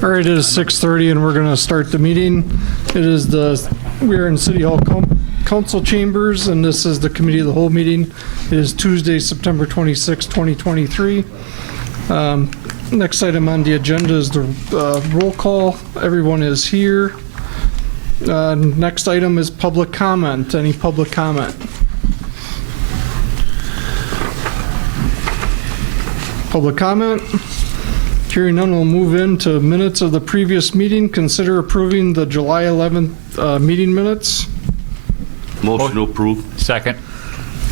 All right, it is 6:30 and we're going to start the meeting. We're in City Hall Council Chambers and this is the Committee of the Whole meeting. It is Tuesday, September 26, 2023. Next item on the agenda is the roll call. Everyone is here. Next item is public comment. Any public comment? Public comment? Hearing none, we'll move into minutes of the previous meeting. Consider approving the July 11th meeting minutes. Motion to approve. Second.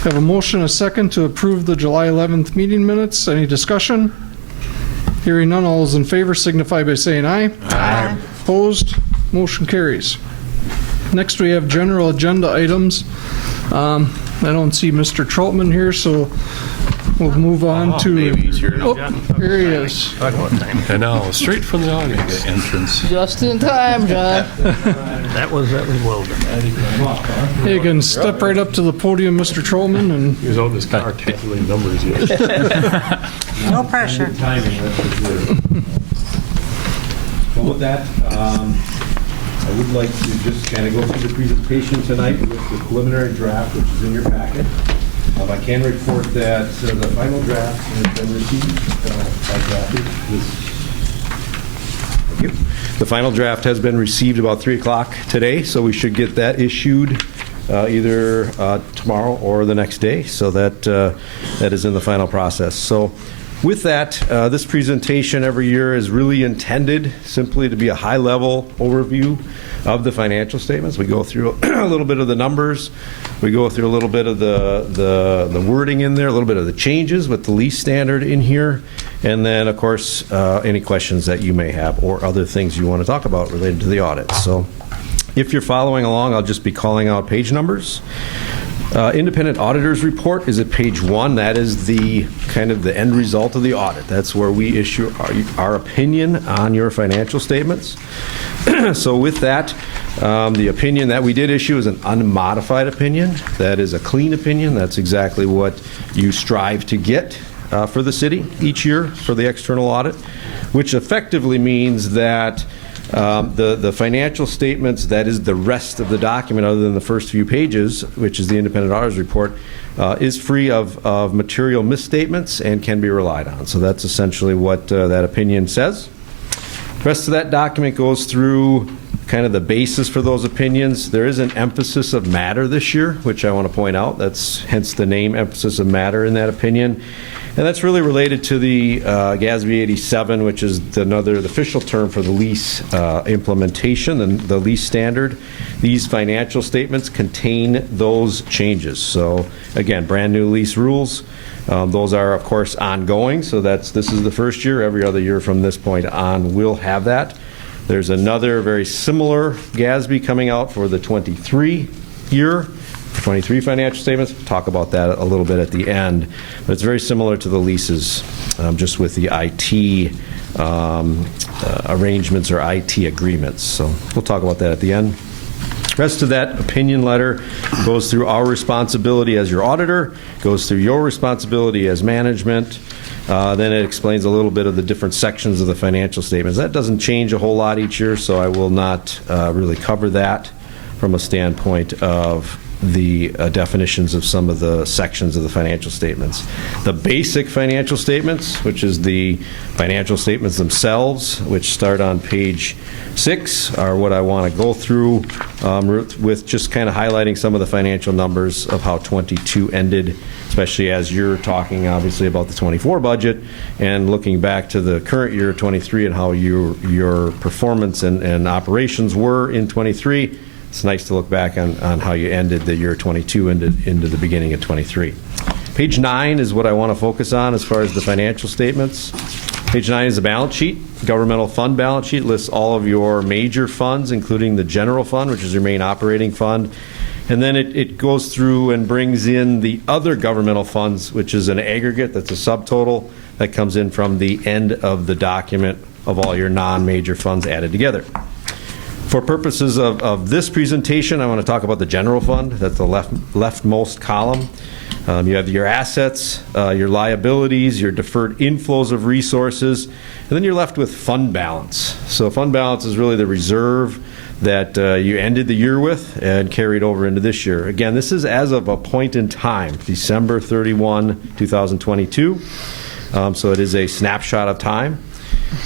Have a motion, a second, to approve the July 11th meeting minutes. Any discussion? Hearing none, all those in favor signify by saying aye. Aye. Opposed? Motion carries. Next, we have general agenda items. I don't see Mr. Troutman here, so we'll move on to... Maybe he's here now. Here he is. I know, straight from the audience. Entrance. Just in time, John. That was well done. You can step right up to the podium, Mr. Troutman, and He was out in his car calculating numbers yet. No pressure. Well, with that, I would like to just kind of go through the presentation tonight with the preliminary draft, which is in your packet. I can report that the final draft has been received by Kathy. Thank you. The final draft has been received about 3 o'clock today, so we should get that issued either tomorrow or the next day. So that is in the final process. So with that, this presentation every year is really intended simply to be a high-level overview of the financial statements. We go through a little bit of the numbers. We go through a little bit of the wording in there, a little bit of the changes with the lease standard in here, and then, of course, any questions that you may have or other things you want to talk about related to the audit. So if you're following along, I'll just be calling out page numbers. Independent auditor's report is at page 1. That is the kind of the end result of the audit. That's where we issue our opinion on your financial statements. So with that, the opinion that we did issue is an unmodified opinion. That is a clean opinion. That's exactly what you strive to get for the city each year for the external audit, which effectively means that the financial statements, that is the rest of the document other than the first few pages, which is the independent auditor's report, is free of material misstatements and can be relied on. So that's essentially what that opinion says. The rest of that document goes through kind of the basis for those opinions. There is an emphasis of matter this year, which I want to point out. That's hence the name emphasis of matter in that opinion. And that's really related to the GASB 87, which is the official term for the lease implementation, the lease standard. These financial statements contain those changes. So again, brand new lease rules. Those are, of course, ongoing. So this is the first year. Every other year from this point on, we'll have that. There's another very similar GASB coming out for the 23 year. 23 financial statements. We'll talk about that a little bit at the end. But it's very similar to the leases, just with the IT arrangements or IT agreements. So we'll talk about that at the end. The rest of that opinion letter goes through our responsibility as your auditor, goes through your responsibility as management. Then it explains a little bit of the different sections of the financial statements. That doesn't change a whole lot each year, so I will not really cover that from a standpoint of the definitions of some of the sections of the financial statements. The basic financial statements, which is the financial statements themselves, which start on page 6, are what I want to go through with just kind of highlighting some of the financial numbers of how 22 ended, especially as you're talking obviously about the 24 budget and looking back to the current year 23 and how your performance and operations were in 23. It's nice to look back on how you ended the year 22 into the beginning of 23. Page 9 is what I want to focus on as far as the financial statements. Page 9 is the balance sheet. Governmental fund balance sheet lists all of your major funds, including the general fund, which is your main operating fund. And then it goes through and brings in the other governmental funds, which is an aggregate, that's a subtotal that comes in from the end of the document of all your non-major funds added together. For purposes of this presentation, I want to talk about the general fund. That's the leftmost column. You have your assets, your liabilities, your deferred inflows of resources, and then you're left with fund balance. So fund balance is really the reserve that you ended the year with and carried over into this year. Again, this is as of a point in time, December 31, 2022. So it is a snapshot of time.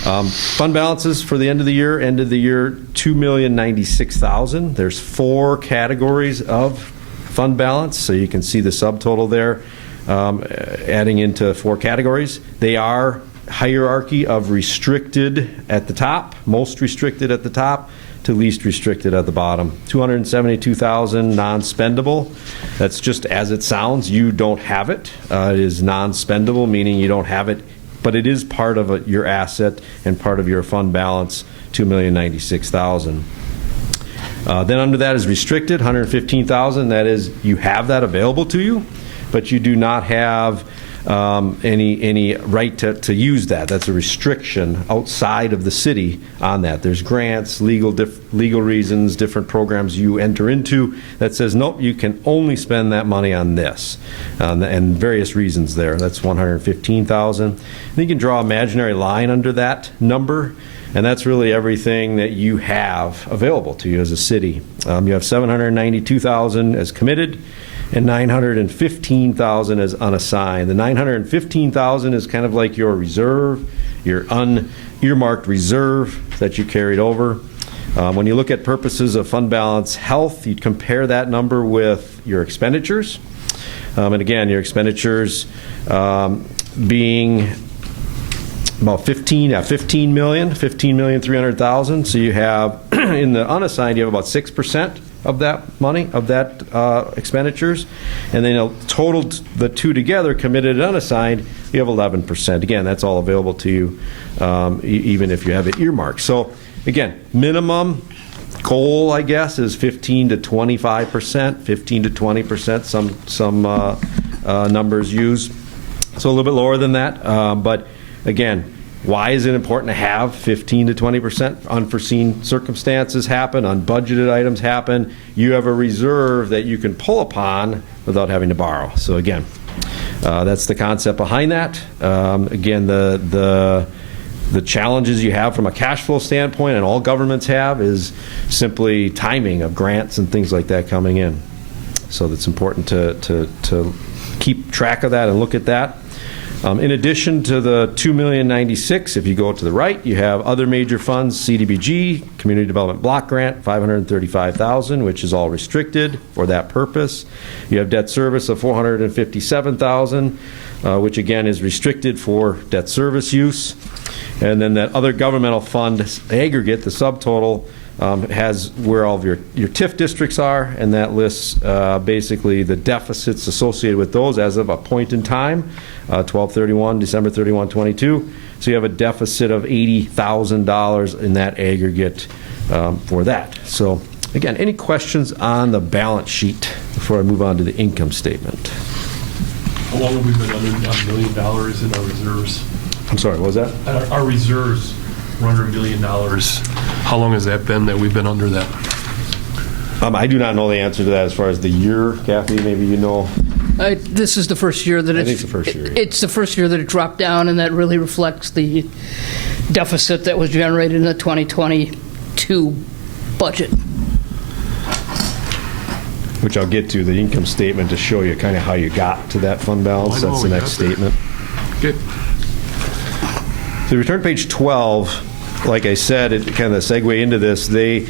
Fund balances for the end of the year, ended the year $2,096,000. There's 4 categories of fund balance, so you can see the subtotal there, adding into 4 categories. They are hierarchy of restricted at the top, most restricted at the top, to least restricted at the bottom. $272,000 non-spendable. That's just as it sounds. You don't have it. It is non-spendable, meaning you don't have it, but it is part of your asset and part of your fund balance, $2,096,000. Then under that is restricted, $115,000. That is, you have that available to you, but you do not have any right to use that. That's a restriction outside of the city on that. There's grants, legal reasons, different programs you enter into that says, nope, you can only spend that money on this, and various reasons there. That's $115,000. Then you can draw an imaginary line under that number, and that's really everything that you have available to you as a city. You have $792,000 as committed, and $915,000 as unassigned. The $915,000 is kind of like your reserve, your unearmarked reserve that you carried over. When you look at purposes of fund balance health, you compare that number with your expenditures. And again, your expenditures being about $15,300,000. So you have, in the unassigned, you have about 6% of that money, of that expenditures. And then totaled the two together, committed and unassigned, you have 11%. Again, that's all available to you, even if you have it earmarked. So again, minimum goal, I guess, is 15 to 25%, 15 to 20%, some numbers used. So a little bit lower than that. But again, why is it important to have 15 to 20%? Unforeseen circumstances happen, unbudgeted items happen. You have a reserve that you can pull upon without having to borrow. So again, that's the concept behind that. Again, the challenges you have from a cash flow standpoint, and all governments have, is simply timing of grants and things like that coming in. So that's important to keep track of that and look at that. In addition to the $2,096,000, if you go to the right, you have other major funds, CDBG, Community Development Block Grant, $535,000, which is all restricted for that purpose. You have debt service of $457,000, which again is restricted for debt service use. And then that other governmental fund aggregate, the subtotal, has where all of your TIF districts are, and that lists basically the deficits associated with those as of a point in time, 12/31, December 31, 22. So you have a deficit of $80,000 in that aggregate for that. So again, any questions on the balance sheet before I move on to the income statement? How long have we been under $1 million in our reserves? I'm sorry, what was that? Our reserves were under $1 million. How long has that been that we've been under that? I do not know the answer to that as far as the year. Kathy, maybe you know. This is the first year that I think it's the first year. It's the first year that it dropped down, and that really reflects the deficit that was generated in the 2022 budget. Which I'll get to the income statement to show you kind of how you got to that fund balance. That's the next statement. Good. So return page 12, like I said, it kind of segue into this. The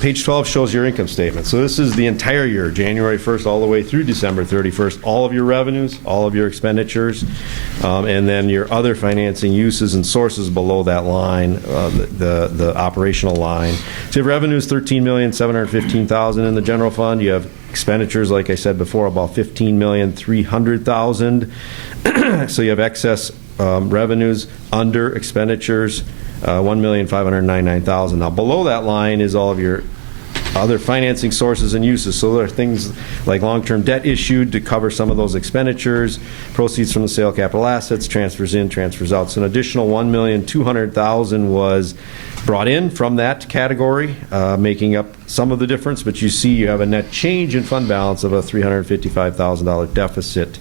page 12 shows your income statement. So this is the entire year, January 1st all the way through December 31st, all of your revenues, all of your expenditures, and then your other financing uses and sources below that line, the operational line. So you have revenues, $13,715,000 in the general fund. You have expenditures, like I said before, about $15,300,000. So you have excess revenues under expenditures, $1,599,000. Now below that line is all of your Other financing sources and uses. So there are things like long-term debt issued to cover some of those expenditures, proceeds from the sale of capital assets, transfers in, transfers out. So an additional $1,200,000 was brought in from that category, making up some of the difference. But you see you have a net change in fund balance of a $355,000 deficit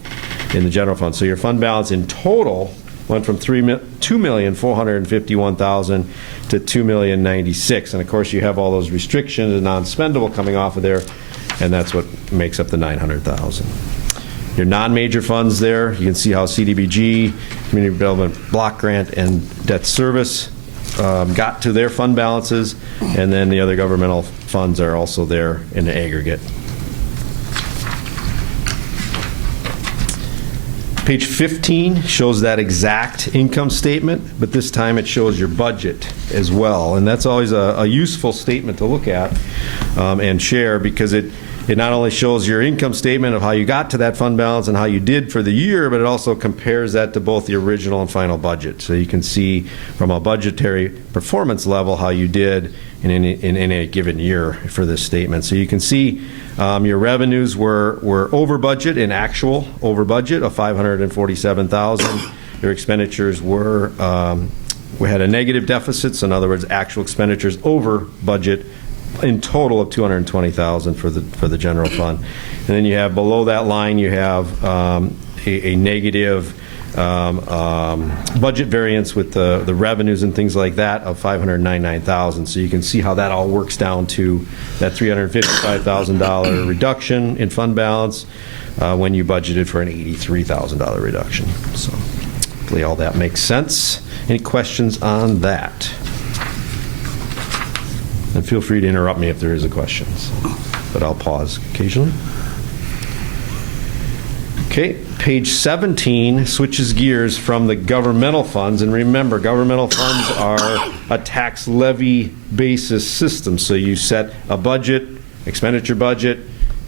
in the general fund. So your fund balance in total went from $2,451,000 to $2,096,000. And of course, you have all those restrictions and non-spendable coming off of there, and that's what makes up the $900,000. Your non-major funds there, you can see how CDBG, Community Development Block Grant, and Debt Service got to their fund balances, and then the other governmental funds are also there in the aggregate. Page 15 shows that exact income statement, but this time it shows your budget as well. And that's always a useful statement to look at and share, because it not only shows your income statement of how you got to that fund balance and how you did for the year, but it also compares that to both the original and final budget. So you can see from a budgetary performance level how you did in any given year for this statement. So you can see your revenues were over budget, in actual over budget of $547,000. Your expenditures were, we had a negative deficit, so in other words, actual expenditures over budget in total of $220,000 for the general fund. And then you have below that line, you have a negative budget variance with the revenues and things like that of $599,000. So you can see how that all works down to that $355,000 reduction in fund balance when you budgeted for an $83,000 reduction. So hopefully all that makes sense. Any questions on that? And feel free to interrupt me if there is a question, but I'll pause occasionally. Okay, page 17 switches gears from the governmental funds. And remember, governmental funds are a tax levy basis system. So you set a budget, expenditure budget,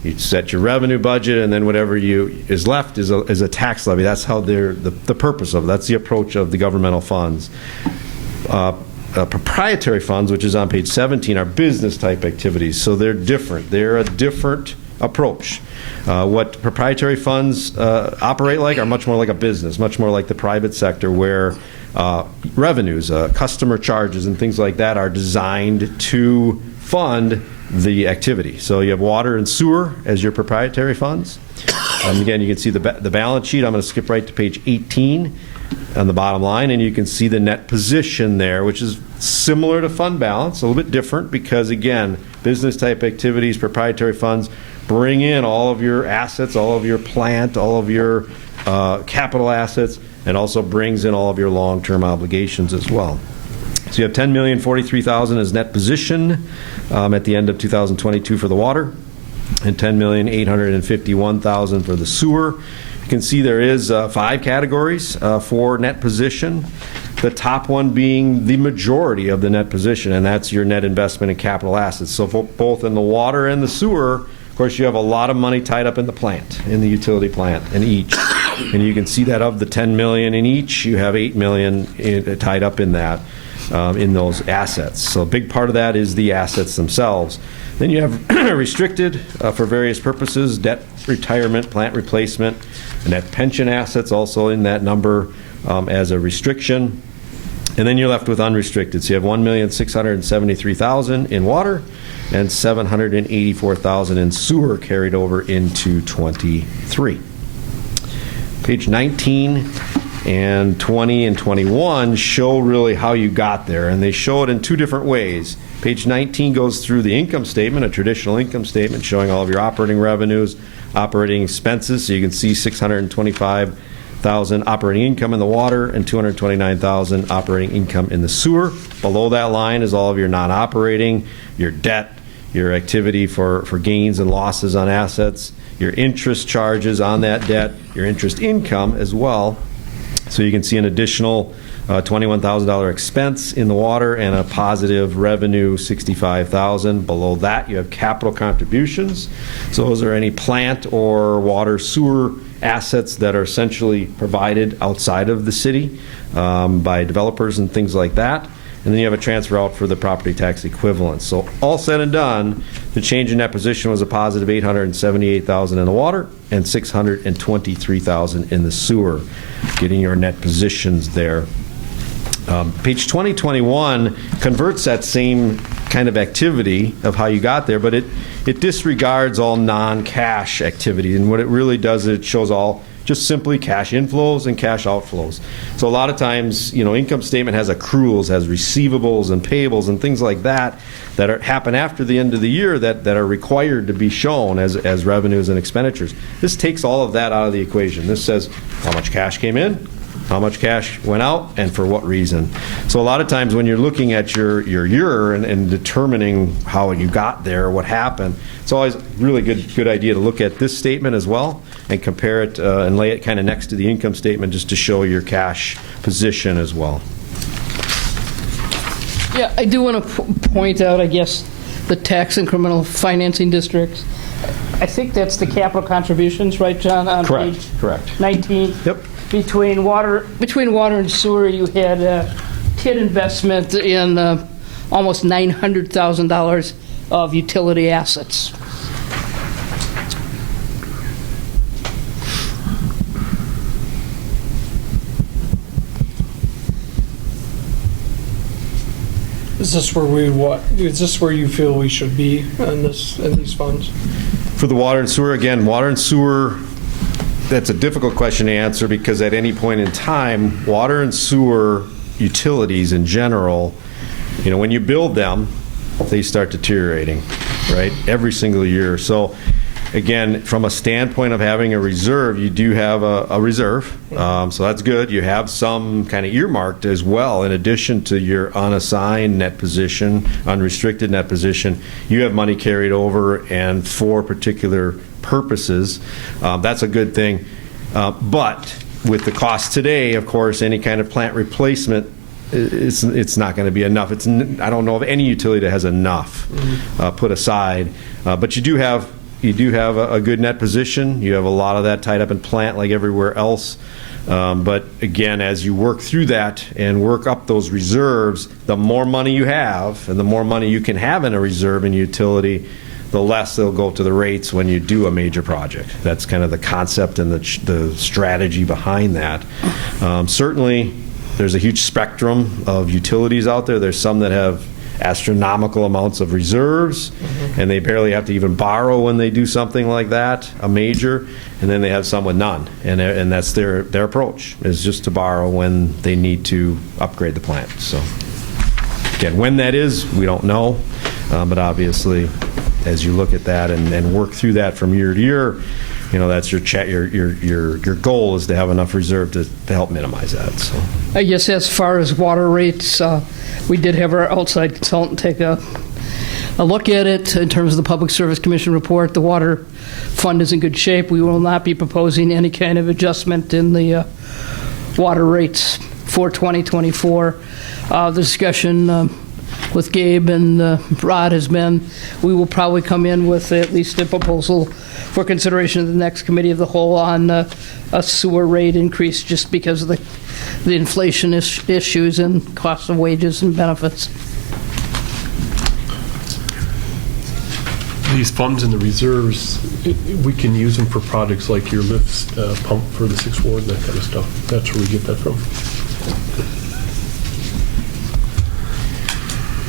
you set your revenue budget, and then whatever is left is a tax levy. That's how the purpose of it. That's the approach of the governmental funds. Proprietary funds, which is on page 17, are business type activities. So they're different. They're a different approach. What proprietary funds operate like are much more like a business, much more like the private sector, where revenues, customer charges, and things like that are designed to fund the activity. So you have water and sewer as your proprietary funds. Again, you can see the balance sheet. I'm going to skip right to page 18 on the bottom line, and you can see the net position there, which is similar to fund balance, a little bit different because, again, business type activities, proprietary funds, bring in all of your assets, all of your plant, all of your capital assets, and also brings in all of your long-term obligations as well. So you have $10,043,000 as net position at the end of 2022 for the water, and $10,851,000 for the sewer. You can see there is 5 categories for net position. The top one being the majority of the net position, and that's your net investment in capital assets. So for both in the water and the sewer, of course, you have a lot of money tied up in the plant, in the utility plant, in each. And you can see that of the $10 million in each, you have $8 million tied up in that, in those assets. So a big part of that is the assets themselves. Then you have restricted for various purposes, debt retirement, plant replacement, and net pension assets also in that number as a restriction. And then you're left with unrestricted. So you have $1,673,000 in water and $784,000 in sewer carried over into 23. Page 19 and 20 and 21 show really how you got there, and they show it in 2 different ways. Page 19 goes through the income statement, a traditional income statement showing all of your operating revenues, operating expenses. So you can see $625,000 operating income in the water and $229,000 operating income in the sewer. Below that line is all of your non-operating, your debt, your activity for gains and losses on assets, your interest charges on that debt, your interest income as well. So you can see an additional $21,000 expense in the water and a positive revenue $65,000. Below that you have capital contributions. So those are any plant or water sewer assets that are essentially provided outside of the city by developers and things like that. and then you have a transfer out for the property tax equivalent. So all said and done, the change in net position was a positive $878,000 in the water and $623,000 in the sewer, getting your net positions there. Page 2021 converts that same kind of activity of how you got there, but it disregards all non-cash activity. And what it really does is it shows all just simply cash inflows and cash outflows. So a lot of times, income statement has accruals, has receivables and payables and things like that happen after the end of the year that are required to be shown as revenues and expenditures. This takes all of that out of the equation. This says how much cash came in, how much cash went out, and for what reason. So a lot of times when you're looking at your year and determining how you got there, what happened, it's always really good idea to look at this statement as well and compare it and lay it kind of next to the income statement just to show your cash position as well. Yeah, I do want to point out, I guess, the tax incremental financing districts. I think that's the capital contributions, right, John? On page Correct. 19. Yep. Between water and sewer, you had a TID investment in almost $900,000 of utility assets. Is this where you feel we should be in these funds? For the water and sewer, again, water and sewer, that's a difficult question to answer because at any point in time, water and sewer utilities in general, when you build them, they start deteriorating, right? Every single year. So again, from a standpoint of having a reserve, you do have a reserve. So that's good. You have some kind of earmarked as well. In addition to your unassigned net position, unrestricted net position, you have money carried over and for particular purposes. That's a good thing. But with the cost today, of course, any kind of plant replacement, it's not going to be enough. I don't know of any utility that has enough put aside. But you do have a good net position. You have a lot of that tied up in plant like everywhere else. But again, as you work through that and work up those reserves, the more money you have and the more money you can have in a reserve in utility, the less they'll go to the rates when you do a major project. That's kind of the concept and the strategy behind that. Certainly, there's a huge spectrum of utilities out there. There's some that have astronomical amounts of reserves, and they barely have to even borrow when they do something like that, a major, and then they have some with none. And that's their approach, is just to borrow when they need to upgrade the plant. So again, when that is, we don't know, but obviously, as you look at that and work through that from year to year, that's your goal is to have enough reserve to help minimize that. So I guess as far as water rates, we did have our outside consultant take a look at it in terms of the Public Service Commission report. The water fund is in good shape. We will not be proposing any kind of adjustment in the water rates for 2024. The discussion with Gabe and Rod has been, we will probably come in with at least a proposal for consideration of the next committee of the whole on a sewer rate increase just because of the inflation issues and cost of wages and benefits. These funds in the reserves, we can use them for projects like your lift pump for the 6th Ward and that kind of stuff. That's where we get that from.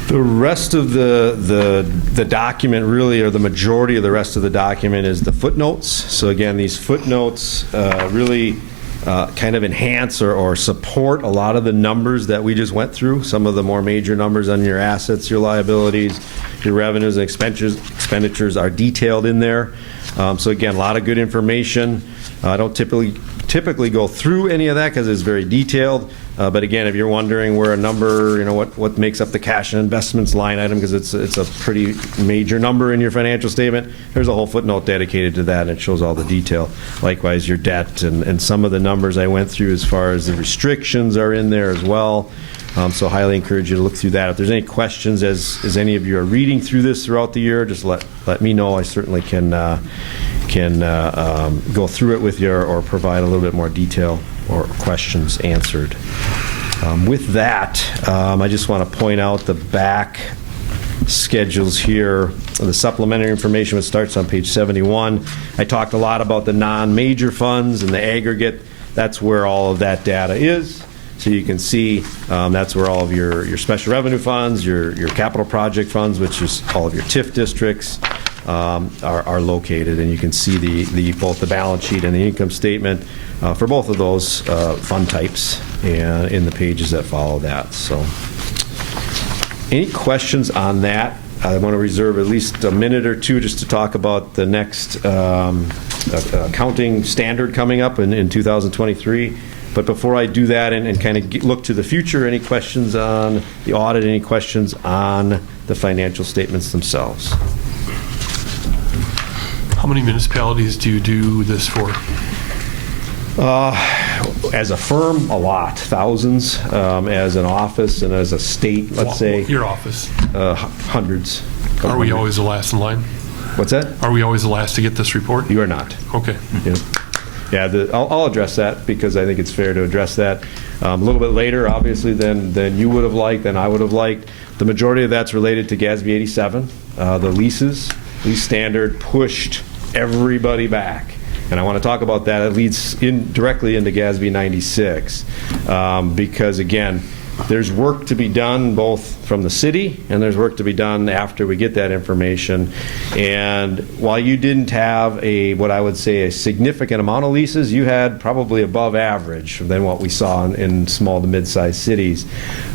the rest of the document really, or the majority of the rest of the document, is the footnotes. So again, these footnotes really kind of enhance or support a lot of the numbers that we just went through. Some of the more major numbers on your assets, your liabilities, your revenues and expenditures are detailed in there. So again, a lot of good information. I don't typically go through any of that because it's very detailed. But again, if you're wondering where a number, what makes up the cash and investments line item, because it's a pretty major number in your financial statement, there's a whole footnote dedicated to that, and it shows all the detail. Likewise, your debt and some of the numbers I went through as far as the restrictions are in there as well. So highly encourage you to look through that. If there's any questions as any of you are reading through this throughout the year, just let me know. I certainly can go through it with you or provide a little bit more detail or questions answered. With that, I just want to point out the back schedules here. The supplementary information, which starts on page 71. I talked a lot about the non-major funds and the aggregate. That's where all of that data is. So you can see that's where all of your special revenue funds, your capital project funds, which is all of your TIF districts, are located. And you can see both the balance sheet and the income statement for both of those fund types and in the pages that follow that. So any questions on that? I want to reserve at least a minute or two just to talk about the next accounting standard coming up in 2023. But before I do that and kind of look to the future, any questions on the audit, any questions on the financial statements themselves? How many municipalities do you do this for? As a firm, a lot, thousands. As an office and as a state, let's say. Your office. Hundreds. Are we always the last in line? What's that? Are we always the last to get this report? You are not. Okay. Yeah, I'll address that because I think it's fair to address that a little bit later, obviously, than you would have liked, than I would have liked. The majority of that's related to GASB 87. The lease standard pushed everybody back. And I want to talk about that. It leads directly into GASB 96 because, again, there's work to be done both from the city and there's work to be done after we get that information. And while you didn't have what I would say a significant amount of leases, you had probably above average than what we saw in small to mid-sized cities.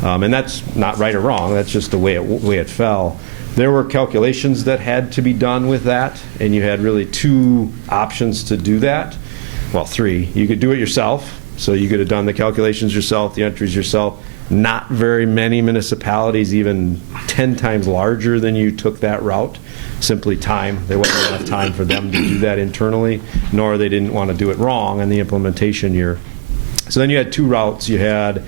And that's not right or wrong. That's just the way it fell. There were calculations that had to be done with that, and you had really two options to do that. Well, three. You could do it yourself, so you could have done the calculations yourself, the entries yourself. Not very many municipalities, even 10 times larger than you, took that route. Simply time. There wasn't enough time for them to do that internally, nor they didn't want to do it wrong in the implementation year. So then you had two routes. You had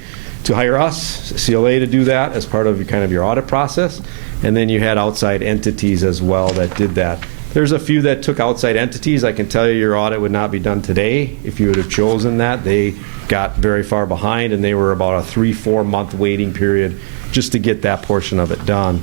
to hire us, CLA, to do that as part of kind of your audit process. And then you had outside entities as well that did that. There's a few that took outside entities. I can tell you your audit would not be done today if you would have chosen that. They got very far behind, and they were about a 3-4 month waiting period just to get that portion of it done.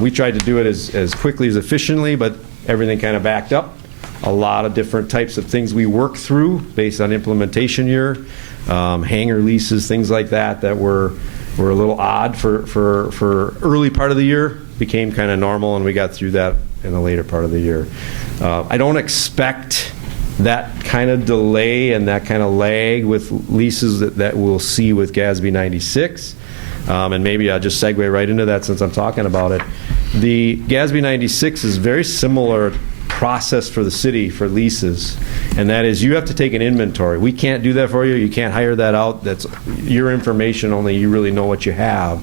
We tried to do it as quickly as efficiently, but everything kind of backed up. A lot of different types of things we worked through based on implementation year, hangar leases, things like that were a little odd for early part of the year, became kind of normal, and we got through that in the later part of the year. I don't expect that kind of delay and that kind of lag with leases that we'll see with GASB 96. And maybe I'll just segue right into that since I'm talking about it. The GASB 96 is very similar process for the city for leases, and that is you have to take an inventory. We can't do that for you. You can't hire that out. That's your information, only you really know what you have.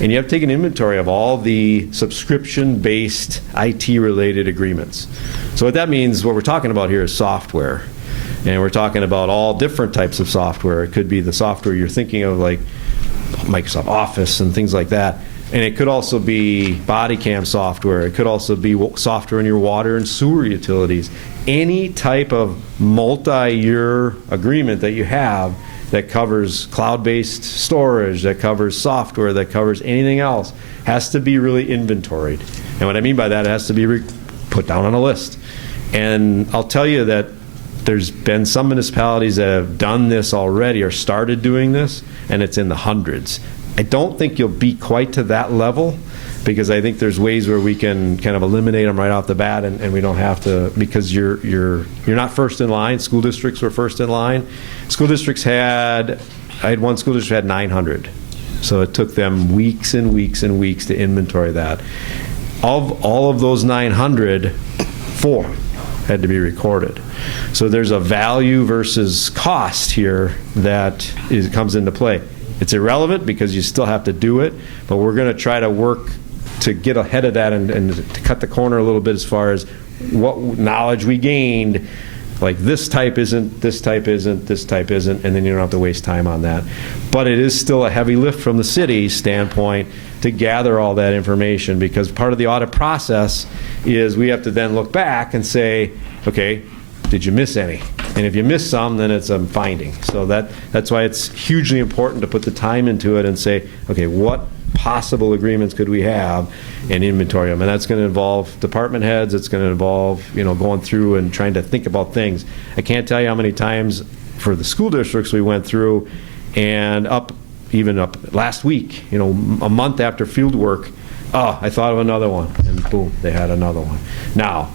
And you have to take an inventory of all the subscription-based IT-related agreements. So what that means, what we're talking about here is software. And we're talking about all different types of software. It could be the software you're thinking of, like Microsoft Office and things like that. And it could also be body cam software. It could also be software in your water and sewer utilities. Any type of multi-year agreement that you have that covers cloud-based storage, that covers software, that covers anything else, has to be really inventoried. And what I mean by that, it has to be put down on a list. And I'll tell you that there's been some municipalities that have done this already or started doing this, and it's in the hundreds. I don't think you'll be quite to that level, because I think there's ways where we can kind of eliminate them right off the bat, and we don't have to, because you're not first in line. School districts were first in line. School districts I had one school district had 900. So it took them weeks and weeks and weeks to inventory that. Of all of those 900, 4 had to be recorded. So there's a value versus cost here that comes into play. It's irrelevant because you still have to do it, but we're going to try to work to get ahead of that and to cut the corner a little bit as far as what knowledge we gained. Like this type isn't, this type isn't, this type isn't, and then you don't have to waste time on that. But it is still a heavy lift from the city's standpoint to gather all that information, because part of the audit process is we have to then look back and say, okay, did you miss any? And if you miss some, then it's a finding. So that's why it's hugely important to put the time into it and say, okay, what possible agreements could we have and inventory them? And that's going to involve department heads. It's going to involve, going through and trying to think about things. I can't tell you how many times for the school districts we went through, and even up last week, a month after field work, I thought of another one, and boom, they had another one. Now,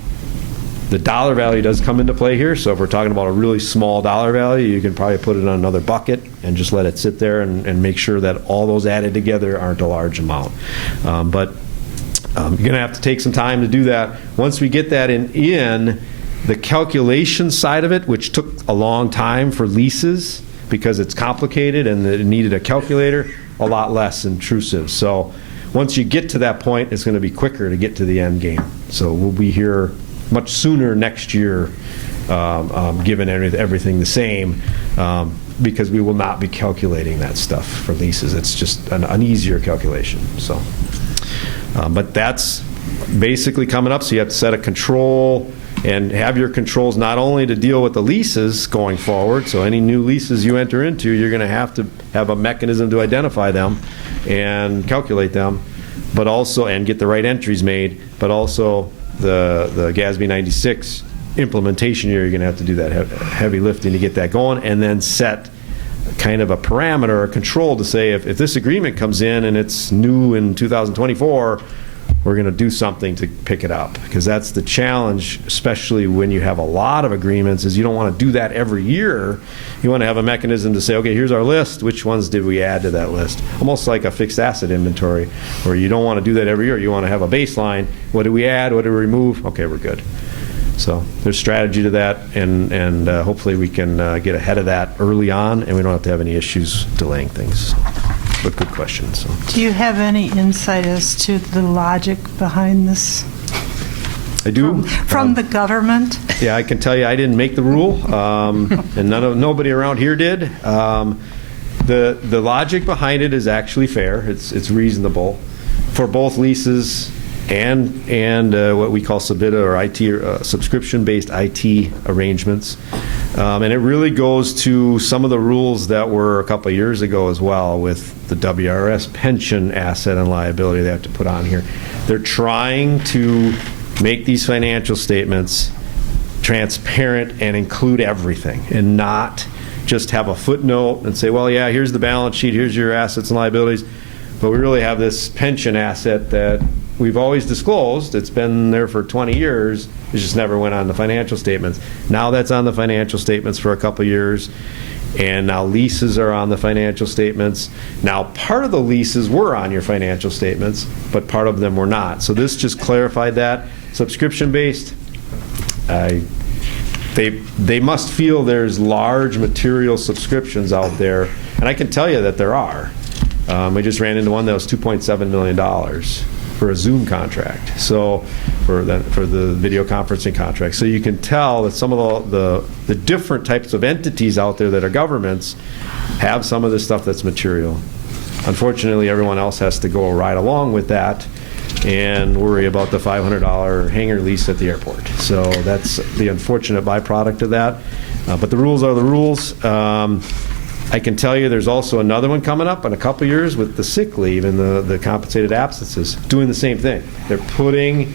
the dollar value does come into play here, so if we're talking about a really small dollar value, you can probably put it on another bucket and just let it sit there and make sure that all those added together aren't a large amount. But you're going to have to take some time to do that. Once we get that in the calculation side of it, which took a long time for leases because it's complicated and it needed a calculator, a lot less intrusive. So once you get to that point, it's going to be quicker to get to the end game. So we'll be here much sooner next year, given everything the same, because we will not be calculating that stuff for leases. It's just an easier calculation. So, but that's basically coming up. So you have to set a control and have your controls not only to deal with the leases going forward. So any new leases you enter into, you're going to have a mechanism to identify them and calculate them, but also and get the right entries made, but also the GASB 96 implementation year, you're going to have to do that heavy lifting to get that going, and then set kind of a parameter or control to say if this agreement comes in and it's new in 2024, we're going to do something to pick it up, because that's the challenge, especially when you have a lot of agreements, is you don't want to do that every year. You want to have a mechanism to say, okay, here's our list. Which ones did we add to that list? Almost like a fixed asset inventory, where you don't want to do that every year. You want to have a baseline. What did we add? What did we remove? Okay, we're good. So there's strategy to that, and hopefully we can get ahead of that early on, and we don't have to have any issues delaying things. But good question. So. Do you have any insight as to the logic behind this? I do. From the government? Yeah, I can tell you I didn't make the rule, and nobody around here did. The logic behind it is actually fair. It's reasonable for both leases and what we call SBITA or IT subscription-based IT arrangements. And it really goes to some of the rules that were a couple of years ago as well with the WRS pension asset and liability they have to put on here. They're trying to make these financial statements transparent and include everything, and not just have a footnote and say, well, yeah, here's the balance sheet, here's your assets and liabilities, but we really have this pension asset that we've always disclosed. It's been there for 20 years. It just never went on the financial statements. Now that's on the financial statements for a couple of years, and now leases are on the financial statements. Now part of the leases were on your financial statements, but part of them were not. So this just clarified that. Subscription-based, they must feel there's large material subscriptions out there, and I can tell you that there are. We just ran into one that was $2.7 million for a Zoom contract, so for the video conferencing contract. So you can tell that some of the different types of entities out there that are governments have some of this stuff that's material. Unfortunately, everyone else has to go right along with that and worry about the $500 hangar lease at the airport. So that's the unfortunate byproduct of that. But the rules are the rules. I can tell you there's also another one coming up in a couple years with the sick leave and the compensated absences, doing the same thing. They're putting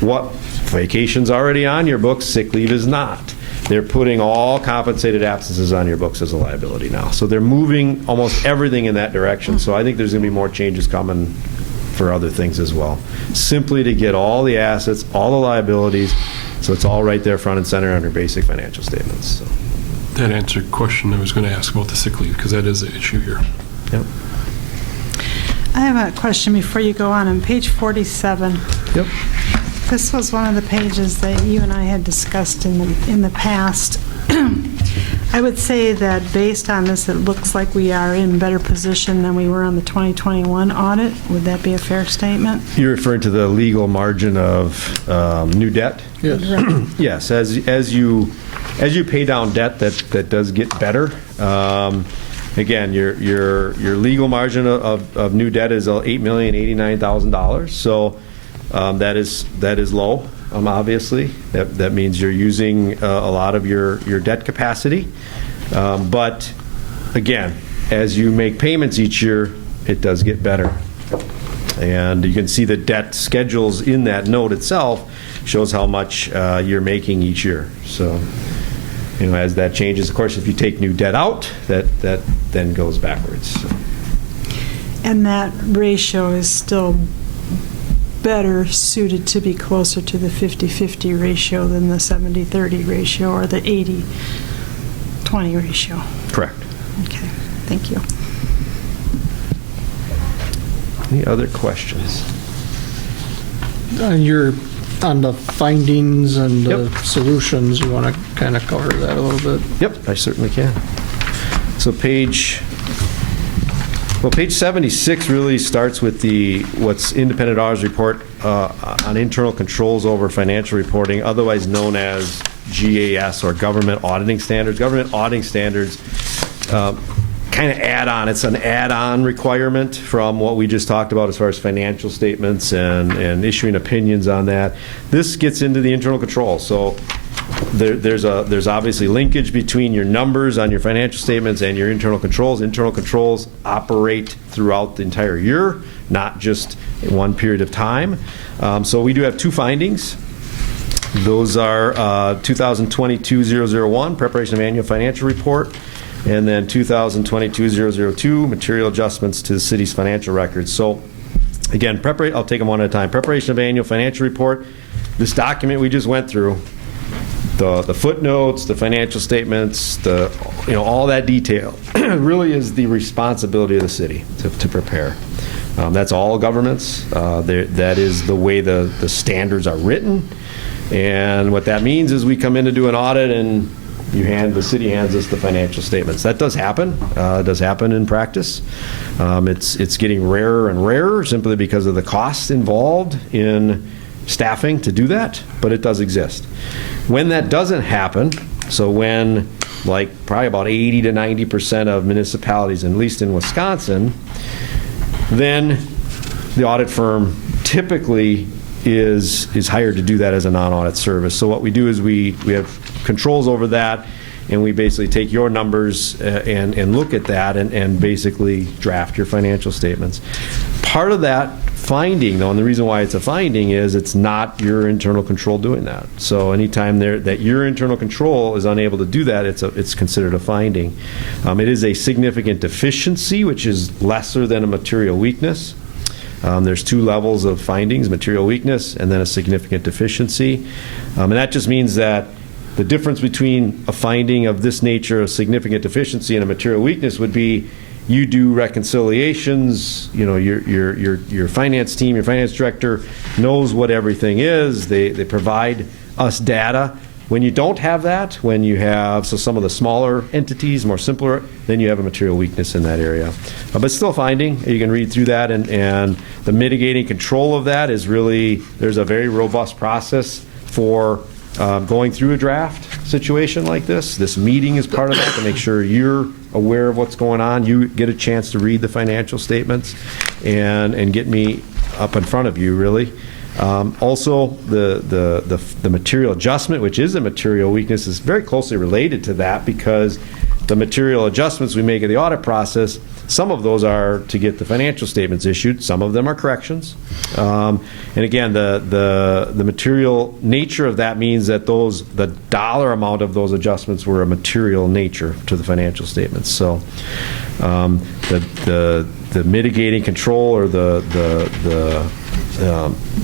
what vacation's already on your books, sick leave is not. They're putting all compensated absences on your books as a liability now. So they're moving almost everything in that direction. So I think there's going to be more changes coming for other things as well. Simply to get all the assets, all the liabilities, so it's all right there front and center on your basic financial statements. So. That answered a question I was going to ask about the sick leave, because that is an issue here. Yep. I have a question before you go on page 47. Yep. This was one of the pages that you and I had discussed in the past. I would say that based on this, it looks like we are in better position than we were on the 2021 audit. Would that be a fair statement? You're referring to the legal margin of new debt? Yes. Yes. As you pay down debt, that does get better. Again, your legal margin of new debt is $8,089,000. So that is low. obviously. That means you're using a lot of your debt capacity. But again, as you make payments each year, it does get better. And you can see the debt schedules in that note itself shows how much you're making each year. So, as that changes, of course, if you take new debt out, that then goes backwards. So. And that ratio is still better suited to be closer to the 50-50 ratio than the 70-30 ratio or the 80-20 ratio. Correct. Okay, thank you. Any other questions? You're on the findings and the Yep. solutions. You want to kind of cover that a little bit? Yep, I certainly can. So page 76 really starts with what's independent auditors report on internal controls over financial reporting, otherwise known as GAS, or Government Auditing Standards. Government Auditing Standards kind of add-on. It's an add-on requirement from what we just talked about as far as financial statements and issuing opinions on that. This gets into the internal control. So there's obviously linkage between your numbers on your financial statements and your internal controls. Internal controls operate throughout the entire year, not just in one period of time. So we do have two findings. Those are 2022-001, preparation of annual financial report, and then 2022-002, material adjustments to the city's financial records. So again, I'll take them one at a time. Preparation of annual financial report. This document we just went through, the footnotes, the financial statements, all that detail really is the responsibility of the city to prepare. That's all governments. That is the way the standards are written. And what that means is we come in to do an audit and the city hands us the financial statements. That does happen. It does happen in practice. It's getting rarer and rarer simply because of the costs involved in staffing to do that, but it does exist. When that doesn't happen, so when probably about 80 to 90% of municipalities, at least in Wisconsin, then the audit firm typically is hired to do that as a non-audit service. So what we do is we have controls over that, and we basically take your numbers and look at that and basically draft your financial statements. Part of that finding, though, and the reason why it's a finding is it's not your internal control doing that. So anytime that your internal control is unable to do that, it's considered a finding. It is a significant deficiency, which is lesser than a material weakness. There's two levels of findings: material weakness and then a significant deficiency. And that just means that the difference between a finding of this nature, a significant deficiency, and a material weakness would be you do reconciliations, your finance team, your finance director knows what everything is. They provide us data. When you don't have that, when you have some of the smaller entities, more simpler, then you have a material weakness in that area. But still finding, you can read through that, and the mitigating control of that is really, there's a very robust process for going through a draft situation like this. This meeting is part of that to make sure you're aware of what's going on. You get a chance to read the financial statements and get me up in front of you, really. Also, the material adjustment, which is a material weakness, is very closely related to that, because the material adjustments we make in the audit process, some of those are to get the financial statements issued. Some of them are corrections. And again, the material nature of that means that the dollar amount of those adjustments were a material nature to the financial statements. So the mitigating control, or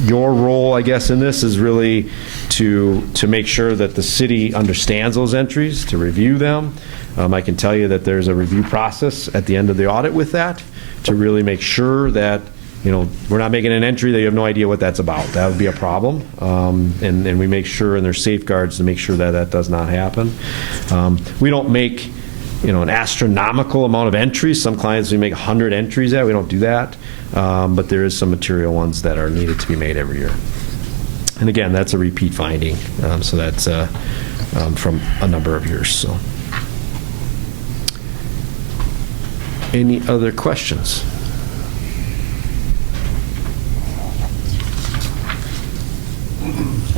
your role, I guess, in this is really to make sure that the city understands those entries, to review them. I can tell you that there's a review process at the end of the audit with that, to really make sure that we're not making an entry that you have no idea what that's about. That would be a problem. And we make sure, and there's safeguards to make sure that that does not happen. We don't make an astronomical amount of entries. Some clients we make 100 entries at. We don't do that. But there is some material ones that are needed to be made every year. And again, that's a repeat finding. So that's from a number of years. So, any other questions?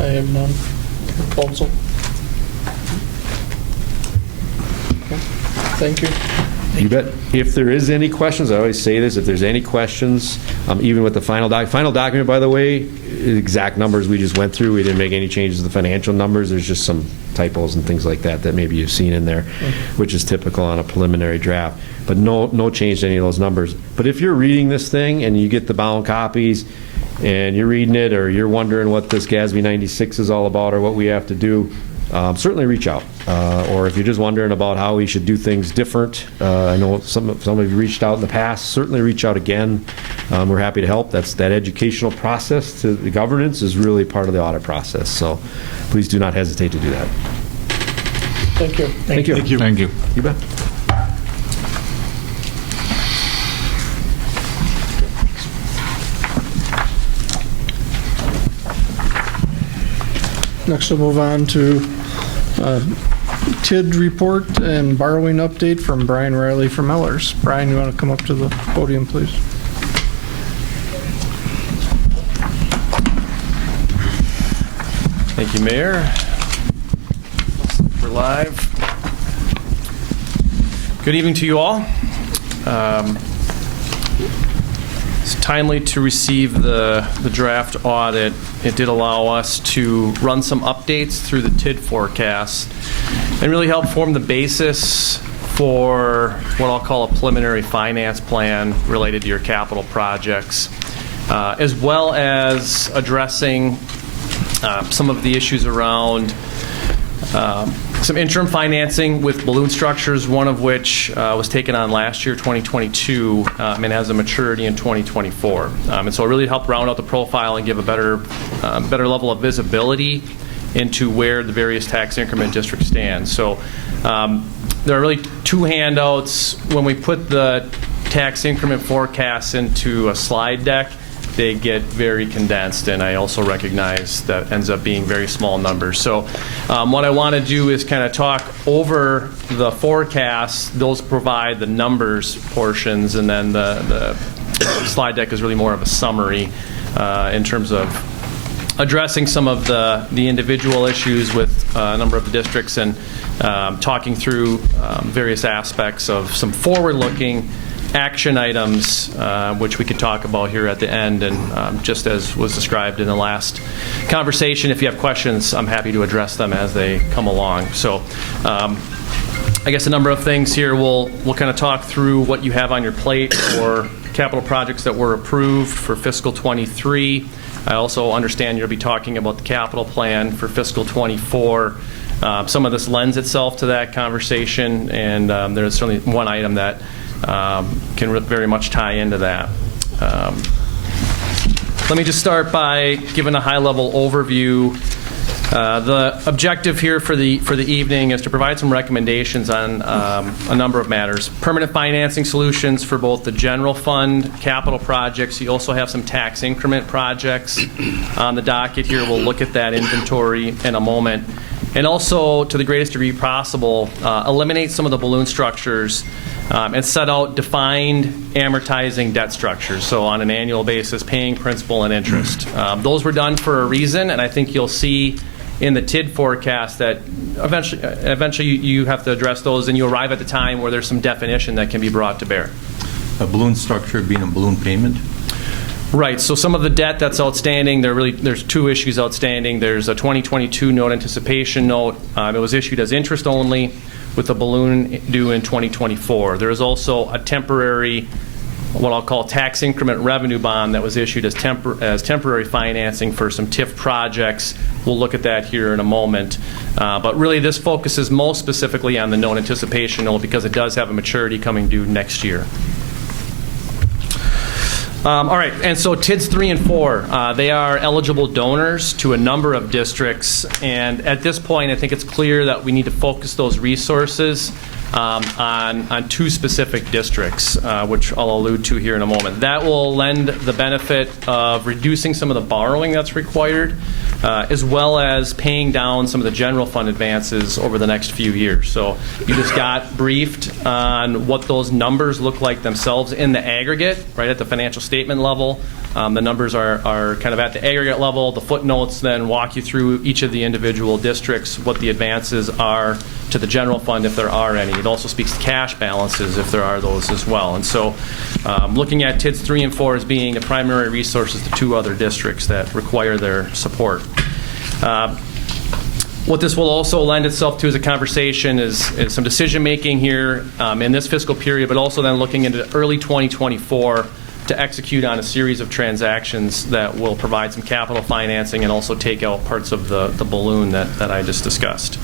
I have none. Council? Okay. Thank you. You bet. If there is any questions, I always say this, if there's any questions, even with the final document, by the way, exact numbers we just went through, we didn't make any changes to the financial numbers. There's just some typos and things like that that maybe you've seen in there, which is typical on a preliminary draft. But no change to any of those numbers. But if you're reading this thing and you get the bound copies and you're reading it, or you're wondering what this GASB 96 is all about or what we have to do, certainly reach out. Or if you're just wondering about how we should do things different, I know some of you reached out in the past, certainly reach out again. We're happy to help. That educational process to the governance is really part of the audit process. So please do not hesitate to do that. Thank you. Thank you. Thank you. You bet. Next, we'll move on to TID report and borrowing update from Brian Riley from Ellers. Brian, you want to come up to the podium, please? Thank you, Mayor. We're live. Good evening to you all. It's timely to receive the draft audit. It did allow us to run some updates through the TID forecast and really help form the basis for what I'll call a preliminary finance plan related to your capital projects, as well as addressing some of the issues around some interim financing with balloon structures, one of which was taken on last year, 2022, and has a maturity in 2024. And so it really helped round out the profile and give a better level of visibility into where the various tax increment districts stand. So there are really two handouts. When we put the tax increment forecasts into a slide deck, they get very condensed, and I also recognize that ends up being very small numbers. So what I want to do is kind of talk over the forecasts. Those provide the numbers portions, and then the slide deck is really more of a summary in terms of addressing some of the individual issues with a number of the districts and talking through various aspects of some forward-looking action items, which we could talk about here at the end. And just as was described in the last conversation, if you have questions, I'm happy to address them as they come along. So I guess a number of things here. We'll kind of talk through what you have on your plate for capital projects that were approved for fiscal 23. I also understand you'll be talking about the capital plan for fiscal 24. Some of this lends itself to that conversation, and there's certainly one item that can very much tie into that. Let me just start by giving a high-level overview. The objective here for the evening is to provide some recommendations on a number of matters. Permanent financing solutions for both the general fund capital projects. You also have some tax increment projects on the docket here. We'll look at that inventory in a moment. And also, to the greatest degree possible, eliminate some of the balloon structures and set out defined amortizing debt structures. So on an annual basis, paying principal and interest. Those were done for a reason, and I think you'll see in the TID forecast that eventually you have to address those, and you arrive at the time where there's some definition that can be brought to bear. A balloon structure being a balloon payment? Right. So some of the debt that's outstanding, there's two issues outstanding. There's a 2022 note anticipation note. It was issued as interest only with a balloon due in 2024. There is also a temporary, what I'll call tax increment revenue bond that was issued as temporary financing for some TIF projects. We'll look at that here in a moment. But really this focuses most specifically on the note anticipation note because it does have a maturity coming due next year. All right, and so TIDs 3 and 4, they are eligible donors to a number of districts, and at this point I think it's clear that we need to focus those resources on two specific districts, which I'll allude to here in a moment. That will lend the benefit of reducing some of the borrowing that's required, as well as paying down some of the general fund advances over the next few years. So you just got briefed on what those numbers look like themselves in the aggregate, right at the financial statement level. The numbers are kind of at the aggregate level. The footnotes then walk you through each of the individual districts, what the advances are to the general fund if there are any. It also speaks to cash balances if there are those as well. And so looking at TIDs 3 and 4 as being the primary resources to 2 other districts that require their support. What this will also lend itself to as a conversation is some decision-making here in this fiscal period, but also then looking into early 2024 to execute on a series of transactions that will provide some capital financing and also take out parts of the balloon that I just discussed.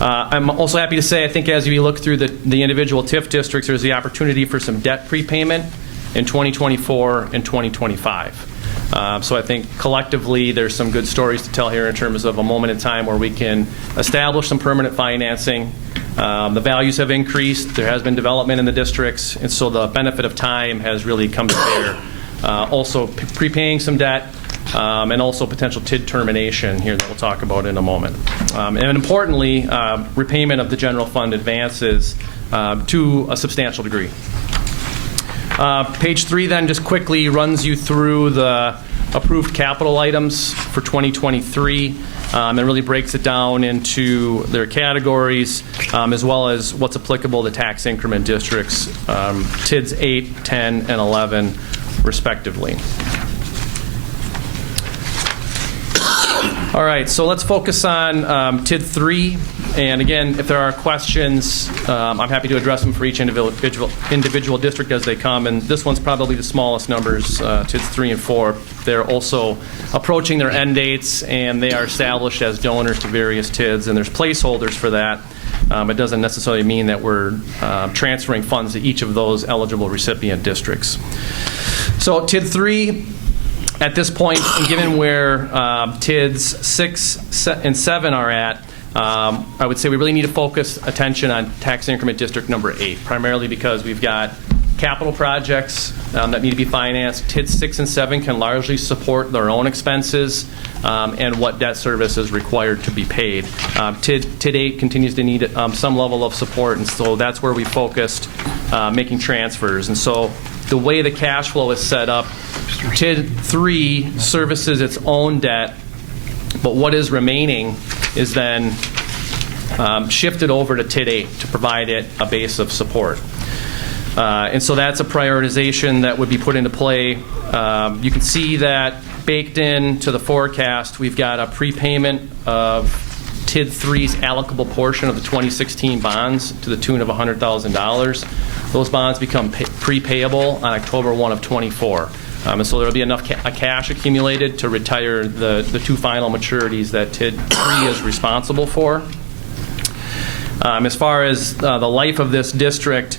I'm also happy to say, I think as you look through the individual TIF districts, there's the opportunity for some debt prepayment in 2024 and 2025. So I think collectively there's some good stories to tell here in terms of a moment in time where we can establish some permanent financing. The values have increased. There has been development in the districts, and so the benefit of time has really come to bear. Also prepaying some debt, and also potential TID termination here that we'll talk about in a moment. And importantly, repayment of the general fund advances to a substantial degree. Page 3 then just quickly runs you through the approved capital its for 2023 and really breaks it down into their categories as well as what's applicable to tax increment districts, TIDs 8, 10, and 11 respectively. All right, so let's focus on TID 3. And again, if there are questions, I'm happy to address them for each individual district as they come. And this one's probably the smallest numbers, TIDs 3 and 4. They're also approaching their end dates, and they are established as donors to various TIDs, and there's placeholders for that. It doesn't necessarily mean that we're transferring funds to each of those eligible recipient districts. So TID 3, at this point, and given where TIDs 6 and 7 are at, I would say we really need to focus attention on tax increment district number 8, primarily because we've got capital projects that need to be financed. TID 6 and 7 can largely support their own expenses and what debt service is required to be paid. TID 8 continues to need some level of support, and so that's where we focused making transfers. And so the way the cash flow is set up, TID 3 services its own debt, but what is remaining is then shifted over to TID 8 to provide it a base of support. And so that's a prioritization that would be put into play. You can see that baked into the forecast, we've got a prepayment of TID 3's allocable portion of the 2016 bonds to the tune of $100,000. Those bonds become prepayable on October 1 of 24. And so there will be enough cash accumulated to retire the 2 final maturities that TID 3 is responsible for. As far as the life of this district,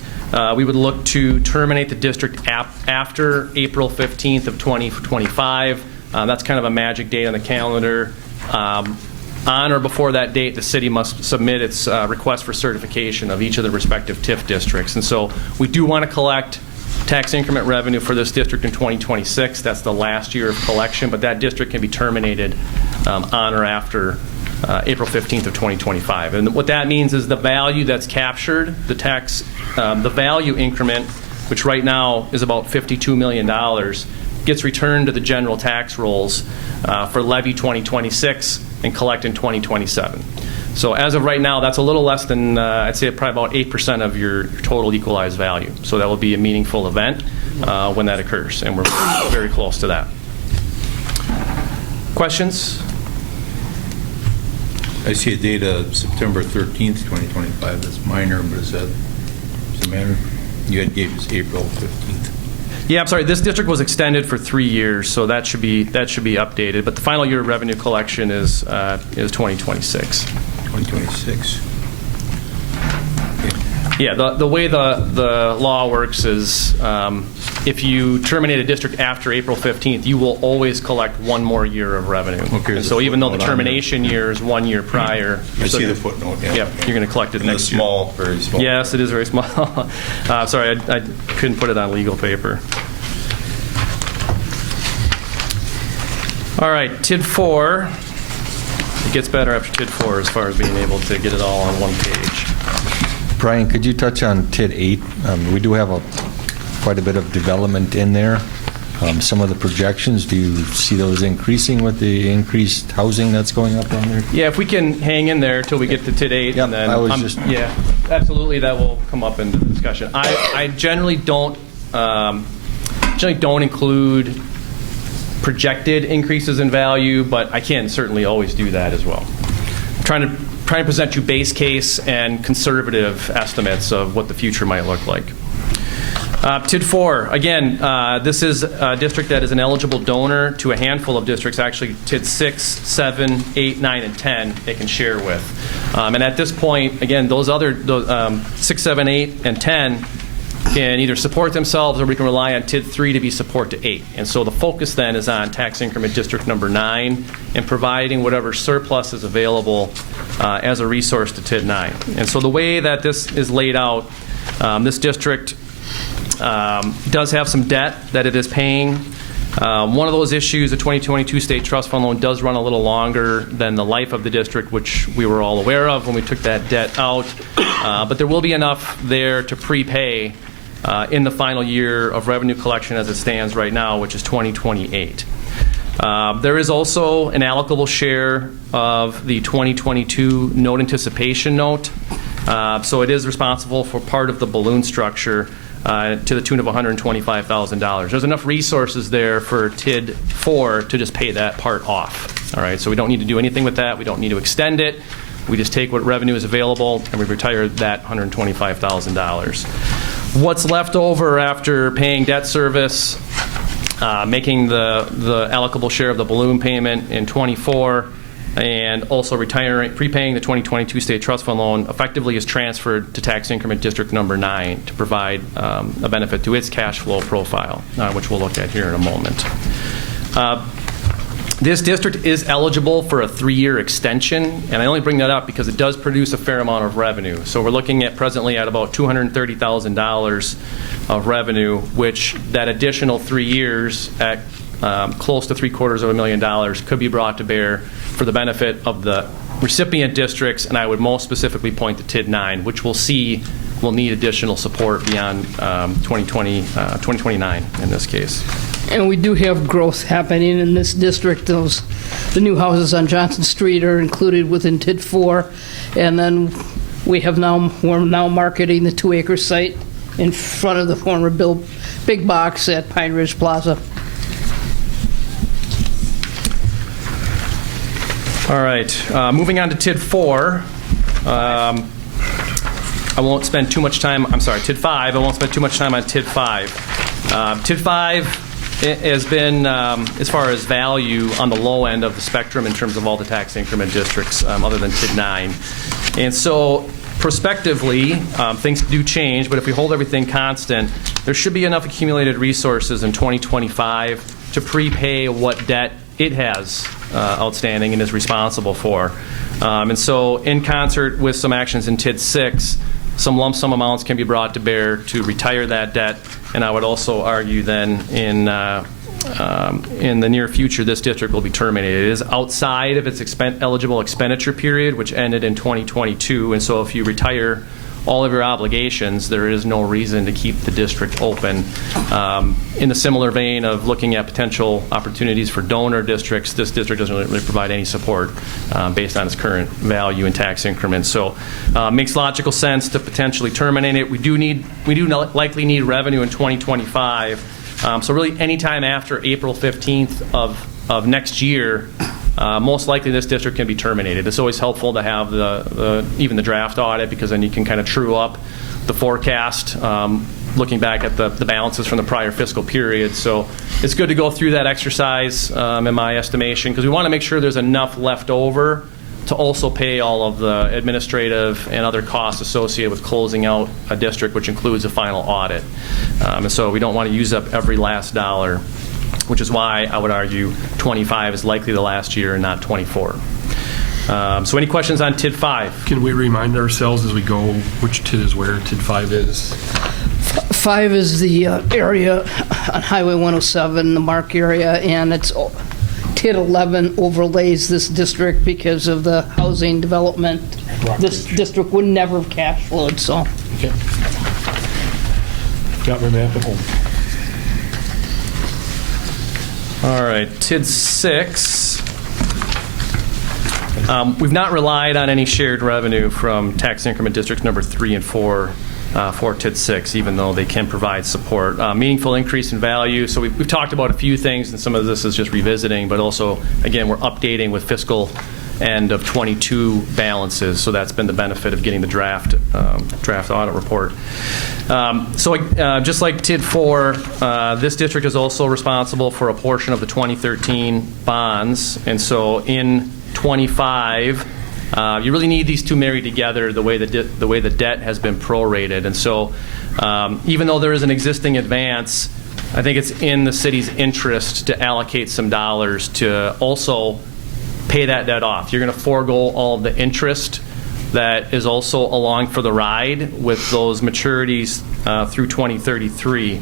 we would look to terminate the district after April 15th of 2025. That's kind of a magic date on the calendar. On or before that date, the city must submit its request for certification of each of the respective TIF districts. And so we do want to collect tax increment revenue for this district in 2026. That's the last year of collection, but that district can be terminated on or after April 15th of 2025. And what that means is the value that's captured, the value increment, which right now is about $52 million, gets returned to the general tax rolls for levy 2026 and collect in 2027. So as of right now, that's a little less than, I'd say probably about 8% of your total equalized value. So that will be a meaningful event when that occurs, and we're very close to that. Questions? I see a date of September 13th, 2025. That's minor, but does it matter? You had gave us April 15th. Yeah, I'm sorry. This district was extended for 3 years, so that should be updated. But the final year of revenue collection is 2026. 2026. Yeah, the way the law works is if you terminate a district after April 15th, you will always collect 1 more year of revenue. Okay, and so even though the termination year is 1 year prior, I see the footnote. Yeah, you're going to collect it and next year. Small, very small. Yes, it is very small. Sorry, I couldn't put it on legal paper. All right, TID 4. It gets better after TID 4 as far as being able to get it all on one page. Brian, could you touch on TID 8? We do have quite a bit of development in there. some of the projections. Do you see those increasing with the increased housing that's going up down there? Yeah, if we can hang in there till we get to TID 8, Yep, and then I was just- yeah, absolutely, that will come up in the discussion. I generally don't include projected increases in value, but I can certainly always do that as well. I'm trying to present you base case and conservative estimates of what the future might look like. TID 4, again, this is a district that is an eligible donor to a handful of districts, actually TID 6, 7, 8, 9, and 10 it can share with. And at this point, again, those 6, 7, 8, and 10 can either support themselves or we can rely on TID 3 to be support to 8. And so the focus then is on tax increment district number 9 and providing whatever surplus is available as a resource to TID 9. And so the way that this is laid out, this district does have some debt that it is paying. One of those issues, the 2022 state trust fund loan does run a little longer than the life of the district, which we were all aware of when we took that debt out. But there will be enough there to prepay in the final year of revenue collection as it stands right now, which is 2028. There is also an allocable share of the 2022 note anticipation note. So it is responsible for part of the balloon structure to the tune of $125,000. There's enough resources there for TID 4 to just pay that part off. All right, so we don't need to do anything with that. We don't need to extend it. We just take what revenue is available and we retire that $125,000. What's left over after paying debt service, making the allocable share of the balloon payment in 24, and also prepaying the 2022 state trust fund loan effectively is transferred to tax increment district number 9 to provide a benefit to its cash flow profile, which we'll look at here in a moment. This district is eligible for a 3-year extension, and I only bring that up because it does produce a fair amount of revenue. So we're looking at presently at about $230,000 of revenue, which that additional 3 years at close to $750,000 could be brought to bear for the benefit of the recipient districts, and I would most specifically point to TID 9, which we'll see will need additional support beyond 2029 in this case. And we do have growth happening in this district. The new houses on Johnson Street are included within TID 4. And then we're now marketing the 2-acre site in front of the former big box at Pine Ridge Plaza. All right, moving on to TID 4. I won't spend too much time, TID 5. I won't spend too much time on TID 5. TID 5 has been, as far as value, on the low end of the spectrum in terms of all the tax increment districts other than TID 9. And so prospectively, things do change, but if we hold everything constant, there should be enough accumulated resources in 2025 to prepay what debt it has outstanding and is responsible for. And so in concert with some actions in TID 6, some lump sum amounts can be brought to bear to retire that debt. And I would also argue then in the near future, this district will be terminated. It is outside of its eligible expenditure period, which ended in 2022. And so if you retire all of your obligations, there is no reason to keep the district open. In the similar vein of looking at potential opportunities for donor districts, this district doesn't really provide any support based on its current value and tax increments. So it makes logical sense to potentially terminate it. We do likely need revenue in 2025. So really any time after April 15th of next year, most likely this district can be terminated. It's always helpful to have even the draft audit, because then you can kind of true up the forecast, looking back at the balances from the prior fiscal period. So it's good to go through that exercise in my estimation, because we want to make sure there's enough left over to also pay all of the administrative and other costs associated with closing out a district, which includes a final audit. And so we don't want to use up every last dollar, which is why I would argue 25 is likely the last year and not 24. So any questions on TID 5? Can we remind ourselves as we go which TID is where TID 5 is? 5 is the area on Highway 107, the Mark area, and it's TID 11 overlays this district because of the housing development. This district would never have cash flowed, so. Okay. Got my map at home. All right, TID 6. We've not relied on any shared revenue from tax increment districts number 3 and 4 for TID 6, even though they can provide support. Meaningful increase in value. So we've talked about a few things, and some of this is just revisiting, but also, again, we're updating with fiscal end of 22 balances. So that's been the benefit of getting the draft audit report. Just like TID 4, this district is also responsible for a portion of the 2013 bonds. And so in 25, you really need these two married together the way the debt has been prorated. And so even though there is an existing advance, I think it's in the city's interest to allocate some dollars to also pay that debt off. You're going to forego all of the interest that is also along for the ride with those maturities through 2033.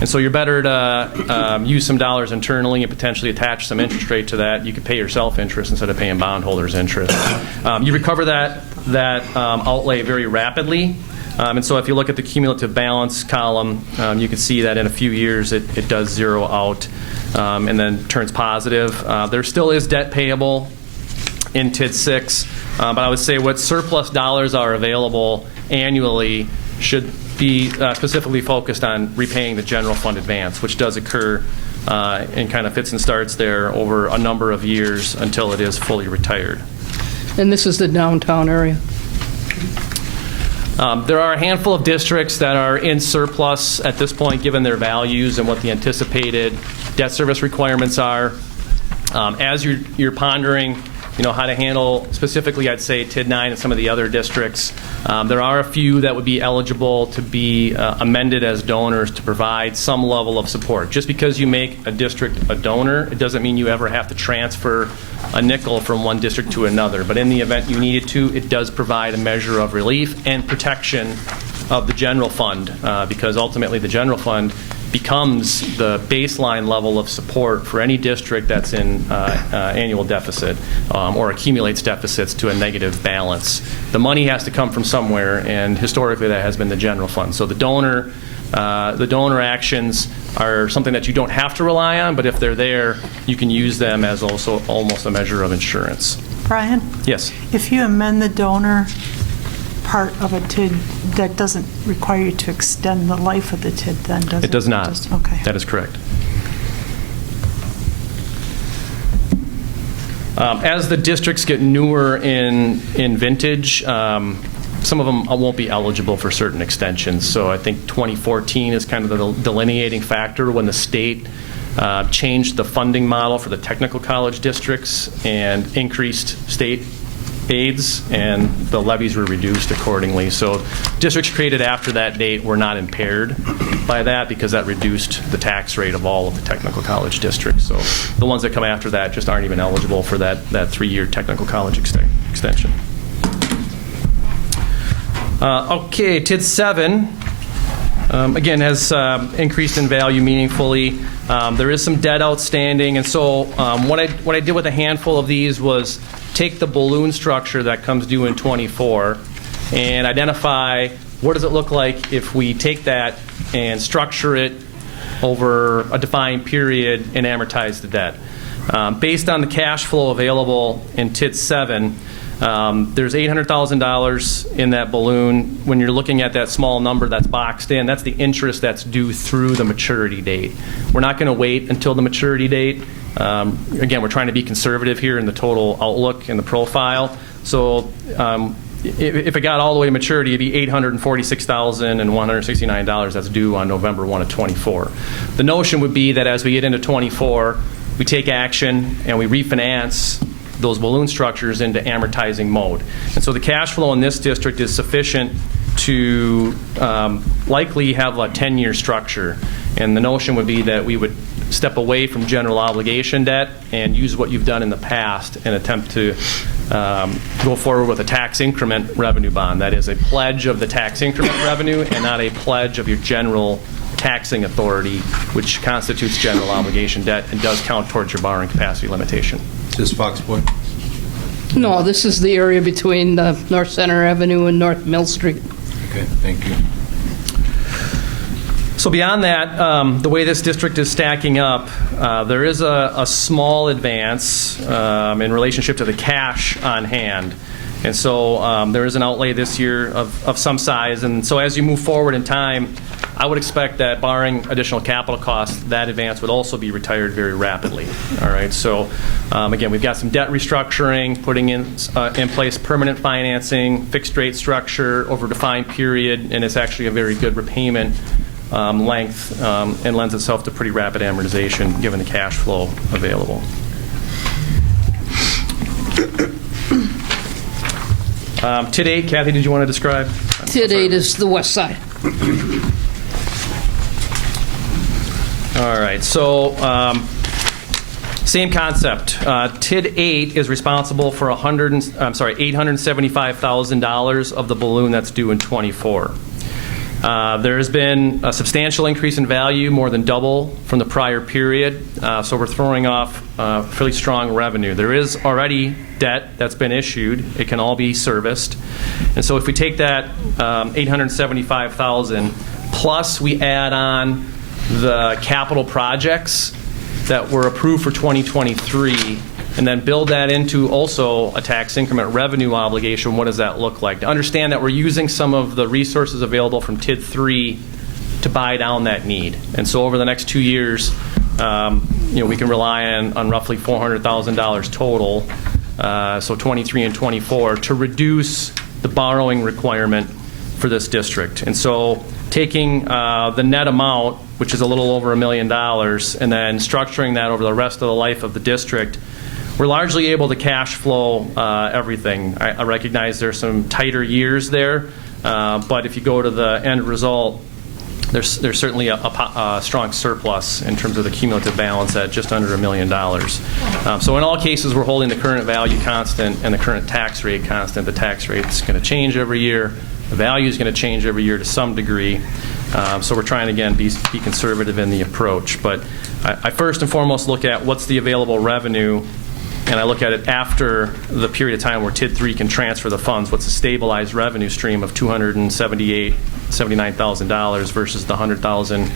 And so you're better to use some dollars internally and potentially attach some interest rate to that. You could pay yourself interest instead of paying bondholders interest. You recover that outlay very rapidly. And so if you look at the cumulative balance column, you can see that in a few years it does zero out and then turns positive. There still is debt payable in TID 6, but I would say what surplus dollars are available annually should be specifically focused on repaying the general fund advance, which does occur and kind of fits and starts there over a number of years until it is fully retired. And this is the downtown area. There are a handful of districts that are in surplus at this point, given their values and what the anticipated debt service requirements are. As you're pondering, how to handle specifically, I'd say TID 9 and some of the other districts, there are a few that would be eligible to be amended as donors to provide some level of support. Just because you make a district a donor, it doesn't mean you ever have to transfer a nickel from one district to another. But in the event you needed to, it does provide a measure of relief and protection of the general fund, because ultimately the general fund becomes the baseline level of support for any district that's in annual deficit or accumulates deficits to a negative balance. The money has to come from somewhere, and historically that has been the general fund. So the donor actions are something that you don't have to rely on, but if they're there, you can use them as also almost a measure of insurance. Brian? Yes. If you amend the donor part of a TID, that doesn't require you to extend the life of the TID then, does it? It does not. Okay. That is correct. As the districts get newer in vintage, some of them won't be eligible for certain extensions. So I think 2014 is kind of the delineating factor when the state changed the funding model for the technical college districts and increased state aids, and the levies were reduced accordingly. So districts created after that date were not impaired by that because that reduced the tax rate of all of the technical college districts. So the ones that come after that just aren't even eligible for that 3-year technical college extension. Okay, TID 7, again, has increased in value meaningfully. There is some debt outstanding, and so what I did with a handful of these was take the balloon structure that comes due in 24 and identify what does it look like if we take that and structure it over a defined period and amortize the debt. Based on the cash flow available in TID 7, there's $800,000 in that balloon. When you're looking at that small number that's boxed in, that's the interest that's due through the maturity date. We're not going to wait until the maturity date. Again, we're trying to be conservative here in the total outlook and the profile. So if it got all the way to maturity, it'd be $846,169 that's due on November 1 of 24. The notion would be that as we get into 24, we take action and we refinance those balloon structures into amortizing mode. And so the cash flow in this district is sufficient to likely have a 10-year structure. And the notion would be that we would step away from general obligation debt and use what you've done in the past and attempt to go forward with a tax increment revenue bond. That is a pledge of the tax increment revenue and not a pledge of your general taxing authority, which constitutes general obligation debt and does count towards your borrowing capacity limitation. Is this Fox Point? No, this is the area between North Center Avenue and North Mill Street. Okay, thank you. So beyond that, the way this district is stacking up, there is a small advance in relationship to the cash on hand. And so there is an outlay this year of some size. And so as you move forward in time, I would expect that barring additional capital costs, that advance would also be retired very rapidly. All right. So again, we've got some debt restructuring, putting in place permanent financing, fixed rate structure over a defined period, and it's actually a very good repayment length and lends itself to pretty rapid amortization given the cash flow available. TID 8, Kathy, did you want to describe? TID 8 is the west side. All right, so same concept. TID 8 is responsible for $875,000 of the balloon that's due in '24. There has been a substantial increase in value, more than double from the prior period, so we're throwing off fairly strong revenue. There is already debt that's been issued. It can all be serviced. And so if we take that $875,000 plus we add on the capital projects that were approved for 2023 and then build that into also a tax increment revenue obligation, what does that look like? To understand that we're using some of the resources available from TID 3 to buy down that need. And so over the next 2 years, we can rely on roughly $400,000 total, so 23 and 24, to reduce the borrowing requirement for this district. And so taking the net amount, which is a little over $1 million, and then structuring that over the rest of the life of the district, we're largely able to cash flow everything. I recognize there's some tighter years there, but if you go to the end result, there's certainly a strong surplus in terms of the cumulative balance at just under $1 million. So in all cases, we're holding the current value constant and the current tax rate constant. The tax rate's going to change every year. The value is going to change every year to some degree. So we're trying, again, be conservative in the approach. But I first and foremost look at what's the available revenue, and I look at it after the period of time where TID 3 can transfer the funds. What's a stabilized revenue stream of $279,000 versus the $100,000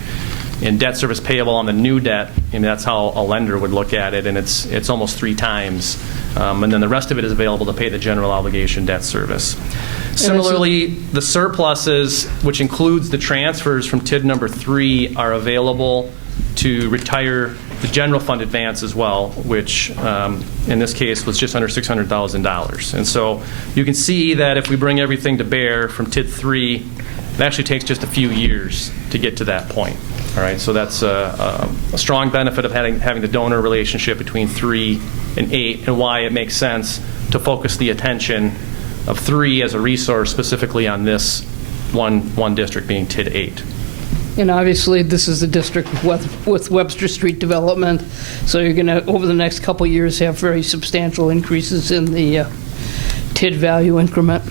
in debt service payable on the new debt? And that's how a lender would look at it, and it's almost 3 times. And then the rest of it is available to pay the general obligation debt service. Similarly, the surpluses, which includes the transfers from TID number 3, are available to retire the general fund advance as well, which in this case was just under $600,000. And so you can see that if we bring everything to bear from TID 3, it actually takes just a few years to get to that point. All right, so that's a strong benefit of having the donor relationship between 3 and 8, and why it makes sense to focus the attention of 3 as a resource specifically on this one district being TID 8. And obviously, this is a district with Webster Street development, so you're going to, over the next couple of years, have very substantial increases in the TID value increment.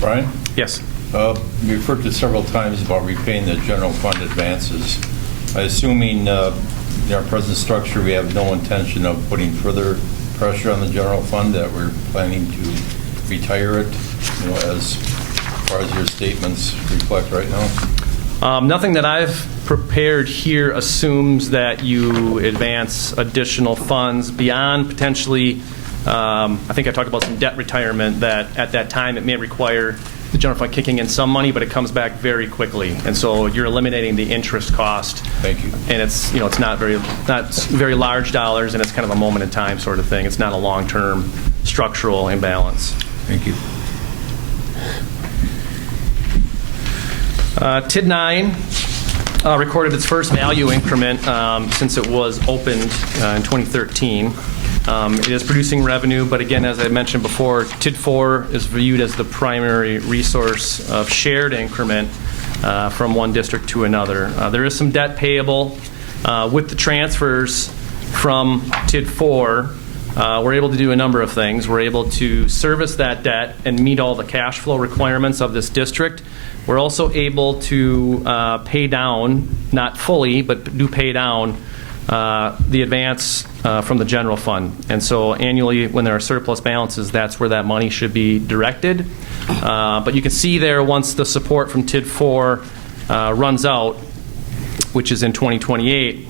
Brian? Yes. We referred to several times about repaying the general fund advances. Assuming in our present structure, we have no intention of putting further pressure on the general fund, that we're planning to retire it, as far as your statements reflect right now? Nothing that I've prepared here assumes that you advance additional funds beyond potentially, I think I talked about some debt retirement, that at that time it may require the general fund kicking in some money, but it comes back very quickly. And so you're eliminating the interest cost. Thank you. And it's, it's not very large dollars, and it's kind of a moment in time sort of thing. It's not a long-term structural imbalance. Thank you. TID 9 recorded its first value increment since it was opened in 2013. It is producing revenue, but again, as I mentioned before, TID 4 is viewed as the primary resource of shared increment from one district to another. There is some debt payable. With the transfers from TID 4, we're able to do a number of things. We're able to service that debt and meet all the cash flow requirements of this district. We're also able to pay down, not fully, but do pay down the advance from the general fund. And so annually, when there are surplus balances, that's where that money should be directed. But you can see there, once the support from TID 4 runs out, which is in 2028,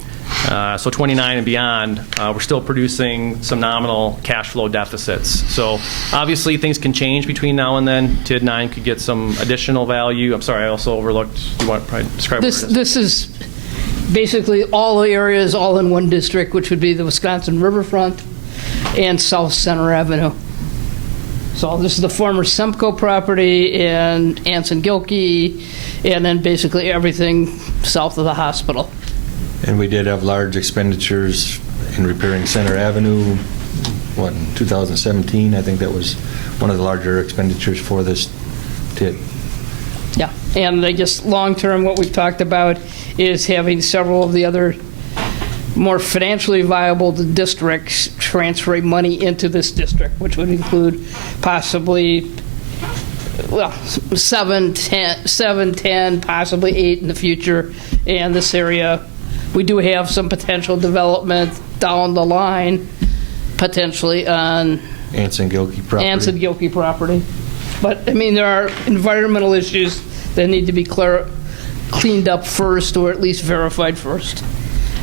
so 29 and beyond, we're still producing some nominal cash flow deficits. So obviously things can change between now and then. TID 9 could get some additional value. I'm sorry, I also overlooked. You want to probably describe what it is? This is basically all the areas all in one district, which would be the Wisconsin Riverfront and South Center Avenue. So this is the former Semco property and Anson Gilkey, and then basically everything south of the hospital. And we did have large expenditures in repairing Center Avenue, what, in 2017? I think that was one of the larger expenditures for this TID. Yeah, and I guess long-term, what we've talked about is having several of the other more financially viable districts transferring money into this district, which would include possibly, well, 7, 10, possibly 8 in the future. And this area, we do have some potential development down the line, potentially on Anson Gilkey property. Anson Gilkey property. But, I mean, there are environmental issues that need to be cleaned up first, or at least verified first.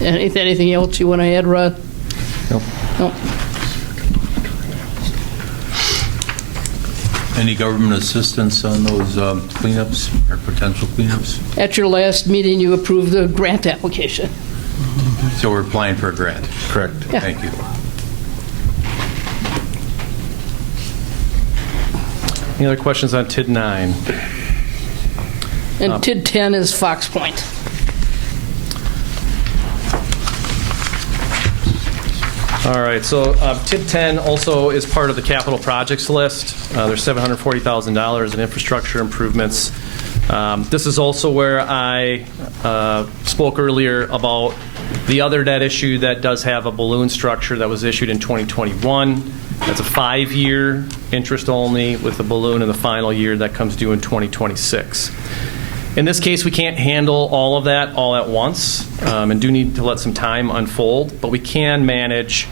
Anything else you want to add, Rod? Nope. Nope. Any government assistance on those cleanups or potential cleanups? At your last meeting, you approved the grant application. So we're applying for a grant? Correct. Yeah. Thank you. Any other questions on TID 9? And TID 10 is Fox Point. All right, so TID 10 also is part of the capital projects list. There's $740,000 in infrastructure improvements. This is also where I spoke earlier about the other debt issue that does have a balloon structure that was issued in 2021. That's a 5-year interest only with a balloon in the final year that comes due in 2026. In this case, we can't handle all of that all at once and do need to let some time unfold, but we can manage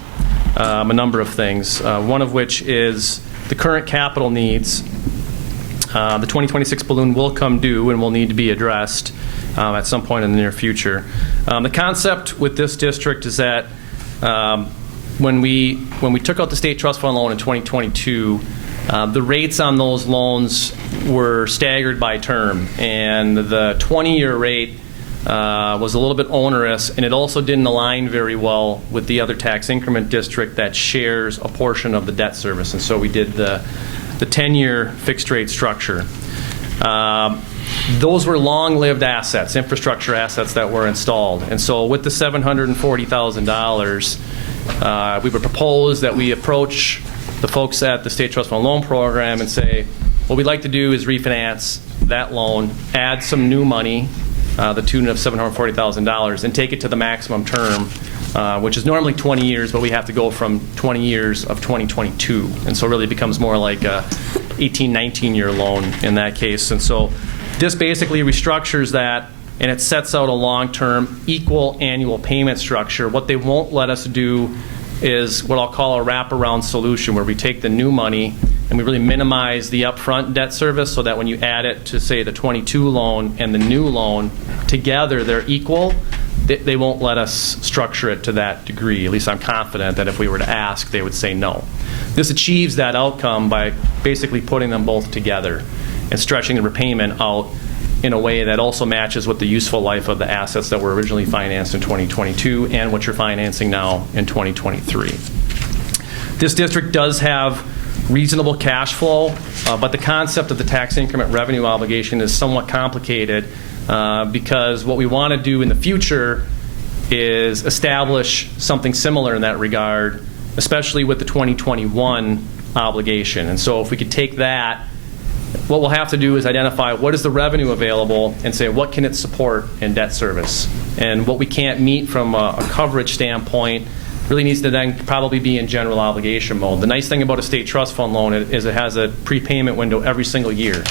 a number of things, one of which is the current capital needs. The 2026 balloon will come due and will need to be addressed at some point in the near future. The concept with this district is that when we took out the state trust fund loan in 2022, the rates on those loans were staggered by term, and the 20-year rate was a little bit onerous, and it also didn't align very well with the other tax increment district that shares a portion of the debt service, and so we did the 10-year fixed rate structure. Those were long-lived assets, infrastructure assets that were installed, and so with the $740,000, we would propose that we approach the folks at the State Trust Fund Loan Program and say, what we'd like to do is refinance that loan, add some new money, the tune of $740,000, and take it to the maximum term, which is normally 20 years, but we have to go from 20 years of 2022. And so it really becomes more like a 18, 19-year loan in that case. And so this basically restructures that, and it sets out a long-term equal annual payment structure. What they won't let us do is what I'll call a wraparound solution, where we take the new money and we really minimize the upfront debt service so that when you add it to, say, the 22 loan and the new loan together, they're equal. They won't let us structure it to that degree. At least I'm confident that if we were to ask, they would say no. This achieves that outcome by basically putting them both together and stretching the repayment out in a way that also matches with the useful life of the assets that were originally financed in 2022 and what you're financing now in 2023. This district does have reasonable cash flow, but the concept of the tax increment revenue obligation is somewhat complicated because what we want to do in the future is establish something similar in that regard, especially with the 2021 obligation. And so if we could take that, what we'll have to do is identify what is the revenue available and say what can it support in debt service. And what we can't meet from a coverage standpoint really needs to then probably be in general obligation mode. The nice thing about a state trust fund loan is it has a prepayment window every single year.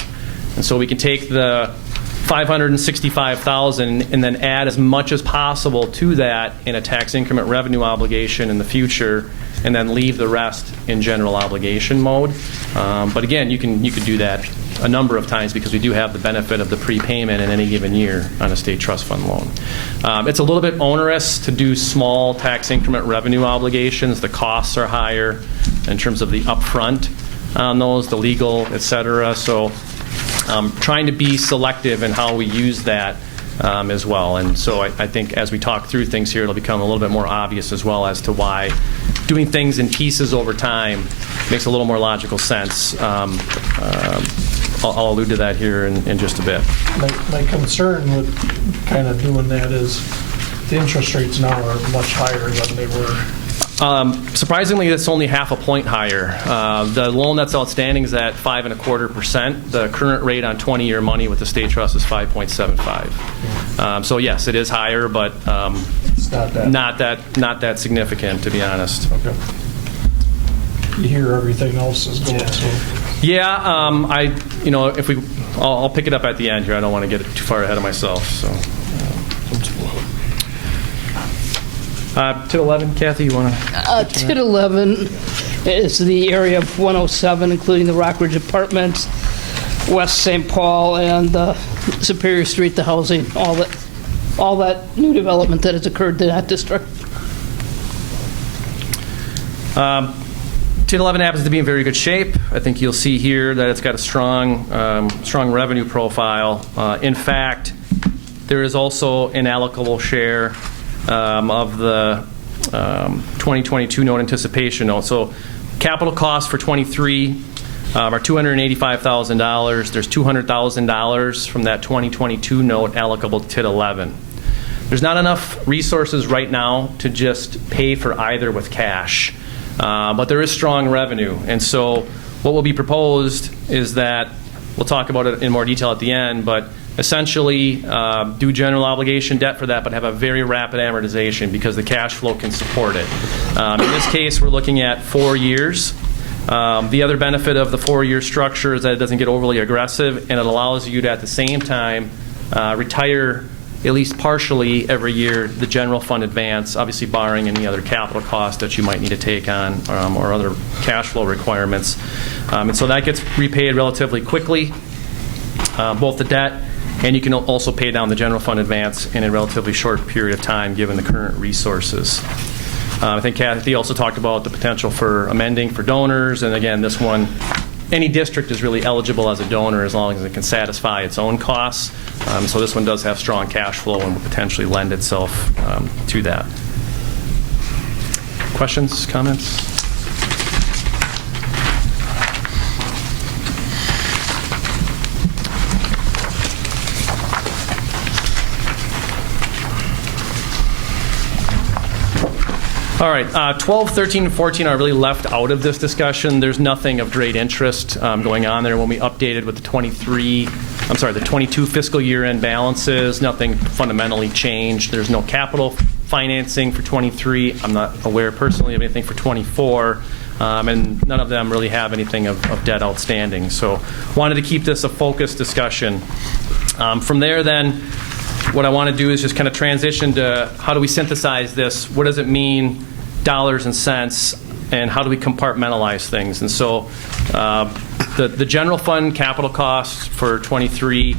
And so we can take the $565,000 and then add as much as possible to that in a tax increment revenue obligation in the future, and then leave the rest in general obligation mode. But again, you can do that a number of times because we do have the benefit of the prepayment in any given year on a state trust fund loan. It's a little bit onerous to do small tax increment revenue obligations. The costs are higher in terms of the upfront on those, the legal, et cetera. So trying to be selective in how we use that as well. And so I think as we talk through things here, it'll become a little bit more obvious as well as to why doing things in pieces over time makes a little more logical sense. I'll allude to that here in just a bit. My concern with kind of doing that is the interest rates now are much higher than they were. Surprisingly, it's only half a point higher. The loan that's outstanding is at 5.25%. The current rate on 20-year money with the state trust is 5.75. So yes, it is higher, but It's not not that significant, to be honest. Okay. You hear everything else is going. So. Yeah, I'll pick it up at the end here. I don't want to get too far ahead of myself. So. TID 11, Kathy, you want to? TID 11 is the area of 107, including the Rockridge Apartments, West St. Paul, and Superior Street, the housing, all that new development that has occurred in that district. TID 11 happens to be in very good shape. I think you'll see here that it's got a strong revenue profile. In fact, there is also an allocable share of the 2022 note anticipation note. So capital costs for 23 are $285,000. There's $200,000 from that 2022 note allocable to TID 11. There's not enough resources right now to just pay for either with cash, but there is strong revenue. And so what will be proposed is that, we'll talk about it in more detail at the end, but essentially do general obligation debt for that, but have a very rapid amortization because the cash flow can support it. In this case, we're looking at 4 years. The other benefit of the 4-year structure is that it doesn't get overly aggressive, and it allows you to, at the same time, retire at least partially every year the general fund advance, obviously barring any other capital costs that you might need to take on or other cash flow requirements. And so that gets repaid relatively quickly, both the debt, and you can also pay down the general fund advance in a relatively short period of time given the current resources. I think Kathy also talked about the potential for amending for donors, and again, this one, any district is really eligible as a donor as long as it can satisfy its own costs. So this one does have strong cash flow and will potentially lend itself to that. Questions, comments? All right, 12, 13, and 14 are really left out of this discussion. There's nothing of great interest going on there. When we updated with the 22 fiscal year-end balances, nothing fundamentally changed. There's no capital financing for 23. I'm not aware personally of anything for 24, and none of them really have anything of debt outstanding. So wanted to keep this a focused discussion. From there, then, what I want to do is just kind of transition to how do we synthesize this? What does it mean, dollars and cents, and how do we compartmentalize things? And so the general fund capital costs for 23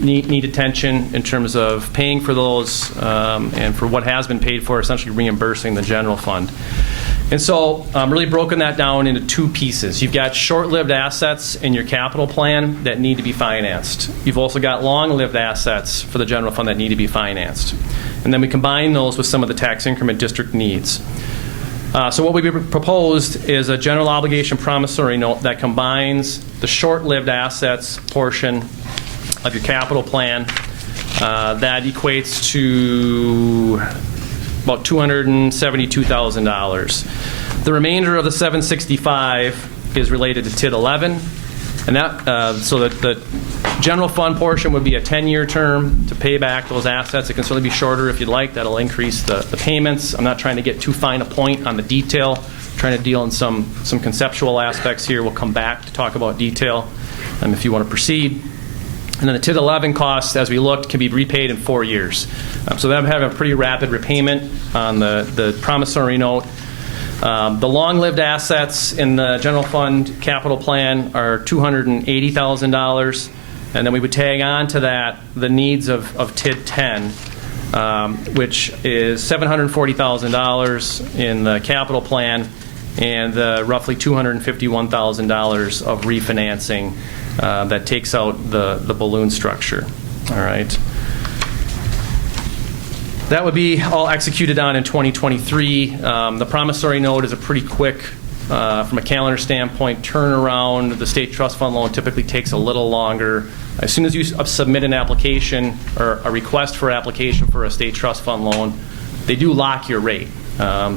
need attention in terms of paying for those and for what has been paid for, essentially reimbursing the general fund. And so really broken that down into two pieces. You've got short-lived assets in your capital plan that need to be financed. You've also got long-lived assets for the general fund that need to be financed. And then we combine those with some of the tax increment district needs. So what we proposed is a general obligation promissory note that combines the short-lived assets portion of your capital plan. That equates to about $272,000. The remainder of the $765,000 is related to TID 11, and that so that the general fund portion would be a 10-year term to pay back those assets. It can certainly be shorter if you'd like. That'll increase the payments. I'm not trying to get too fine a point on the detail. I'm trying to deal in some conceptual aspects here. We'll come back to talk about detail if you want to proceed. And then the TID 11 costs, as we looked, can be repaid in 4 years. So that have a pretty rapid repayment on the promissory note. The long-lived assets in the general fund capital plan are $280,000, and then we would tag on to that the needs of TID 10, which is $740,000 in the capital plan and roughly $251,000 of refinancing that takes out the balloon structure. All right. That would be all executed on in 2023. The promissory note is a pretty quick, from a calendar standpoint, turnaround. The state trust fund loan typically takes a little longer. As soon as you submit an application or a request for application for a state trust fund loan, they do lock your rate.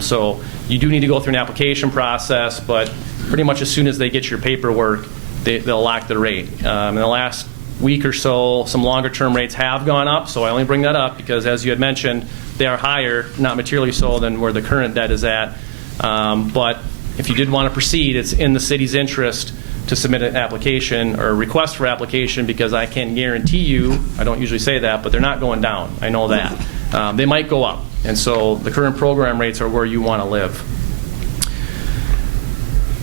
So you do need to go through an application process, but pretty much as soon as they get your paperwork, they'll lock the rate. In the last week or so, some longer term rates have gone up, so I only bring that up because, as you had mentioned, they are higher, not materially so, than where the current debt is at. But if you did want to proceed, it's in the city's interest to submit an application or a request for application, because I can guarantee you, I don't usually say that, but they're not going down. I know that. They might go up. And so the current program rates are where you want to live.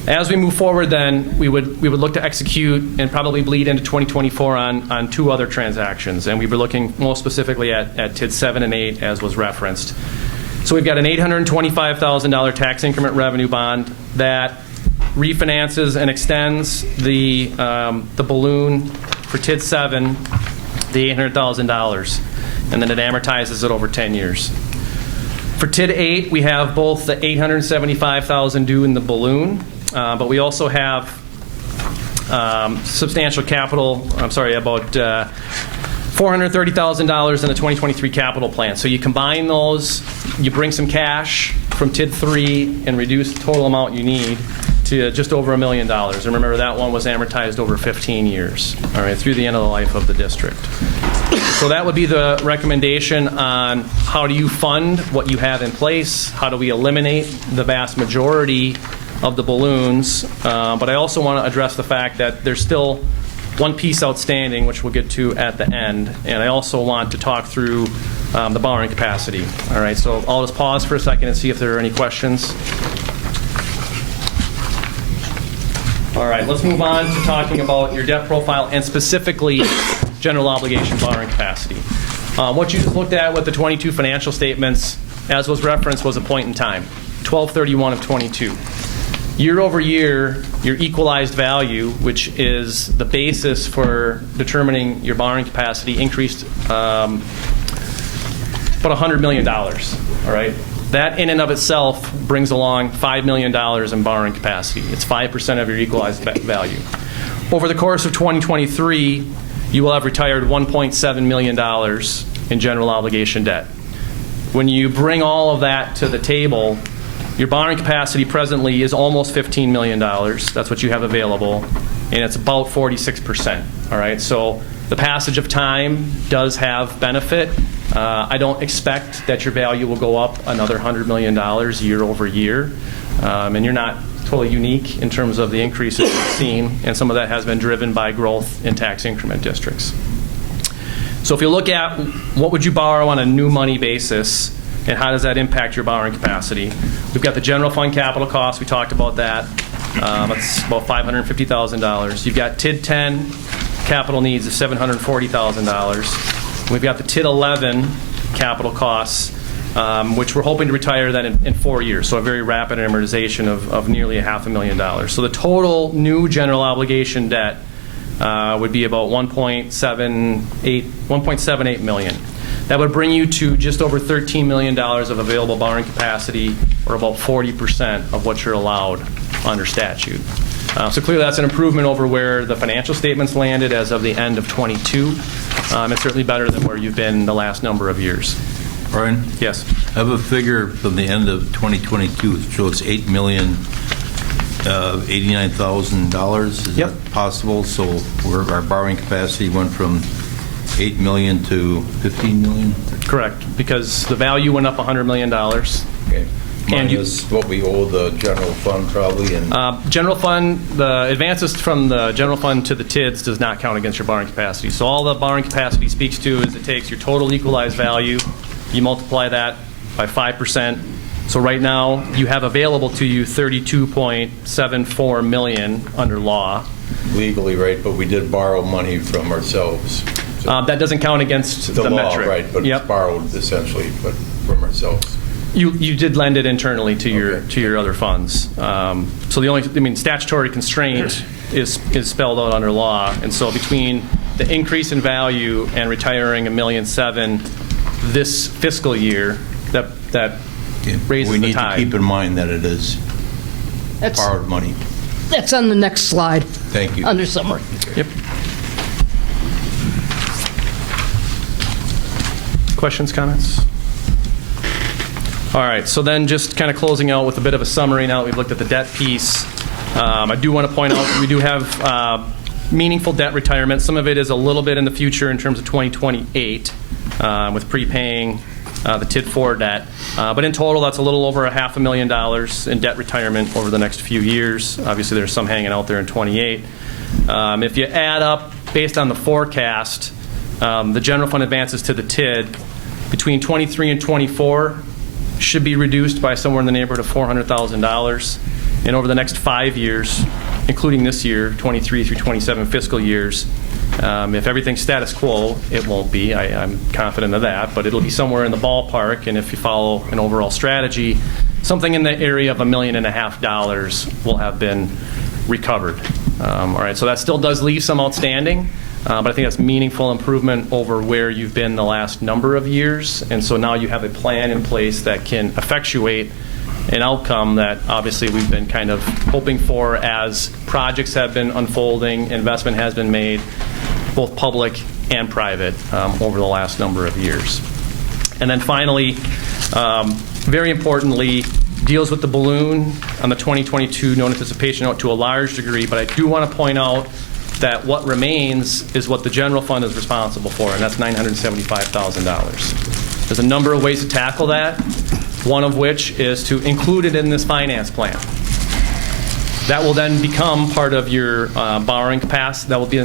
As we move forward, then, we would look to execute and probably bleed into 2024 on two other transactions. And we were looking most specifically at TID 7 and 8, as was referenced. So we've got an $825,000 tax increment revenue bond that refinances and extends the balloon for TID 7, the $800,000, and then it amortizes it over 10 years. For TID 8, we have both the $875,000 due in the balloon, but we also have substantial capital, about $430,000 in the 2023 capital plan. So you combine those, you bring some cash from TID 3 and reduce the total amount you need to just over $1 million. And remember, that one was amortized over 15 years, all right, through the end of the life of the district. So that would be the recommendation on how do you fund what you have in place, how do we eliminate the vast majority of the balloons, but I also want to address the fact that there's still one piece outstanding, which we'll get to at the end, and I also want to talk through the borrowing capacity. All right, so I'll just pause for a second and see if there are any questions. All right, let's move on to talking about your debt profile and specifically general obligation borrowing capacity. What you just looked at with the 22 financial statements, as was referenced, was a point in time, 12/31 of 22. Year over year, your equalized value, which is the basis for determining your borrowing capacity, increased about $100 million. All right, that in and of itself brings along $5 million in borrowing capacity. It's 5% of your equalized value. Over the course of 2023, you will have retired $1.7 million in general obligation debt. When you bring all of that to the table, your borrowing capacity presently is almost $15 million. That's what you have available, and it's about 46%. All right, so the passage of time does have benefit. I don't expect that your value will go up another $100 million year over year, and you're not totally unique in terms of the increases we've seen, and some of that has been driven by growth in tax increment districts. So if you look at what would you borrow on a new money basis, and how does that impact your borrowing capacity? We've got the general fund capital costs. We talked about that. That's about $550,000. You've got TID 10 capital needs of $740,000. We've got the TID 11 capital costs, which we're hoping to retire that in 4 years, so a very rapid amortization of nearly $500,000. So the total new general obligation debt would be about $1.78 million. That would bring you to just over $13 million of available borrowing capacity, or about 40% of what you're allowed under statute. So clearly that's an improvement over where the financial statements landed as of the end of 22. It's certainly better than where you've been the last number of years. Brian? Yes. I have a figure from the end of 2022. It shows $8,089,000. Is Yep. that possible? So our borrowing capacity went from $8 million to $15 million? Correct, because the value went up $100 million. Okay. And Minus what we owe the general fund probably. And general fund, the advances from the general fund to the TIDs does not count against your borrowing capacity. So all the borrowing capacity speaks to is it takes your total equalized value, you multiply that by 5%, So right now, you have available to you $32.74 million under law. Legally, right, but we did borrow money from ourselves. So That doesn't count against the the law, metric. right, but Yep. it's borrowed essentially, but from ourselves. You did lend it internally to your Okay. to your other funds. So the only, I mean, statutory constraint is spelled out under law, and so between the increase in value and retiring $1.7 million this fiscal year, that raises We the need to tide. keep in mind that it is That's, borrowed money. that's on the next slide, Thank you. under summary. Yep. Questions, comments? All right, so then just kind of closing out with a bit of a summary now that we've looked at the debt piece. I do want to point out we do have meaningful debt retirement. Some of it is a little bit in the future in terms of 2028 with prepaying the TID4 debt. But in total, that's a little over $500,000 in debt retirement over the next few years. Obviously, there's some hanging out there in 28. If you add up, based on the forecast, the general fund advances to the TID between 23 and 24 should be reduced by somewhere in the neighborhood of $400,000. And over the next 5 years, including this year, 23 through 27 fiscal years, if everything's status quo, it won't be. I'm confident of that, but it'll be somewhere in the ballpark. And if you follow an overall strategy, something in the area of $1.5 million will have been recovered. All right, so that still does leave some outstanding, but I think that's meaningful improvement over where you've been the last number of years. And so now you have a plan in place that can effectuate an outcome that obviously we've been kind of hoping for as projects have been unfolding, investment has been made, both public and private, over the last number of years. And then finally, very importantly, deals with the balloon on the 2022 no anticipation note to a large degree, but I do want to point out that what remains is what the general fund is responsible for, and that's $975,000. There's a number of ways to tackle that, one of which is to include it in this finance plan. That will then become part of your borrowing capacity. That will be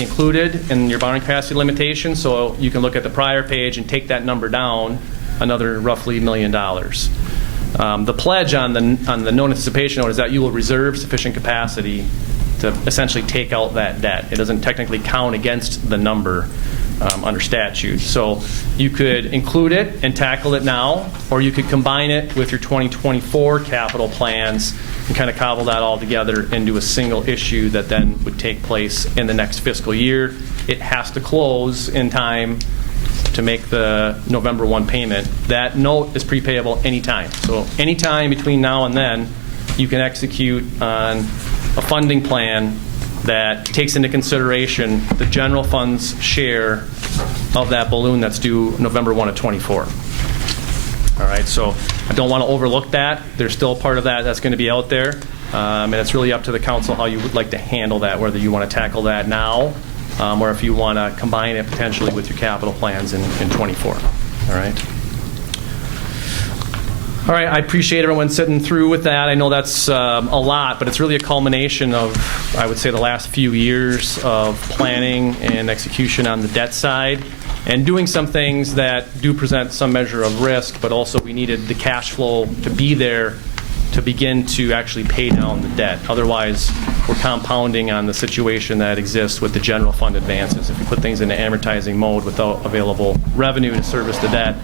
included in your borrowing capacity limitation, so you can look at the prior page and take that number down another roughly $1 million. The pledge on the no anticipation note is that you will reserve sufficient capacity to essentially take out that debt. It doesn't technically count against the number under statute. So you could include it and tackle it now, or you could combine it with your 2024 capital plans and kind of cobble that all together into a single issue that then would take place in the next fiscal year. It has to close in time to make the November 1 payment. That note is prepayable anytime. So anytime between now and then, you can execute on a funding plan that takes into consideration the general fund's share of that balloon that's due November 1 of 24. All right, so I don't want to overlook that. There's still part of that that's going to be out there, and it's really up to the council how you would like to handle that, whether you want to tackle that now or if you want to combine it potentially with your capital plans in 24. All right. All right, I appreciate everyone sitting through with that. I know that's a lot, but it's really a culmination of, I would say, the last few years of planning and execution on the debt side and doing some things that do present some measure of risk, but also we needed the cash flow to be there to begin to actually pay down the debt. Otherwise, we're compounding on the situation that exists with the general fund advances. If you put things into amortizing mode without available revenue to service the debt,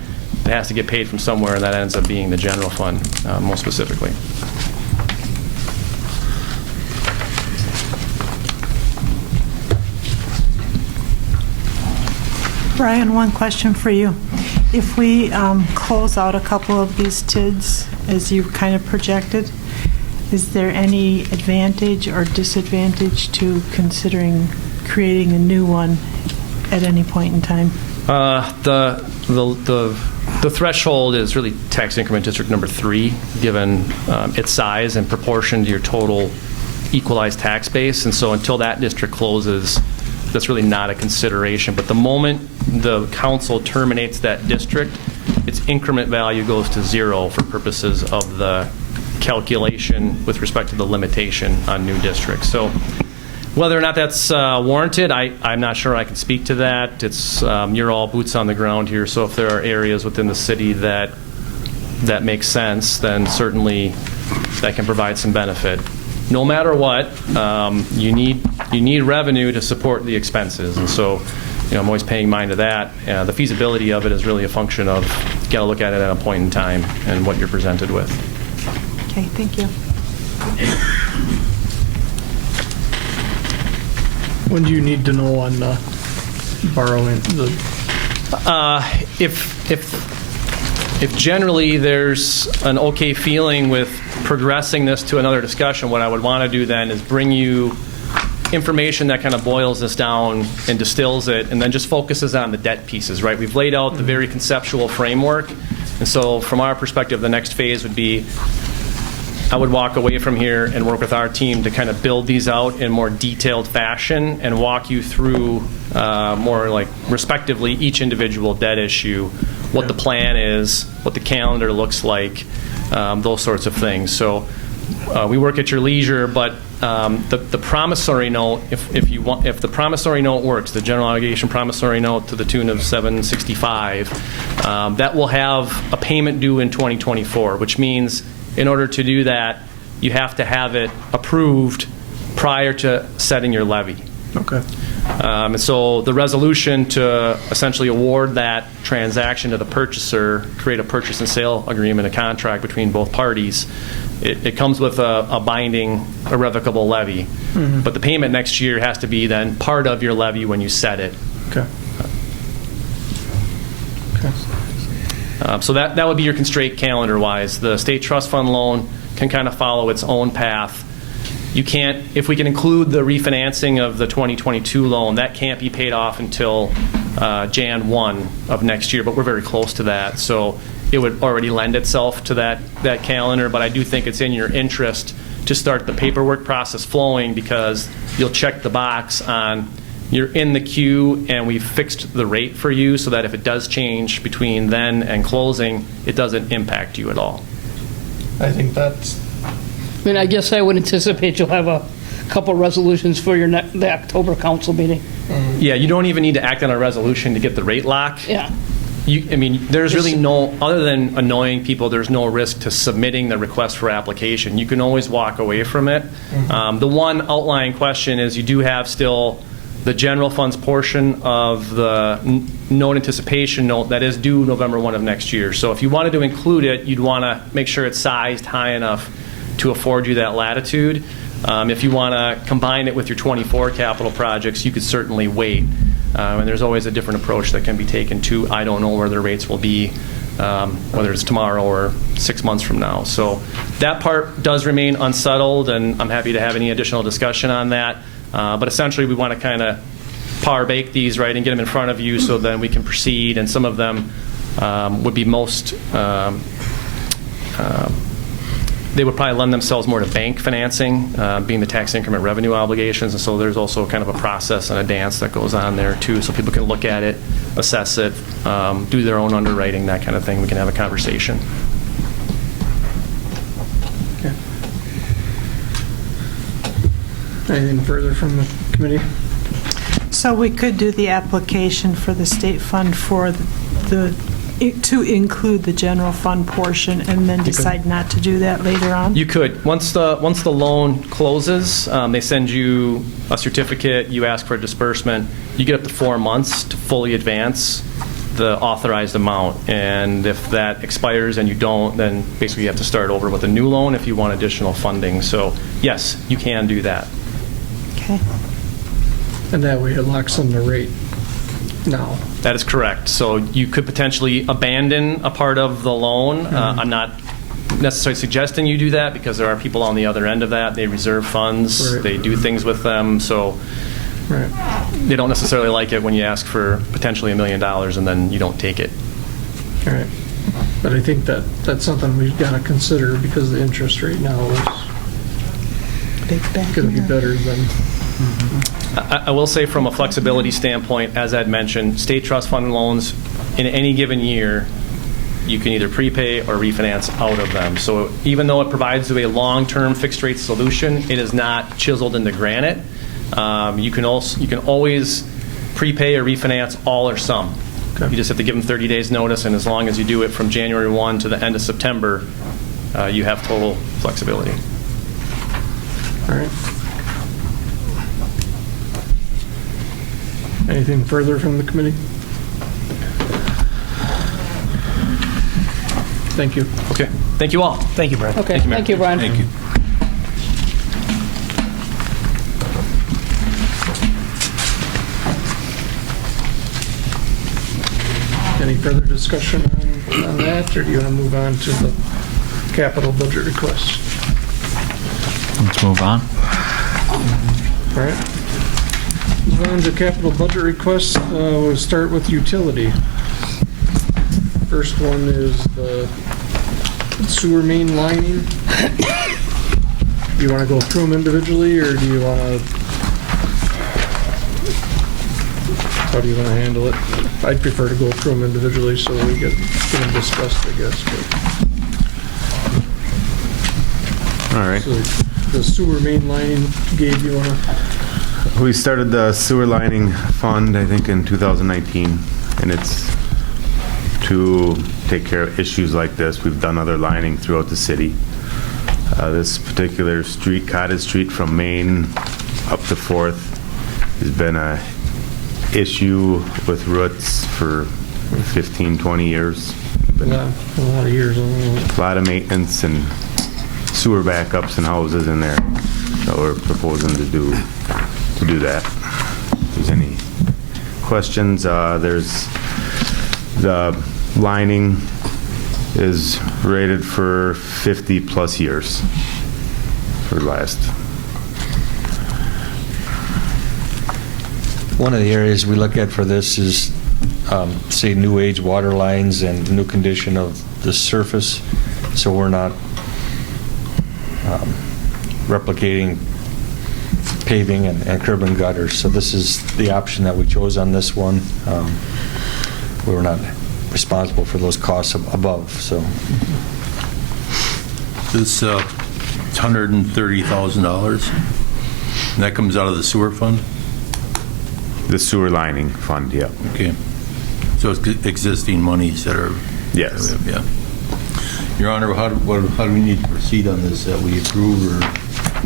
it has to get paid from somewhere, and that ends up being the general fund, most specifically. Brian, one question for you. If we close out a couple of these TIDs, as you kind of projected, is there any advantage or disadvantage to considering creating a new one at any point in time? The threshold is really tax increment district number 3, given its size and proportion to your total equalized tax base. And so until that district closes, that's really not a consideration. But the moment the council terminates that district, its increment value goes to 0 for purposes of the calculation with respect to the limitation on new districts. So whether or not that's warranted, I'm not sure I can speak to that. It's you're all boots on the ground here, so if there are areas within the city that that makes sense, then certainly that can provide some benefit. No matter what, you need revenue to support the expenses, and so I'm always paying mind to that. The feasibility of it is really a function of, you got to look at it at a point in time and what you're presented with. Okay, thank you. When do you need to know on borrowing the? If generally there's an okay feeling with progressing this to another discussion, what I would want to do then is bring you information that kind of boils this down and distills it, and then just focuses on the debt pieces, right? We've laid out the very conceptual framework, and so from our perspective, the next phase would be, I would walk away from here and work with our team to kind of build these out in more detailed fashion and walk you through more like respectively each individual debt issue, what the plan is, what the calendar looks like, those sorts of things. So we work at your leisure, but the promissory note, if the promissory note works, the general obligation promissory note to the tune of $765, that will have a payment due in 2024, which means in order to do that, you have to have it approved prior to setting your levy. Okay. And so the resolution to essentially award that transaction to the purchaser, create a purchase and sale agreement, a contract between both parties, it comes with a binding, irrevocable levy. Mm-hmm. But the payment next year has to be then part of your levy when you set it. Okay. So that would be your constraint calendar-wise. The state trust fund loan can kind of follow its own path. You can't, if we can include the refinancing of the 2022 loan, that can't be paid off until Jan 1 of next year, but we're very close to that. So it would already lend itself to that calendar, but I do think it's in your interest to start the paperwork process flowing, because you'll check the box on you're in the queue and we've fixed the rate for you so that if it does change between then and closing, it doesn't impact you at all. I think that's. I mean, I guess I would anticipate you'll have a couple resolutions for the October council meeting. Yeah, you don't even need to act on a resolution to get the rate lock. Yeah. I mean, there's really no, other than annoying people, there's no risk to submitting the request for application. You can always walk away from it. The one outlying question is you do have still the general funds portion of the note anticipation note that is due November 1 of next year. So if you wanted to include it, you'd want to make sure it's sized high enough to afford you that latitude. If you want to combine it with your 24 capital projects, you could certainly wait. And there's always a different approach that can be taken too. I don't know where the rates will be, whether it's tomorrow or 6 months from now. So that part does remain unsettled, and I'm happy to have any additional discussion on that. But essentially, we want to kind of power bake these, right, and get them in front of you so then we can proceed. And some of them would be most, they would probably lend themselves more to bank financing, being the tax increment revenue obligations. And so there's also kind of a process and a dance that goes on there too, so people can look at it, assess it, do their own underwriting, that kind of thing. We can have a conversation. Okay. Anything further from the committee? So we could do the application for the state fund for to include the general fund portion, and then decide not to do that later on? You could. Once the loan closes, they send you a certificate, you ask for a disbursement, you get up to 4 months to fully advance the authorized amount. And if that expires and you don't, then basically you have to start over with a new loan if you want additional funding. So yes, you can do that. Okay. And that way it locks in the rate now. That is correct. So you could potentially abandon a part of the loan. I'm not necessarily suggesting you do that, because there are people on the other end of that. They reserve funds. Right. They do things with them. So Right. they don't necessarily like it when you ask for potentially $1 million and then you don't take it. All right. But I think that's something we've got to consider, because the interest rate now is going to be better than. I will say, from a flexibility standpoint, as Ed mentioned, state trust fund loans in any given year, you can either prepay or refinance out of them. So even though it provides you a long-term fixed rate solution, it is not chiseled into granite. You can always prepay or refinance all or some. You just have to give them 30 days notice, and as long as you do it from January 1 to the end of September, you have total flexibility. All right. Anything further from the committee? Thank you. Okay. Thank you all. Thank you, Brad. Okay, Thank you, Mayor. thank you, Brian. Thank you. Any further discussion on that, or do you want to move on to the capital budget request? Let's move on. All right. Move on to capital budget requests. We'll start with utility. First one is the sewer main lining. Do you want to go through them individually, or do you want to, how do you want to handle it? I'd prefer to go through them individually so we get them discussed, I guess. All right. So the sewer main lining, Gabe, you want to? We started the sewer lining fund, I think, in 2019, and it's to take care of issues like this. We've done other lining throughout the city. This particular street, Cottage Street from Main up to 4th, has been a issue with roots for 15, 20 years. A lot of years. A lot of maintenance and sewer backups and houses in there. So we're proposing to do that. If there's any questions, there's the lining is rated for 50 plus years for last. One of the areas we look at for this is, say, new age water lines and new condition of the surface, so we're not replicating paving and curb and gutters. So this is the option that we chose on this one. We were not responsible for those costs above, so. This $130,000, and that comes out of the sewer fund? The sewer lining fund, yeah. Okay. So it's existing monies that are... Yes. Yeah. Your Honor, how do we need to proceed on this? That we approve or...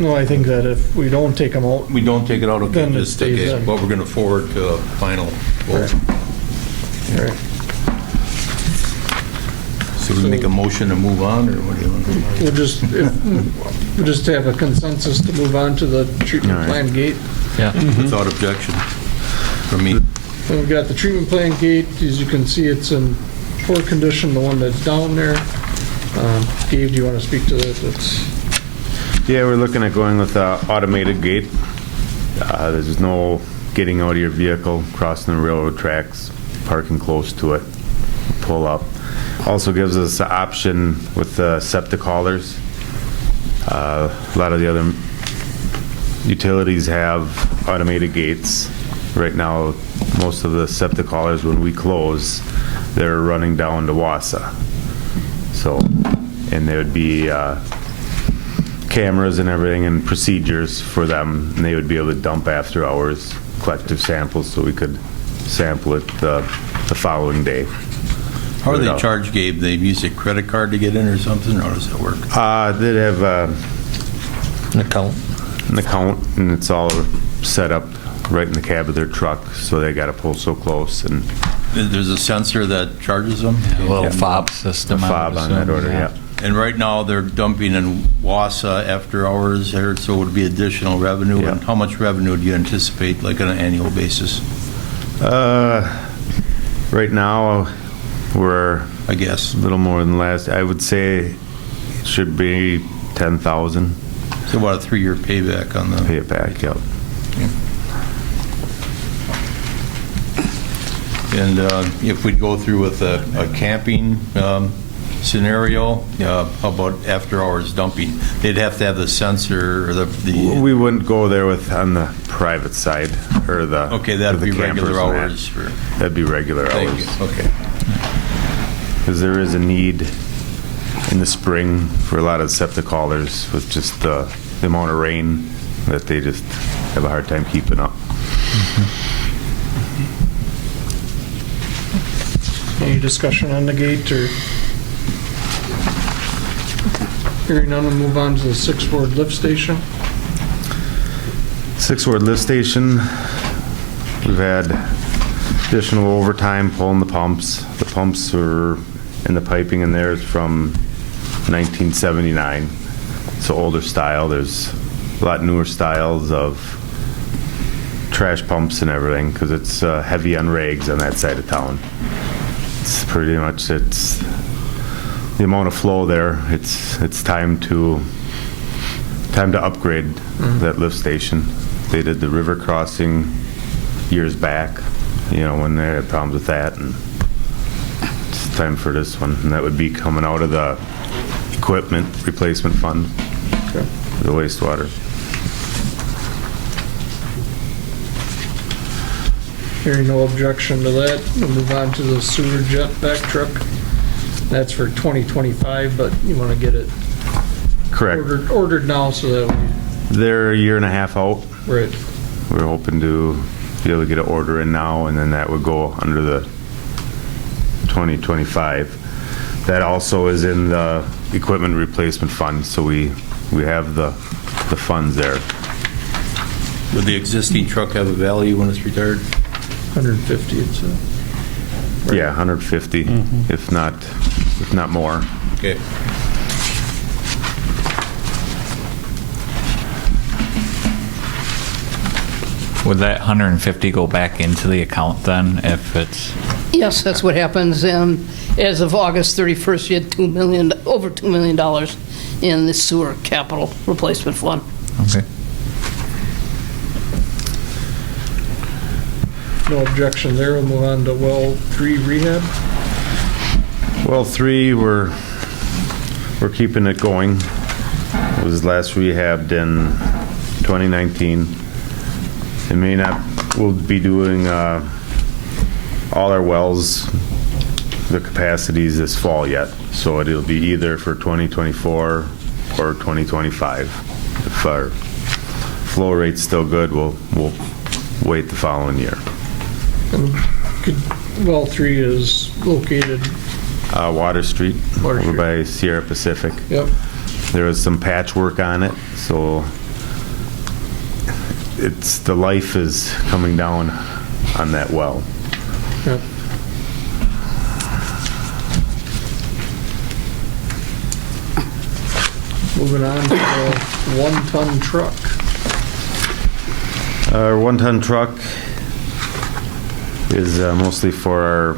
No, I think that if we don't take them out, We don't take it out, okay, Then it just stays take it, in. but we're going to forward to a final vote. all right. So we make a motion to move on, or what do you want to do? We'll just have a consensus to move on to the treatment All right. plan gate. Yeah. Without objection from me. And we've got the treatment plant gate. As you can see, it's in poor condition, the one that's down there. Gabe, do you want to speak to that? Yeah, we're looking at going with the automated gate. There's no getting out of your vehicle, crossing the railroad tracks, parking close to it, pull up. Also gives us the option with the septic haulers. A lot of the other utilities have automated gates. Right now, most of the septic haulers, when we close, they're running down to Wausau. So, and there would be cameras and everything and procedures for them, and they would be able to dump after hours, collective samples, so we could sample it the following day. How do they charge, Gabe? They use a credit card to get in or something, or how does that work? They'd have An account. an account, and it's all set up right in the cab of their truck, so they got to pull so close, and There's a sensor that charges them? A little Yeah. fob the system. I fob would on that assume, order, yeah. And right now, they're dumping in Wausau after hours there, so it would be additional revenue. Yeah. And how much revenue do you anticipate, like on an annual basis, Right now, we're I guess? a little more than last. I would say it should be 10,000. So about a 3-year payback on the... Pay it back, yep. And if we go through with a camping scenario, how about after-hours dumping? They'd have to have the sensor or the... We wouldn't go there with on the private side or the. Okay, that'd with be the campers regular and that. hours for... That'd be regular Thank hours. you, okay. Because there is a need in the spring for a lot of septic haulers with just the amount of rain that they just have a hard time keeping up. discussion on the gate, or? Hearing none, we'll move on to the Sixth Ward lift station. Sixth Ward lift station, we've had additional overtime pulling the pumps. The pumps are, and the piping in there is from 1979. It's an older style. There's a lot newer styles of trash pumps and everything because it's heavy on rags on that side of town. It's pretty much, it's the amount of flow there. It's time to upgrade that lift station. They did the river crossing years back, you know, when they had problems with that, and it's time for this one, and that would be coming out of the equipment replacement fund, the wastewater. Hearing no objection to that, we'll move on to the sewer jet back truck. That's for 2025, but you want to get it Correct. ordered now so that They're a year and a half out. Right. We're hoping to be able to get an order in now, and then that would go under the 2025. That also is in the equipment replacement fund, so we have the funds there. Would the existing truck have a value when it's retired? 150, it's a... Right. Yeah, 150, if not more. Okay. Would that 150 go back into the account then if it's... Yes, that's what happens. As of August 31st, you had over $2 million in the sewer capital replacement fund. Okay. No objection there. We'll move on to well 3 rehab. Well, 3, we're keeping it going. It was last rehabbed in 2019. We'll be doing all our wells, the capacities this fall yet. So it'll be either for 2024 or 2025. If our flow rate's still good, we'll wait the following year. Well 3 is located... Water Street, Water over Street. by Sierra Pacific. Yep. There was some patchwork on it, so the life is coming down on that well. Yep. Moving on to the 1-ton truck. Our 1-ton truck is mostly for our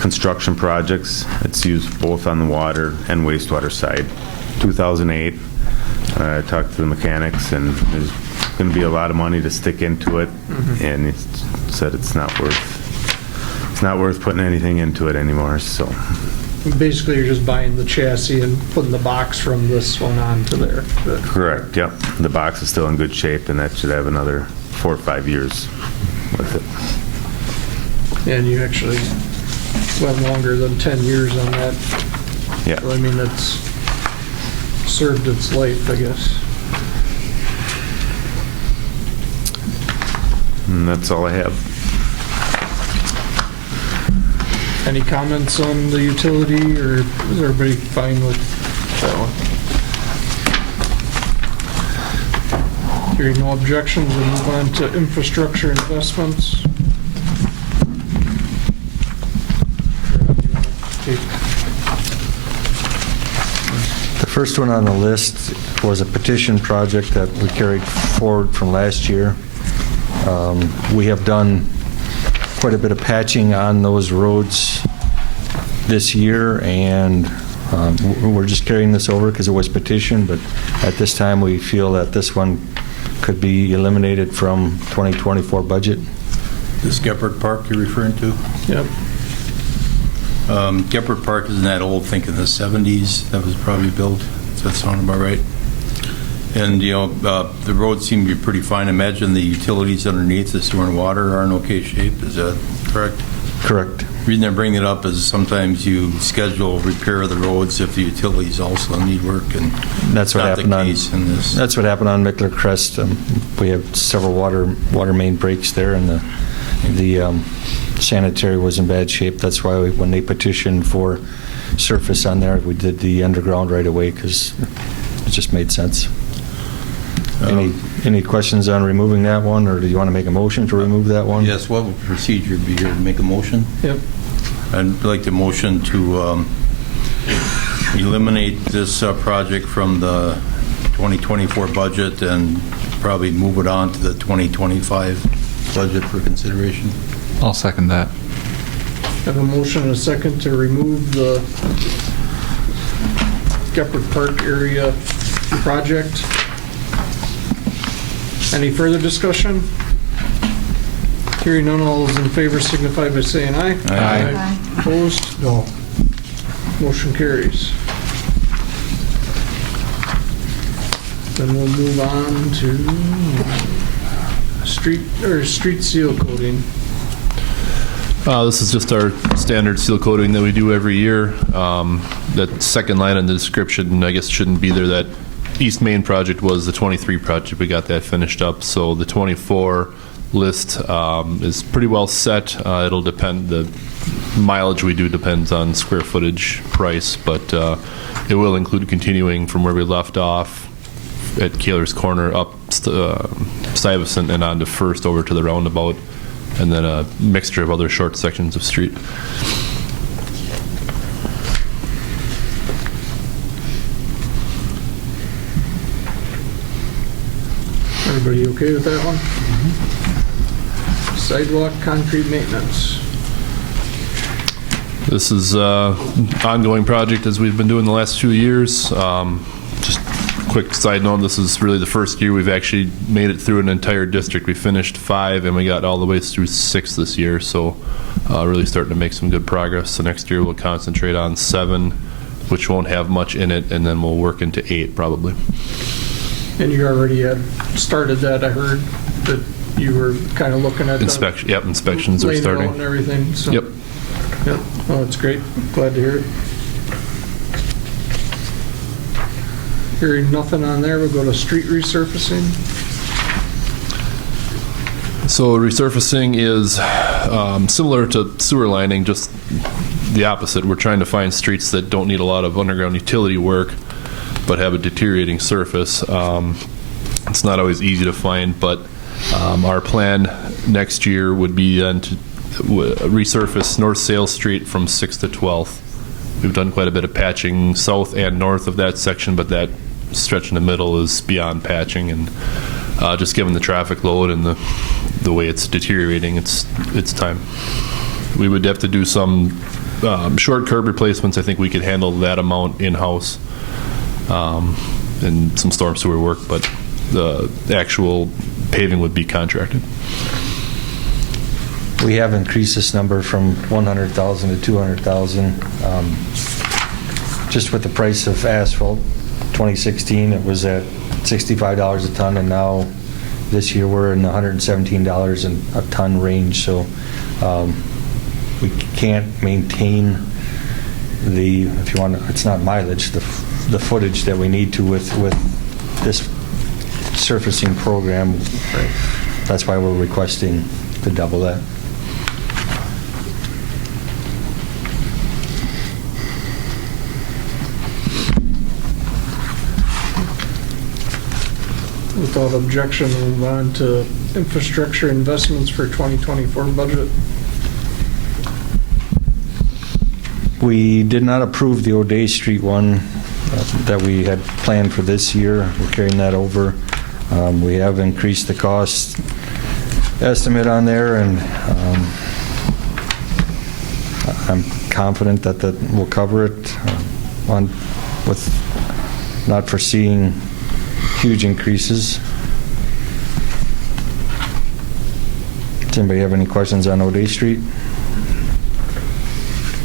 construction projects. It's used both on the water and wastewater side. 2008, I talked to the mechanics, and there's going to be a lot of money to stick into it, and he said it's not worth putting anything into it anymore. So Basically, you're just buying the chassis and putting the box from this one onto there. correct. Yep, the box is still in good shape, and that should have another 4 or 5 years with it. And you actually went longer than 10 years on that. Yeah. So, I mean, it's served its life, I guess. And that's all I have. Any comments on the utility, or is everybody fine with that one? Hearing no objections, we'll move on to infrastructure investments. The first one on the list was a petition project that we carried forward from last year. We have done quite a bit of patching on those roads this year, and we're just carrying this over because it was petitioned, but at this time we feel that this one could be eliminated from 2024 budget. This Gephardt Park you're referring to? Yep. Gephardt Park isn't that old, I think in the 70s that was probably built. Does that sound about right? And, you know, the roads seem to be pretty fine. Imagine the utilities underneath, the sewer and water are in okay shape. Is that correct? Correct. The reason I bring it up is sometimes you schedule repair of the roads if the utilities also need work, and That's what not happened the on. case in this. That's what happened on Mickler Crest. We have several water main breaks there, and the sanitary was in bad shape. That's why when they petitioned for surface on there, we did the underground right away because it just made sense. Any questions on removing that one, or do you want to make a motion to remove that one? Yes, what would procedure be here to make a motion? Yep. I'd like the motion to eliminate this project from the 2024 budget and probably move it on to the 2025 budget for consideration. I'll second that. Have a motion and a second to remove the Gephardt Park area project. Any further discussion? Hearing none, all those in favor signify by saying aye. Aye. Opposed? No. Motion carries. Then we'll move on to street seal coating. This is just our standard seal coating that we do every year. That second line in the description, I guess, shouldn't be there. That East Main project was the 23 project. We got that finished up. So the 24 list is pretty well set. It'll depend, the mileage we do depends on square footage price, but it will include continuing from where we left off at Kaler's Corner up Stuyvesant and on to First over to the roundabout, and then a mixture of other short sections of street. Everybody okay with that one? Sidewalk concrete maintenance. This is an ongoing project as we've been doing the last few years. Just quick side note, this is really the first year we've actually made it through an entire district. We finished 5 and we got all the way through 6 this year, so really starting to make some good progress. So next year we'll concentrate on 7, which won't have much in it, and then we'll work into 8 probably. And you already had started that, I heard, that you were kind of looking at inspection. Yep, inspections are laying it starting. out and everything. So. Yep. Yep. Oh, that's great. Glad to hear it. Hearing nothing on there, we'll go to street resurfacing. So resurfacing is similar to sewer lining, just the opposite. We're trying to find streets that don't need a lot of underground utility work but have a deteriorating surface. It's not always easy to find, but our plan next year would be then to resurface North Sale Street from 6th to 12th. We've done quite a bit of patching south and north of that section, but that stretch in the middle is beyond patching, and just given the traffic load and the way it's deteriorating, it's time. We would have to do some short curb replacements. I think we could handle that amount in-house, and some storm sewer work, but the actual paving would be contracted. We have increased this number from 100,000 to 200,000. Just with the price of asphalt, 2016 it was at $65 a ton, and now this year we're in the $117 a ton range. So we can't maintain the, if you want, it's not mileage, the footage that we need to with this surfacing program. That's why we're requesting to double that. Without objection, we'll move on to infrastructure investments for 2024 budget. We did not approve the O'Day Street one that we had planned for this year. We're carrying that over. We have increased the cost estimate on there, and I'm confident that that will cover it with not foreseeing huge increases. Does anybody have any questions on O'Day Street?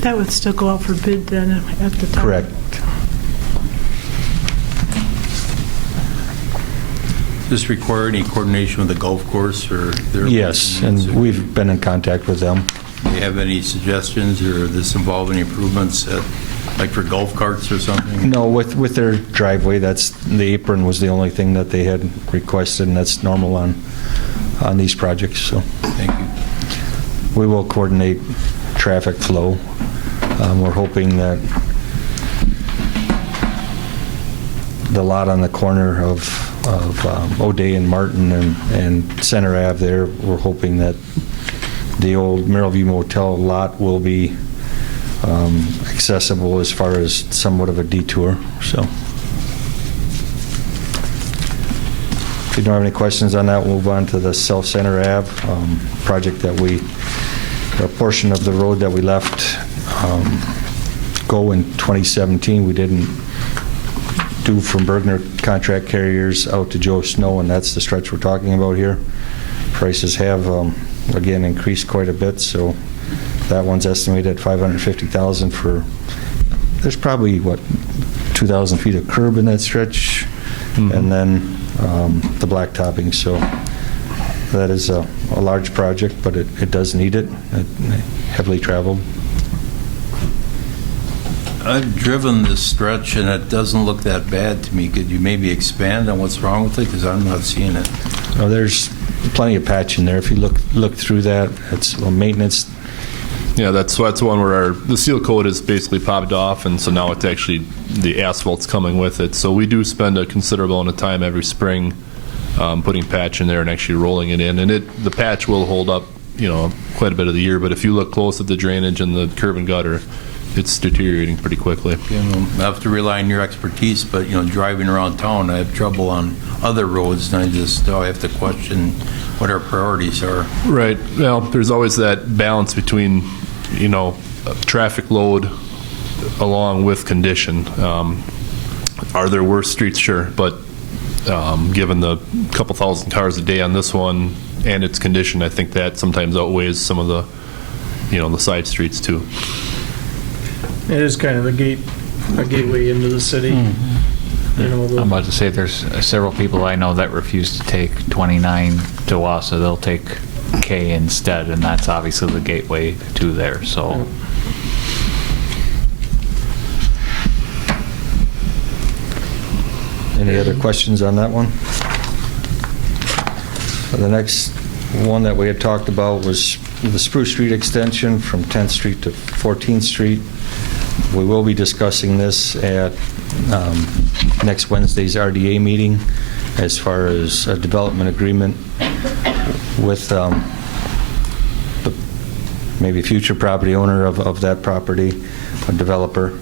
That would still go out for bid then at the time? Correct. Does this require any coordination with the golf course or their? Yes, and we've been in contact with them. Do you have any suggestions, or does this involve any improvements like for golf carts or something? No, with their driveway, that's the apron was the only thing that they had requested, and that's normal on these projects. So Thank you. we will coordinate traffic flow. We're hoping that the lot on the corner of O'Day and Martin and Center Ave there, we're hoping that the old Merrillview Motel lot will be accessible as far as somewhat of a detour. So if you don't have any questions on that, we'll move on to the South Center Ave project that a portion of the road that we left go in 2017. We didn't do from Bergner Contract Carriers out to Joe Snow, and that's the stretch we're talking about here. Prices have, again, increased quite a bit, so that one's estimated at $550,000 for, there's probably, 2,000 feet of curb in that stretch, and then the blacktopping. So that is a large project, but it does need it. Heavily traveled. I've driven this stretch, and it doesn't look that bad to me. Could you maybe expand on what's wrong with it? Because I'm not seeing it. Oh, there's plenty of patch in there. If you look through that, it's maintenance. Yeah, that's one where the seal coat is basically popped off, and so now it's actually the asphalt's coming with it. So we do spend a considerable amount of time every spring putting patch in there and actually rolling it in. And the patch will hold up, quite a bit of the year. But if you look close at the drainage and the curb and gutter, it's deteriorating pretty quickly. I have to rely on your expertise, but driving around town, I have trouble on other roads, and I have to question what our priorities are. Right. Well, there's always that balance between, traffic load along with condition. Are there worse streets? Sure, but given the couple thousand cars a day on this one and its condition, I think that sometimes outweighs some of the, the side streets too. It is kind of a gateway into the city. I'm about to say there's several people I know that refuse to take 29 to Wausau. They'll take K instead, and that's obviously the gateway to there. So. Any other questions on that one? The next one that we had talked about was the Spruce Street extension from 10th Street to 14th Street. We will be discussing this at next Wednesday's RDA meeting as far as a development agreement with maybe future property owner of that property, a developer.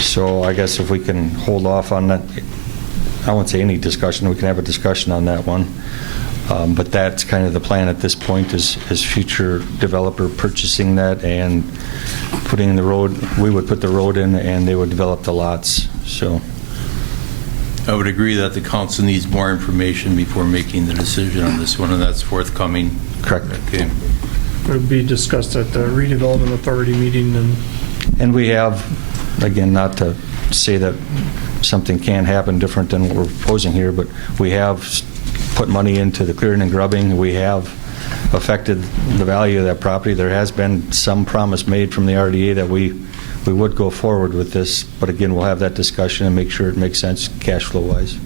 So I guess if we can hold off on that, I won't say any discussion, we can have a discussion on that one. But that's kind of the plan at this point is future developer purchasing that and putting in the road. We would put the road in and they would develop the lots. So I would agree that the council needs more information before making the decision on this one, and that's forthcoming. Correct. Okay. It would be discussed at the redevelopment authority meeting. And we have, again, not to say that something can happen different than what we're proposing here, but we have put money into the clearing and grubbing. We have affected the value of that property. There has been some promise made from the RDA that we would go forward with this, but again, we'll have that discussion and make sure it makes sense cash flow wise.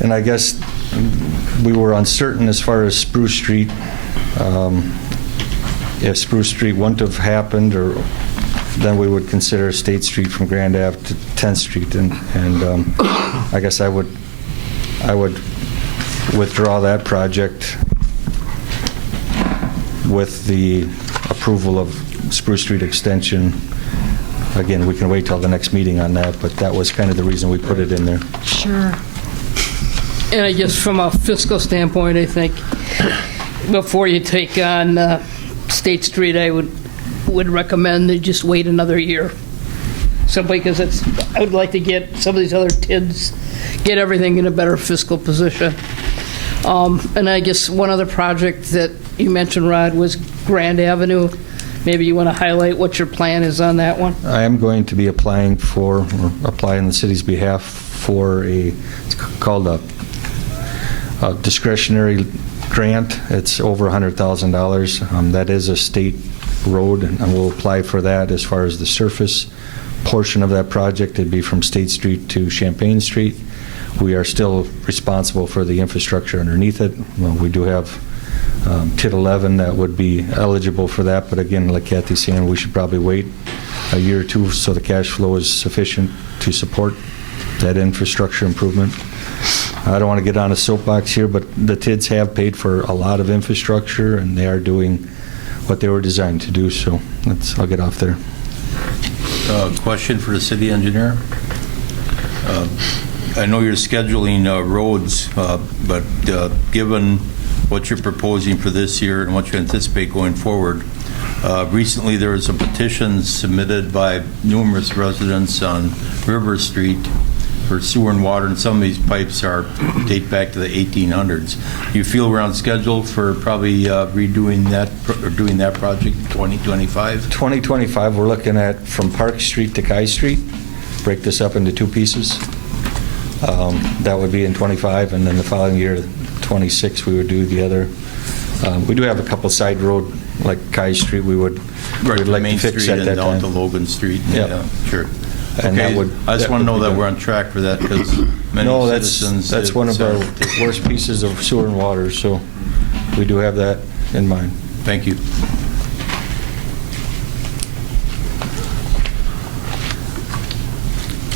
And I guess we were uncertain as far as Spruce Street. If Spruce Street wouldn't have happened, or then we would consider State Street from Grand Ave to 10th Street, and I guess I would withdraw that project with the approval of Spruce Street extension. Again, we can wait till the next meeting on that, but that was kind of the reason we put it in there. Sure. And I guess from a fiscal standpoint, I think before you take on State Street, I would recommend that you just wait another year. Simply because I would like to get some of these other TIDs, get everything in a better fiscal position. And I guess one other project that you mentioned, Rod, was Grand Avenue. Maybe you want to highlight what your plan is on that one? I am going to be applying on the city's behalf for it's called a discretionary grant. It's over $100,000. That is a state road, and we'll apply for that. As far as the surface portion of that project, it'd be from State Street to Champaign Street. we are still responsible for the infrastructure underneath it. Well, we do have TID 11 that would be eligible for that, but again, like Kathy's saying, we should probably wait a year or two so the cash flow is sufficient to support that infrastructure improvement. I don't want to get on a soapbox here, but the TIDs have paid for a lot of infrastructure, and they are doing what they were designed to do, so I'll get off there. Question for the city engineer. I know you're scheduling roads, but given what you're proposing for this year and what you anticipate going forward, recently there was a petition submitted by numerous residents on River Street for sewer and water, and some of these pipes date back to the 1800s. Do you feel we're on schedule for probably redoing that or doing that project in 2025? 2025, we're looking at from Park Street to Kai Street. Break this up into two pieces. That would be in 25, and then the following year, 26, we would do the other. We do have a couple side road, like Kai Street, we would like Main to fix Street at that and down time. to Logan Street. Yep. Yeah, sure. And Okay, I just want to know that we're on track for that, because many No, citizens... that's one of our worst pieces of sewer and water, so we do have that in mind. Thank you.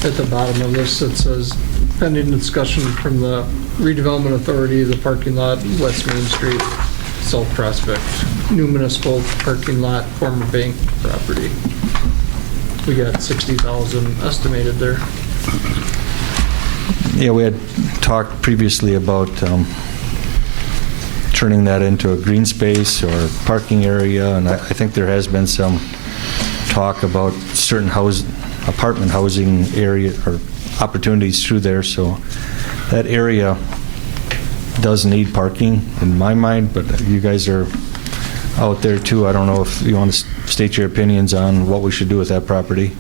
At the bottom of this, it says pending discussion from the redevelopment authority, the parking lot, West Main Street, South Prospect, new municipal parking lot, former bank property. We got 60,000 estimated there. Yeah, we had talked previously about turning that into a green space or parking area, and I think there has been some talk about certain apartment housing area or opportunities through there, so that area does need parking in my mind, but you guys are out there too. I don't know if you want to state your opinions on what we should do with that property.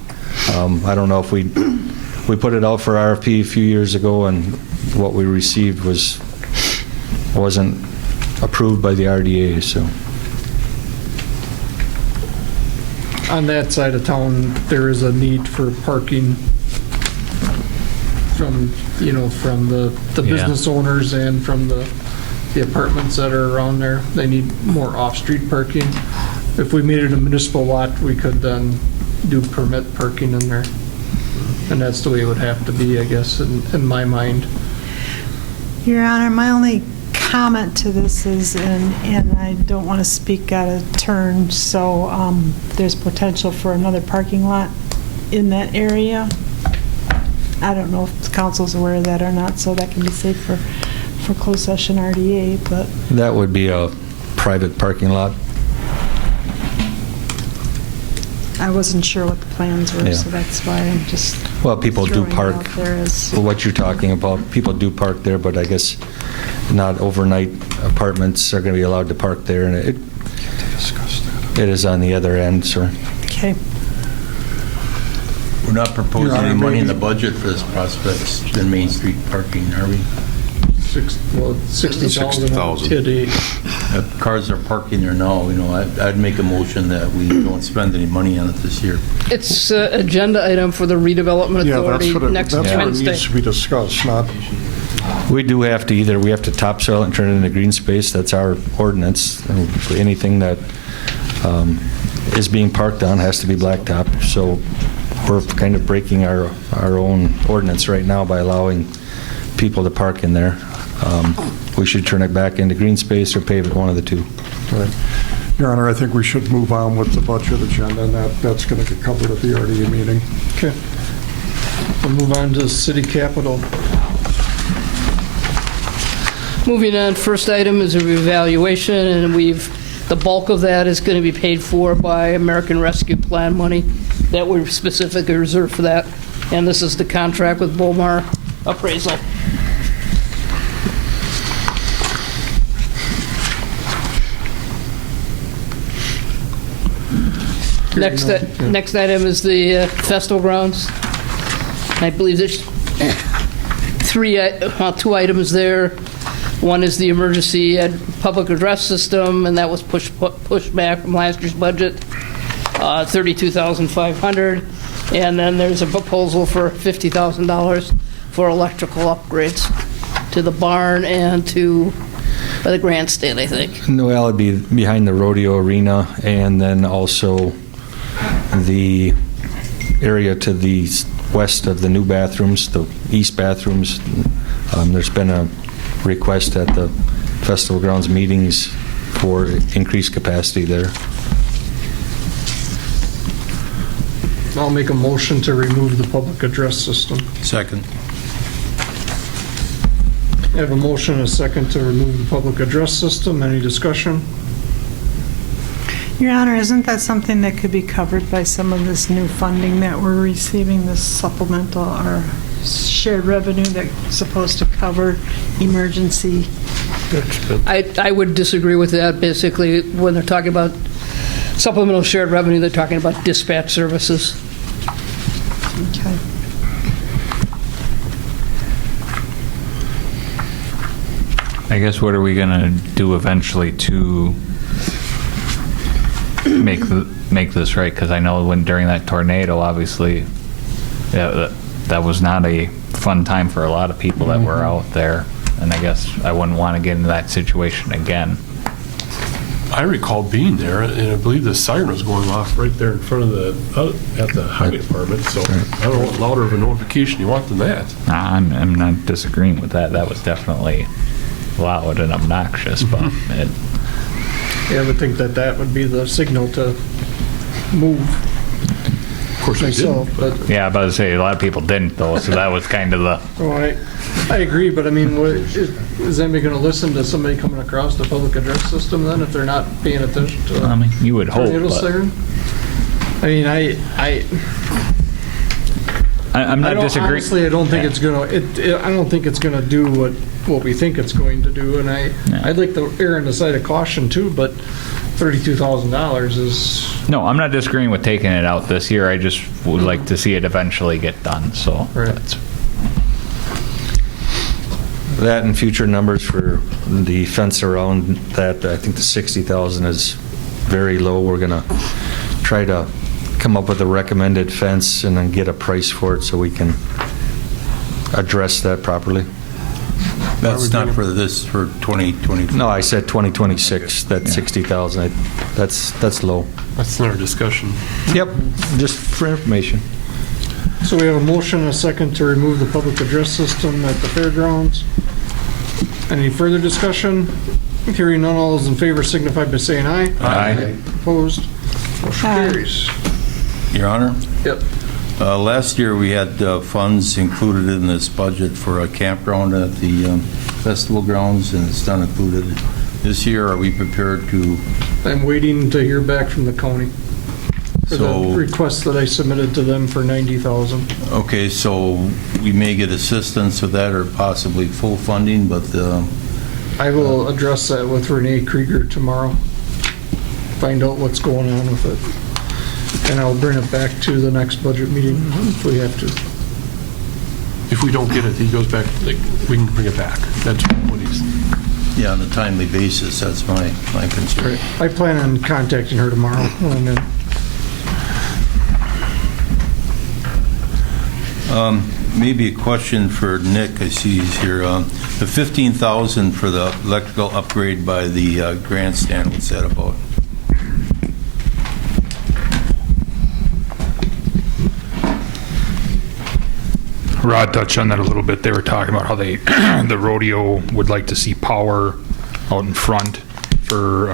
I don't know if we put it out for RFP a few years ago, and what we received wasn't approved by the RDA, so. On that side of town, there is a need for parking from the business owners and from the apartments that are around there. They need more off-street parking. If we made it a municipal lot, we could then do permit parking in there. And that's the way it would have to be, I guess, in my mind. Your Honor, my only comment to this is, and I don't want to speak out of turn, so there's potential for another parking lot in that area. I don't know if the council's aware of that or not, so that can be safe for closed session RDA, but. That would be a private parking lot. I wasn't sure what the plans were, Yeah. so that's why I'm just. Well, people do throwing it park, out there as- what you're talking about, people do park there, but I guess not overnight apartments are going to be allowed to park there, and it is on the other end, so. Okay. We're not proposing any money in the budget for this Prospects and Main Street parking, are we? 60,000 today. Cars are parking there now, I'd make a motion that we don't spend any money on it this year. It's an agenda item for the redevelopment authority next That's what it Wednesday. needs to be discussed, not. We do have to we have to topsoil it and turn it into green space. That's our ordinance. And anything that is being parked on has to be blacktop. So we're kind of breaking our own ordinance right now by allowing people to park in there. We should turn it back into green space or pave it, one of the two. Right. Your Honor, I think we should move on with the budget agenda, and that's going to get covered at the RDA meeting. Okay. We'll move on to city capital. Moving on, first item is a revaluation, and the bulk of that is going to be paid for by American Rescue Plan money that we're specifically reserved for that. And this is the contract with Bomar Appraisal. Next item is the festival grounds. I believe there's two items there. One is the emergency public address system, and that was pushed back from last year's budget, $32,500. And then there's a proposal for $50,000 for electrical upgrades to the barn and to, by the grandstand, I think. Well, it'd be behind the rodeo arena, and then also the area to the west of the new bathrooms, the east bathrooms. There's been a request at the festival grounds meetings for increased capacity there. I'll make a motion to remove the public address system. Second. I have a motion and a second to remove the public address system. Any discussion? Your Honor, isn't that something that could be covered by some of this new funding that we're receiving, this supplemental or shared revenue that's supposed to cover emergency? I would disagree with that. Basically, when they're talking about supplemental shared revenue, they're talking about dispatch services. Okay. I guess what are we gonna do eventually to make this right? Because I know when during that tornado, obviously, yeah, that was not a fun time for a lot of people that were out there, and I guess I wouldn't want to get into that situation again. I recall being there, and I believe the siren was going off right there in front of at the highway department, so I don't know what louder of a notification you want than that. I'm not disagreeing with that. That was definitely loud and obnoxious, but it, Yeah, I would think that that would be the signal to move. Of course, I myself, didn't. but yeah, I was about to say a lot of people didn't though, so that was kind of the. oh, I agree, but I mean, is anybody going to listen to somebody coming across the public address system then if they're not paying attention to I mean, you would hope. tornado But siren? I mean, I'm not disagreeing. Honestly, I don't think it's gonna. I don't think it's gonna do what we think it's going to do, and I'd like to err on the side of caution too. But $32,000 is. No, I'm not disagreeing with taking it out this year. I just would like to see it eventually get done. So Right. that's. That and future numbers for the fence around that, I think the 60,000 is very low. We're gonna try to come up with a recommended fence and then get a price for it so we can address that properly. That's not for this, for 2024. No, I said 2026, that 60,000, that's low. That's another discussion. Yep, just for information. So we have a motion and a second to remove the public address system at the fairgrounds. Any further discussion? Hearing none, all those in favor signify by saying aye. Aye. Opposed? Motion Aye. carries. Your Honor? Yep. Last year, we had funds included in this budget for a campground at the festival grounds, and it's not included. This year, are we prepared to? I'm waiting to hear back from the county for the request that I submitted to them for $90,000. Okay, so we may get assistance with that or possibly full funding, but I will address that with Renee Krieger tomorrow. Find out what's going on with it. And I'll bring it back to the next budget meeting if we have to. If we don't get it, he goes back, like, we can bring it back. That's what he's. yeah, on a timely basis, that's my concern. I plan on contacting her tomorrow. And then Maybe a question for Nick, I see he's here. The $15,000 for the electrical upgrade by the grandstand, what's that about? Rod touched on that a little bit. They were talking about how they, the rodeo would like to see power out in front for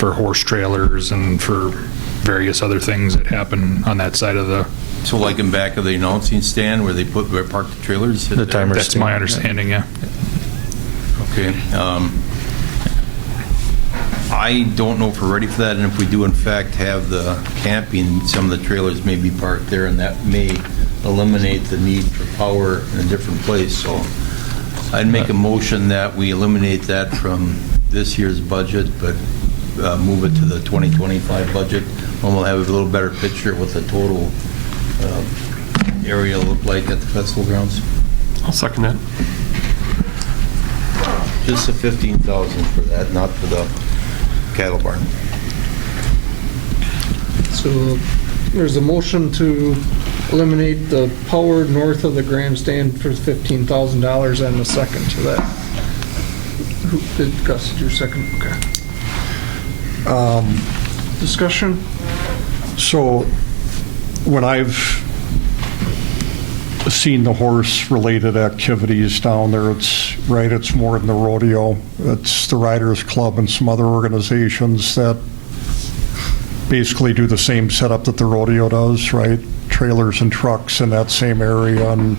horse trailers and for various other things that happen on that side of the. So like in back of the announcing stand where they park the trailers? The timer That's stand. my understanding, yeah. Okay. I don't know if we're ready for that, and if we do in fact have the camping, some of the trailers may be parked there, and that may eliminate the need for power in a different place. So I'd make a motion that we eliminate that from this year's budget, but move it to the 2025 budget, and we'll have a little better picture of what the total area will look like at the festival grounds. I'll second that. Just the $15,000 for that, not for the cattle barn. so there's a motion to eliminate the power north of the grandstand for $15,000 and a second to that. Who did, Gus, did you second? Okay. Discussion? So when I've seen the horse-related activities down there, it's more than the rodeo. It's the Riders Club and some other organizations that basically do the same setup that the rodeo does, right? Trailers and trucks in that same area. And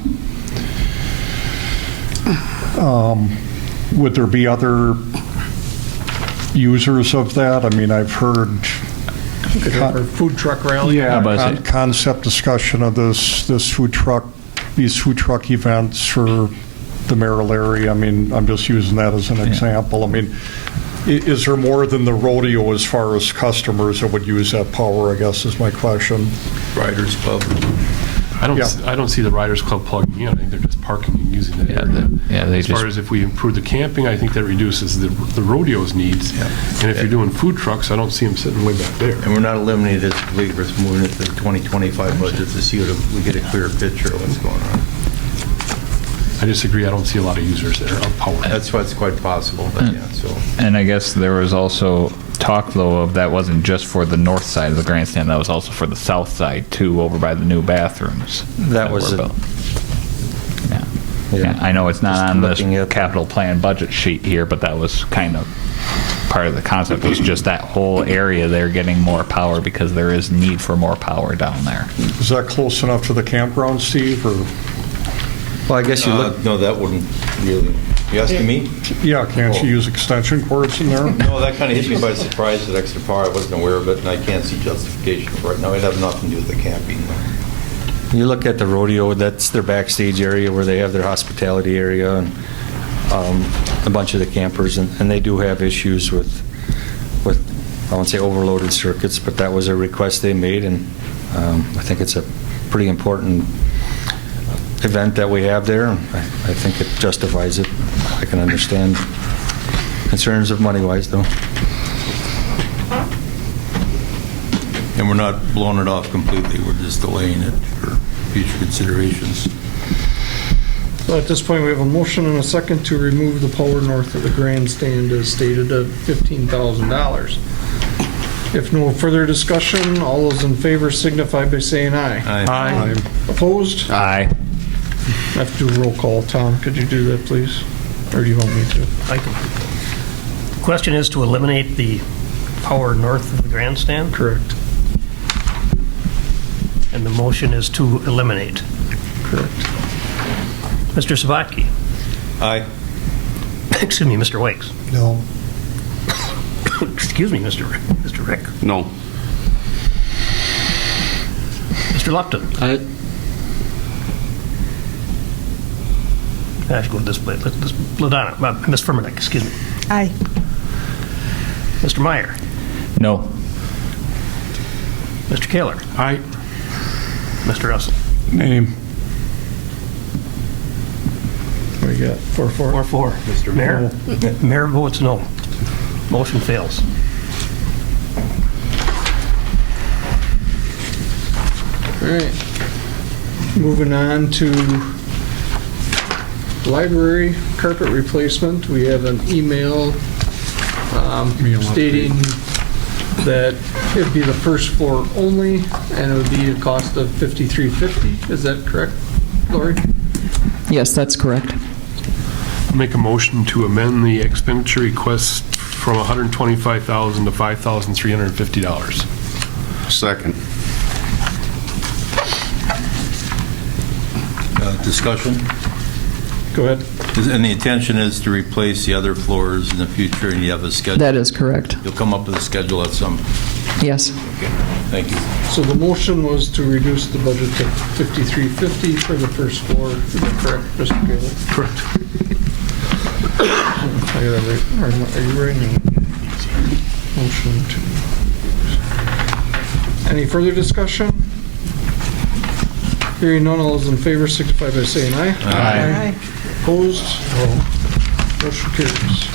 would there be other users of that? I mean, I've heard Food truck rally? concept discussion of these food truck events for the Merrill area. I mean, I'm just using that as an example. I mean, is there more than the rodeo as far as customers that would use that power, I guess, is my question. Riders Club. I don't see the Riders Club plugging in. I think they're just parking and using that area. As far as if we improve the camping, I think that reduces the rodeo's needs. And if you're doing food trucks, I don't see them sitting way back there. And we're not eliminating this completely, we're just moving it to the 2025 budget to see what we get a clearer picture of what's going on. I disagree. I don't see a lot of users there of power. That's why it's quite possible. But And I guess there was also talk, though, of that wasn't just for the north side of the grandstand. That was also for the south side, too, over by the new bathrooms. That was were built. Yeah, I know it's not on this capital plan budget sheet here, but that was kind of part of the concept, was just that whole area there getting more power because there is need for more power down there. Is that close enough to the campground, Steve, or? Well, I guess you look. No, that wouldn't really. You asking me? Yeah, can't you use extension cords in there? No, that kind of hit me by surprise, that extra power. I wasn't aware of it, and I can't see justification for it. No, it has nothing to do with the camping. You look at the rodeo, that's their backstage area where they have their hospitality area and a bunch of the campers, and they do have issues with I won't say overloaded circuits, but that was a request they made, and I think it's a pretty important event that we have there. I think it justifies it. I can understand concerns of money-wise, though. And we're not blowing it off completely. We're just delaying it for future considerations. So at this point, we have a motion and a second to remove the power north of the grandstand as stated at $15,000. If no further discussion, all those in favor signify by saying aye. Aye. Opposed? Aye. I have to do a roll call. Tom, could you do that, please? Or do you want me to? I can. The question is to eliminate the power north of the grandstand? Correct. And the motion is to eliminate? Correct. Mr. Savatke? Aye. Excuse me, Mr. Wakes? No. Excuse me, Mr. Rick? No. Mr. Lupton? Aye. I should go this way. Let's Ladonna, Ms. Firmenich, excuse me. Aye. Mr. Meyer? No. Mr. Kaler? Aye. Mr. Russell? Name. What do you got? 4-4? 4-4. Mr. Mayor? Mayor votes no. Motion fails. All right. Moving on to library carpet replacement. We have an email stating that it'd be the first floor only, and it would be a cost of $53.50. Is that correct, Lori? Yes, that's correct. Make a motion to amend the expenditure request from $125,000 to $5,350. Second. Discussion? Go ahead. And the intention is to replace the other floors in the future, and you have a schedule? That is correct. You'll come up with a schedule at some... Yes. Okay, thank you. So the motion was to reduce the budget to $53.50 for the first floor. Is that correct, Mr. Gaylor? Correct. Are you writing? Motion to... Any further discussion? Hearing none, all those in favor signify by saying aye. Aye. Opposed? No. Motion carries.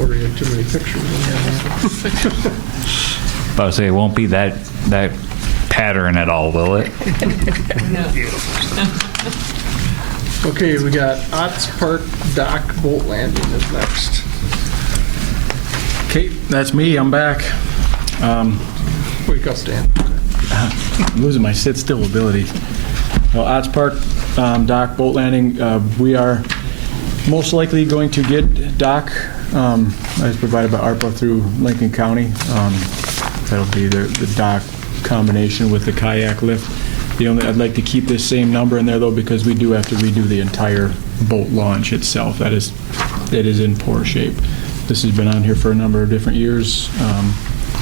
Or you have too many pictures in there. But I would say it won't be that pattern at all, will it? Okay, we got Otts Park Dock Boat Landing is next. Okay, that's me. I'm back. Wake up, Dan. I'm losing my sit-still ability. Well, Otts Park Dock Boat Landing, we are most likely going to get dock as provided by ARPA through Lincoln County. That'll be the dock combination with the kayak lift. I'd like to keep this same number in there though, because we do have to redo the entire boat launch itself. It is in poor shape. This has been on here for a number of different years.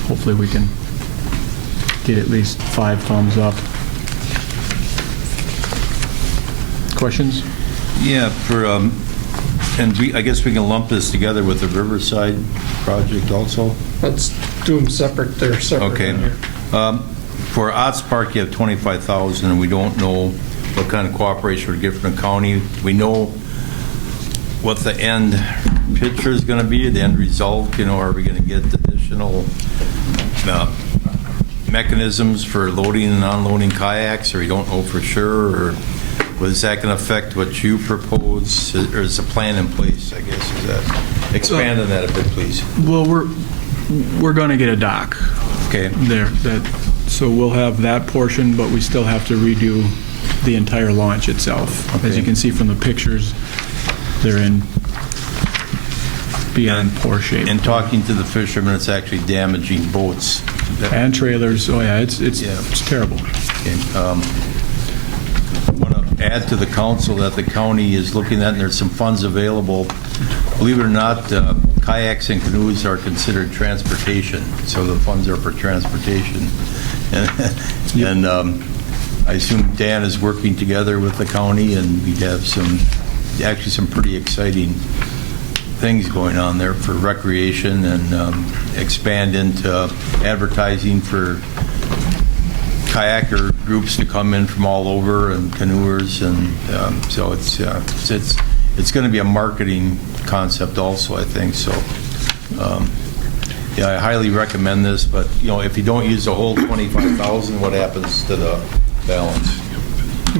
Hopefully we can get at least 5 thumbs up. Questions? Yeah, I guess we can lump this together with the Riverside project also? Let's do them separate. They're separate. Okay. in here. For Otts Park, you have 25,000, and we don't know what kind of cooperation we get from the county. We know what the end picture is going to be, the end result. Are we going to get additional mechanisms for loading and unloading kayaks, or we don't know for sure, or was that going to affect what you propose, or is a plan in place, I guess? Is that expand on that a bit, please? Well, we're going to get a dock. Okay. There. So we'll have that portion, but we still have to redo the entire launch itself. Okay. As you can see from the pictures, they're in beyond poor shape. And talking to the fishermen, it's actually damaging boats. And trailers. Oh yeah, it's terrible. Okay. I want to add to the council that the county is looking at, and there's some funds available. Believe it or not, kayaks and canoes are considered transportation, so the funds are for transportation. And I assume Dan is working together with the county, and we have some pretty exciting things going on there for recreation, and expand into advertising for kayaker groups to come in from all over, and canoers, and so it's going to be a marketing concept also, I think. So yeah, I highly recommend this, but if you don't use the whole 25,000, what happens to the balance?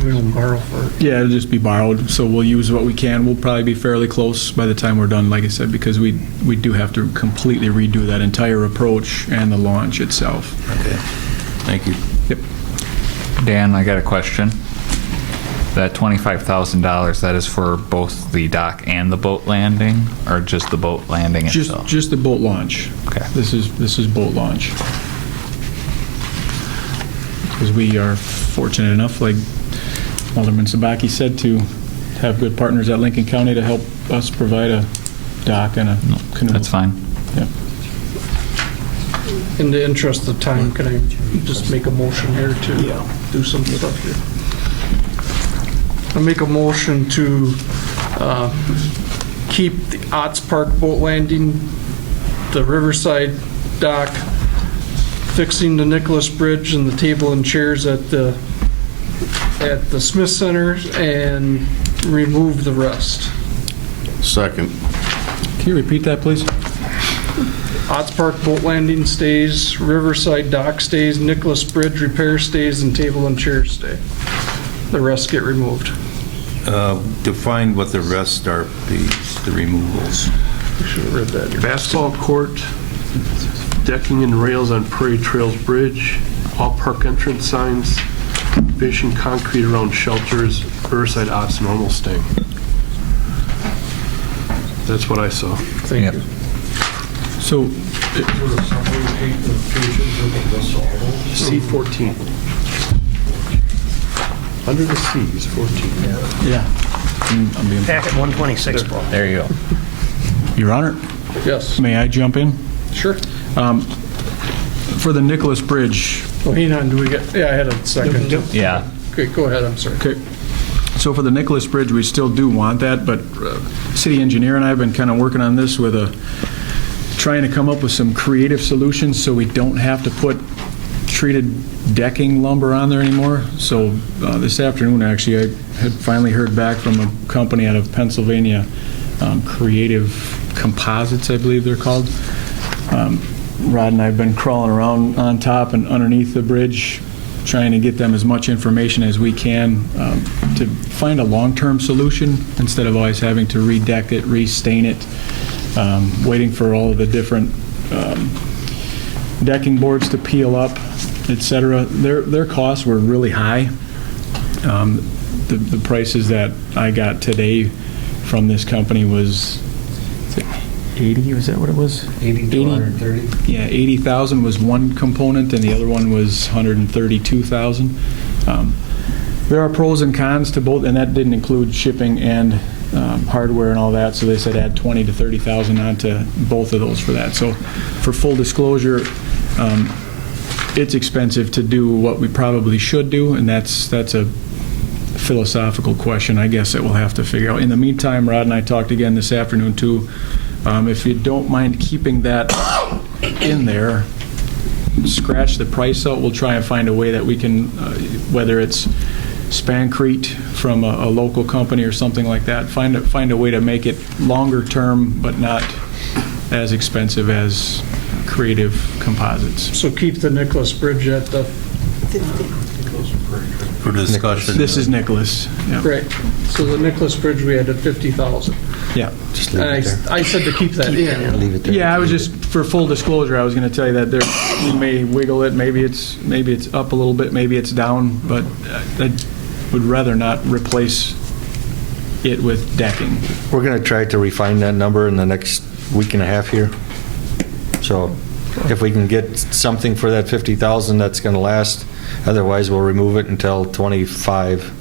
We don't borrow for it. Yeah, it'll just be borrowed, so we'll use what we can. We'll probably be fairly close by the time we're done, like I said, because we do have to completely redo that entire approach and the launch itself. Okay, thank you. Yep. Dan, I got a question. That $25,000, that is for both the dock and the boat landing, or just the boat landing itself? Just the boat launch. Okay. This is boat launch. Because we are fortunate enough, like Alderman Sabaki said, to have good partners at Lincoln County to help us provide a dock and a canoe. That's fine. Yeah. In the interest of time, can I just make a motion here to do some stuff here? I make a motion to keep the Otts Park Boat Landing, the Riverside Dock, fixing the Nicholas Bridge and the table and chairs at the Smith Center, and remove the rest. Second. Can you repeat that, please? Otts Park Boat Landing stays, Riverside Dock stays, Nicholas Bridge repair stays, and table and chairs stay. The rest get removed. Define what the rest are, please, the removals. We should have read that. Basketball court, decking and rails on Prairie Trails Bridge, all park entrance signs, finishing concrete around shelters, Riverside Otts normal staying. That's what I saw. Thank you. So, C14. Under the C is 14. yeah. I'm being Packet 126, Paul. There you go. Your Honor, Yes, may I jump in? sure. For the Nicholas Bridge, Oh, hang on, do we get, I had a second. Yeah. Okay, go ahead, I'm sorry. okay. So for the Nicholas Bridge, we still do want that, but city engineer and I have been kind of working on this with trying to come up with some creative solutions so we don't have to put treated decking lumber on there anymore. So this afternoon, actually, I had finally heard back from a company out of Pennsylvania, Creative composites, I believe they're called. Rod and I have been crawling around on top and underneath the bridge, trying to get them as much information as we can to find a long-term solution instead of always having to redeck it, restain it, waiting for all of the different decking boards to peel up, etc. Their costs were really high. The prices that I got today from this company was 80, was that what it was? 80 to 130? Yeah, 80,000 was one component, and the other one was 132,000. There are pros and cons to both, and that didn't include shipping and hardware and all that, so they said add 20 to 30,000 onto both of those for that. So for full disclosure, it's expensive to do what we probably should do, and that's a philosophical question, I guess, that we'll have to figure out. In the meantime, Rod and I talked again this afternoon, too. If you don't mind keeping that in there, scratch the price out. We'll try and find a way that we can, whether it's Spancrete from a local company or something like that, find a way to make it longer term, but not as expensive as Creative Composites. So keep the Nicholas Bridge at the 50. For discussion. This is Nicholas. Yeah. Right. So the Nicholas Bridge we had at 50,000. Yeah. Just leave And it there. I said to keep that in. Leave it there. Yeah, I was just, for full disclosure, I was going to tell you that you may wiggle it, maybe it's up a little bit, maybe it's down, but I would rather not replace it with decking. We're going to try to refine that number in the next week and a half here. So if we can get something for that 50,000 that's going to last, otherwise we'll remove it until 25.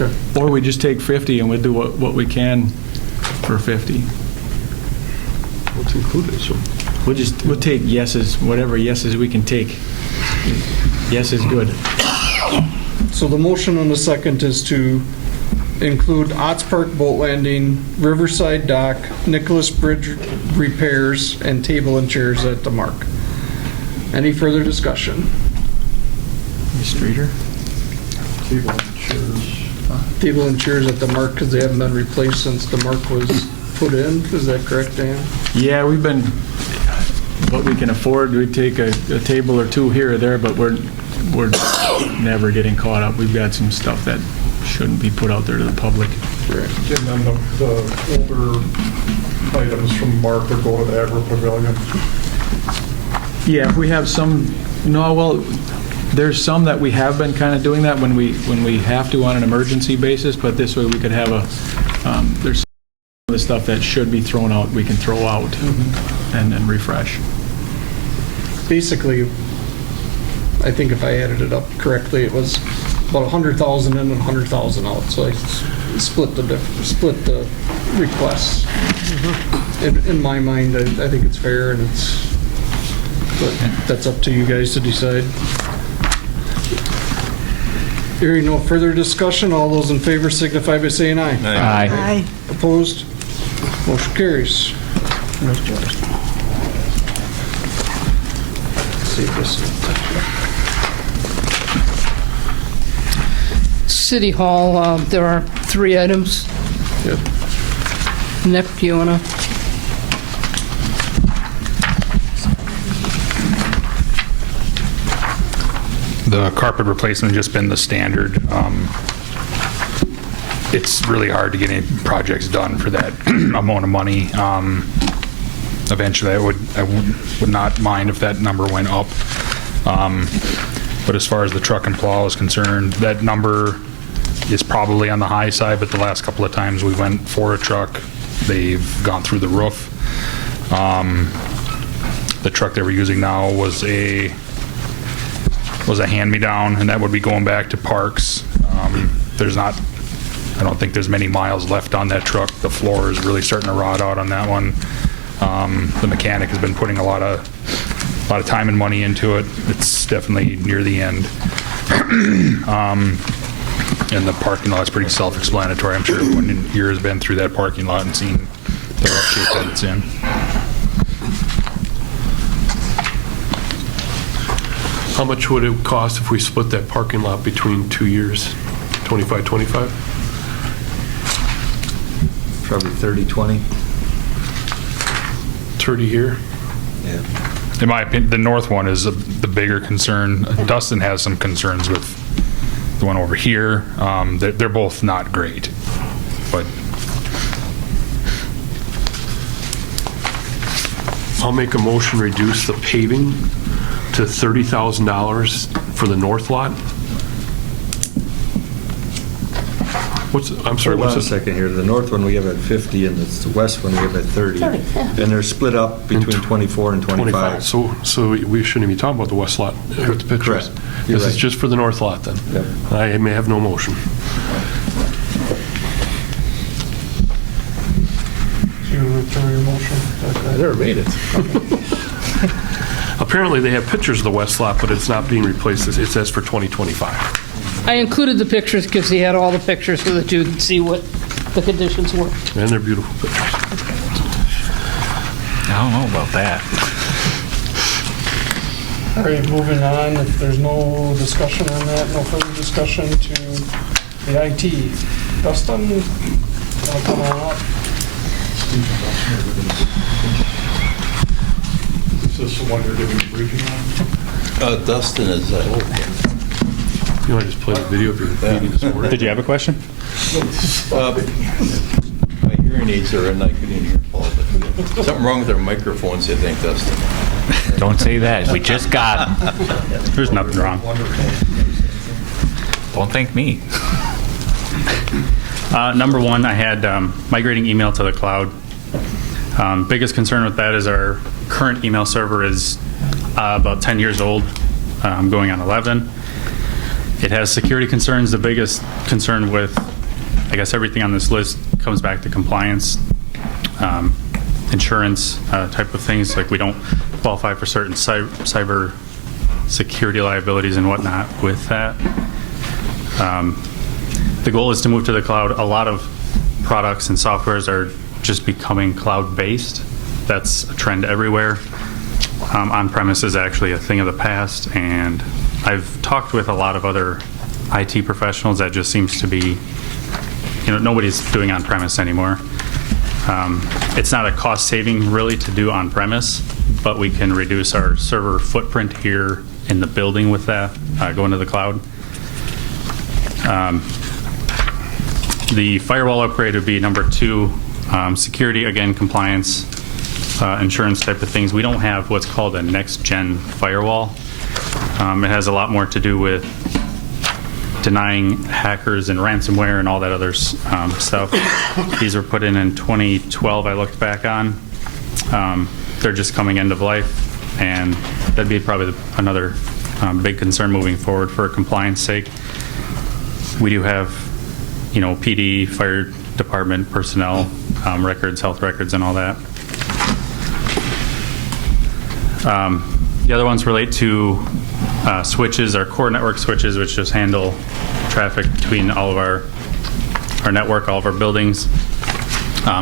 Okay. Or we just take 50 and we do what we can for 50. What's included? So We'll take yeses, whatever yeses we can take. Yes is good. So the motion on the second is to include Otts Park Boat Landing, Riverside Dock, Nicholas Bridge repairs, and table and chairs at the Mark. Any further discussion? Streeter? Table and chairs at the Mark because they haven't been replaced since the Mark was put in. Is that correct, Dan? Yeah, we've been, what we can afford, we take a table or two here or there, but we're never getting caught up. We've got some stuff that shouldn't be put out there to the public. Correct. And then the older items from Mark will go to the Agri Pavilion. Yeah, if we have some, no, well, there's some that we have been kind of doing that when we have to on an emergency basis, but this way we could have there's some of the stuff that should be thrown out, we can throw out and then refresh. Basically, I think if I added it up correctly, it was about 100,000 in and 100,000 out. So I split the requests. In my mind, I think it's fair, and but that's up to you guys to decide. Hearing no further discussion, all those in favor signify by saying aye. Aye. Aye. Opposed? Motion carries. Save this. City Hall, there are 3 items. Yep. Nick, do you want to? The carpet replacement has just been the standard. It's really hard to get any projects done for that amount of money. Eventually, I would not mind if that number went up. But as far as the truck and plow is concerned, that number is probably on the high side, but the last couple of times we went for a truck, they've gone through the roof. The truck they were using now was a hand-me-down, and that would be going back to Parks. I don't think there's many miles left on that truck. The floor is really starting to rot out on that one. The mechanic has been putting a lot of time and money into it. It's definitely near the end. And the parking lot is pretty self-explanatory. I'm sure everyone here has been through that parking lot and seen the rough shape that it's in. how much would it cost if we split that parking lot between 2 years? 25-25? Probably 30-20. 30 here. In my opinion, the north one is the bigger concern. Dustin has some concerns with the one over here. They're both not great, but I'll make a motion, reduce the paving to $30,000 for the north lot. I'm sorry, Hold what's on a this? second here. The north one we have at 50, and the west one we have at 30. 30, yeah. And they're split up between 24 and 25. So we shouldn't be talking about the west lot with the pictures. Correct. You're This is right. just for the north lot then? Yep. I may have no motion. You withdraw your motion? I never made it. Apparently, they have pictures of the west lot, but it's not being replaced. It says for 2025. I included the pictures because he had all the pictures so that you could see what the conditions were. And they're beautiful pictures. I don't know about that. All right, moving on. If there's no discussion on that, no further discussion to the IT. Dustin, wanna come on up? Is this the one you're doing the briefing on? Dustin is, You want to just play the video of your meeting this morning? Did you have a question? my hearing aids are in, I couldn't hear Paul, but something wrong with their microphones, I think, Dustin. Don't say that. We just got 'em. There's nothing wrong. Don't thank me. Number one, I had migrating email to the cloud. Biggest concern with that is our current email server is about 10 years old, going on 11. It has security concerns. The biggest concern with, I guess, everything on this list comes back to compliance, insurance type of things. Like we don't qualify for certain cyber security liabilities and whatnot with that. The goal is to move to the cloud. A lot of products and softwares are just becoming cloud-based. That's a trend everywhere. On-premise is actually a thing of the past, and I've talked with a lot of other IT professionals. That just seems to be, nobody's doing on-premise anymore. It's not a cost saving really to do on-premise, but we can reduce our server footprint here in the building with that, going to the cloud. The firewall upgrade would be number 2. Security, again, compliance, insurance type of things. We don't have what's called a next-gen firewall. It has a lot more to do with denying hackers and ransomware and all that other stuff. These were put in 2012, I looked back on. They're just coming end of life, and that'd be probably another big concern moving forward for compliance sake. We do have, PD, fire department personnel records, health records, and all that. The other ones relate to switches, our core network switches, which just handle traffic between all of our network, all of our buildings.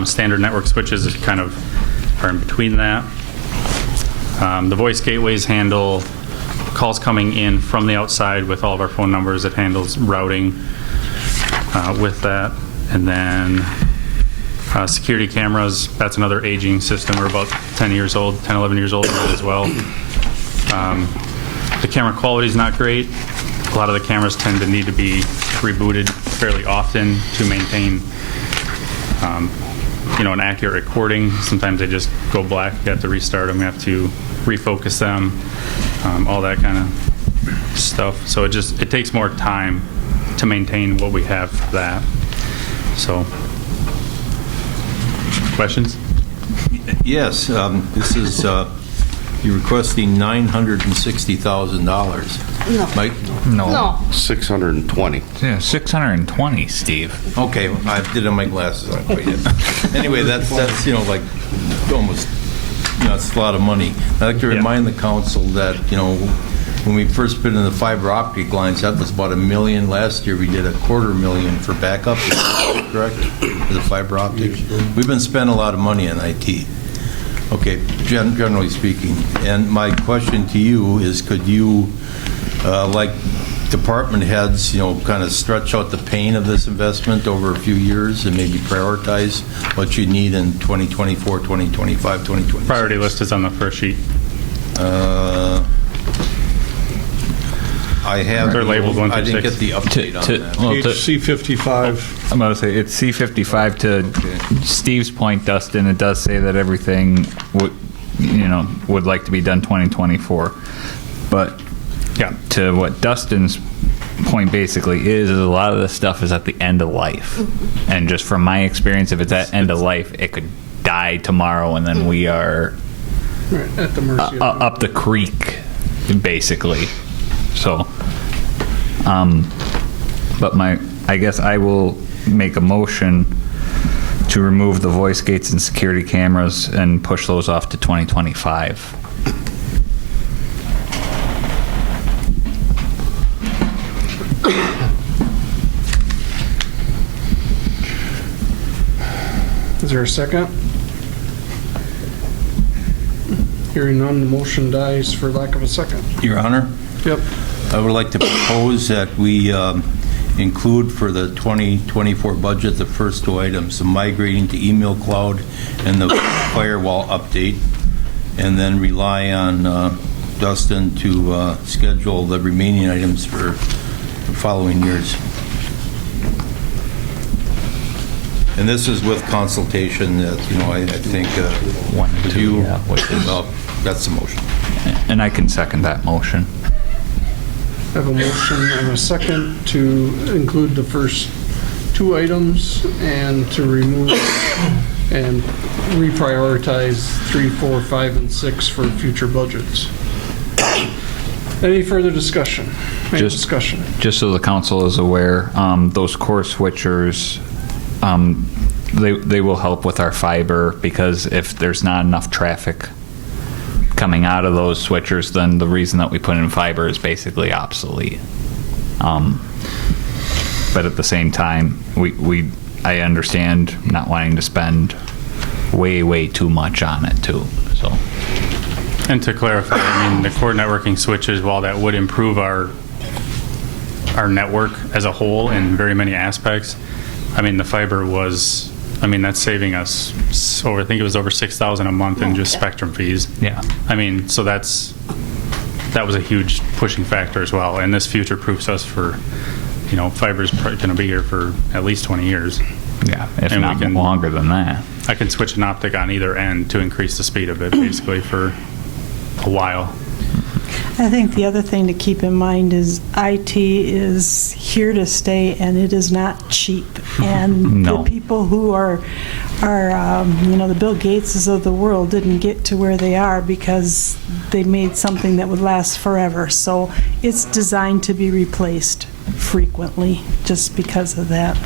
Standard network switches kind of are in between that. The voice gateways handle calls coming in from the outside with all of our phone numbers. It handles routing with that. And then security cameras, that's another aging system. We're about 10, 11 years old as well. The camera quality is not great. A lot of the cameras tend to need to be rebooted fairly often to maintain an accurate recording. Sometimes they just go black. You have to restart them. You have to refocus them, all that kind of stuff. So it takes more time to maintain what we have for that. So, questions? Yes, this is, you're requesting $960,000. No. Mike? No. 620. Yeah, 620, Steve. Okay, I didn't have my glasses on quite yet. Anyway, that's like almost, it's a lot of money. I'd like to remind the council that, when we first put in the fiber optic lines, that was about $1 million. Last year, we did $250,000 for backup, is that correct? For the fiber optics. We've been spending a lot of money on IT. Okay, generally speaking. And my question to you is, could you, like department heads, kind of stretch out the pain of this investment over a few years and maybe prioritize what you need in 2024, 2025, 2026? Priority list is on the first sheet. I have. They're labeled 1 through I didn't 6. get the update on that. Oh, Page C55. I'm about to say, it's C55 to Steve's point, Dustin, it does say that everything would like to be done 2024. But Yeah. to what Dustin's point basically is a lot of this stuff is at the end of life. And just from my experience, if it's at end of life, it could die tomorrow and then we are Right, at the mercy of up the creek, basically. So, but I guess I will make a motion to remove the voice gates and security cameras and push those off to 2025. Is there a second? Hearing none, the motion dies for lack of a second. Your Honor? Yep. I would like to propose that we include for the 2024 budget the first two items, the migrating to email cloud and the firewall update, and then rely on Dustin to schedule the remaining items for the following years. And this is with consultation that, I think with you, well, that's the motion. And I can second that motion. I have a motion and a second to include the first two items and to remove and reprioritize 3, 4, 5, and 6 for future budgets. Any further discussion? Just so the council is aware, those core switchers, they will help with our fiber, because if there's not enough traffic coming out of those switchers, then the reason that we put in fiber is basically obsolete. But at the same time, I understand not wanting to spend way too much on it too. So. And to clarify, the core networking switches, while that would improve our network as a whole in very many aspects, the fiber was, that's saving us over, I think it was over $6,000 a month in just spectrum fees. Yeah. So that was a huge pushing factor as well. And this future-proofs us for, fiber's going to be here for at least 20 years. Yeah, if not longer than that. I can switch an optic on either end to increase the speed of it, basically, for a while. I think the other thing to keep in mind is IT is here to stay, and it is not cheap. And No. the people who are the Bill Gateses of the world didn't get to where they are because they made something that would last forever. So it's designed to be replaced frequently just because of that.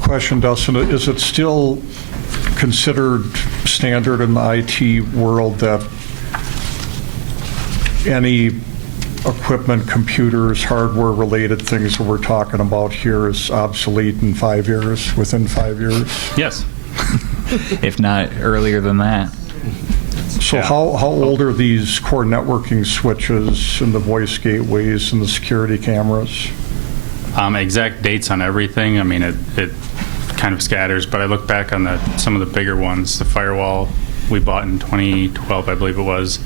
Question, Dustin, is it still considered standard in the IT world that any equipment, computers, hardware-related things that we're talking about here is obsolete in 5 years, within 5 years? Yes. If not earlier than that. So Yeah. how old are these core networking switches and the voice gateways and the security cameras? Exact dates on everything, it kind of scatters, but I look back on some of the bigger ones. The firewall we bought in 2012, I believe it was.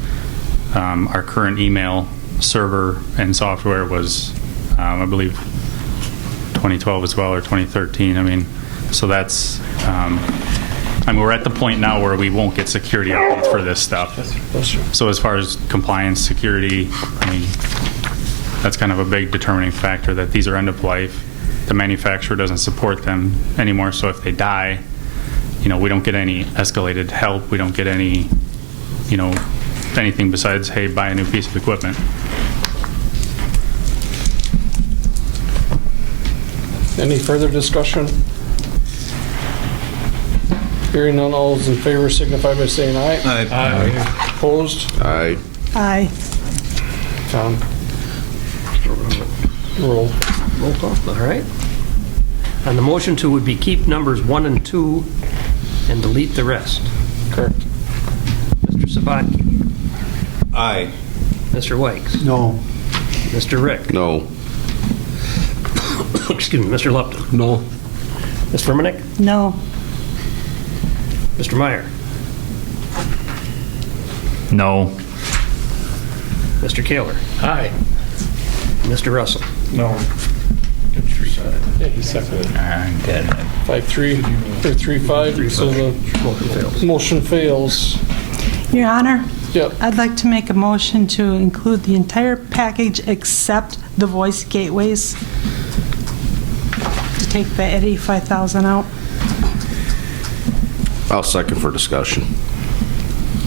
Our current email server and software was, I believe, 2012 as well, or 2013. So that's, we're at the point now where we won't get security updates for this stuff. So as far as compliance, security, that's kind of a big determining factor, that these are end of life. The manufacturer doesn't support them anymore, so if they die, we don't get any escalated help. We don't get any, anything besides, hey, buy a new piece of equipment. Any further discussion? Hearing none, all those in favor signify by saying aye. Aye. Opposed? Aye. Aye. Tom? Roll call. All right. And the motion to would be keep numbers 1 and 2 and delete the rest. Correct. Mr. Sabatky. Aye. Mr. Wikes? No. Mr. Rick? No. Excuse me, Mr. Lupton? No. Ms. Furmanek? No. Mr. Meyer? No. Mr. Kaler? Aye. Mr. Russell? No. Yeah, he seconded. 5-3, or 3-5, so the motion fails. Your Honor? Yep. I'd like to make a motion to include the entire package except the voice gateways. To take the 85,000 out. I'll second for discussion.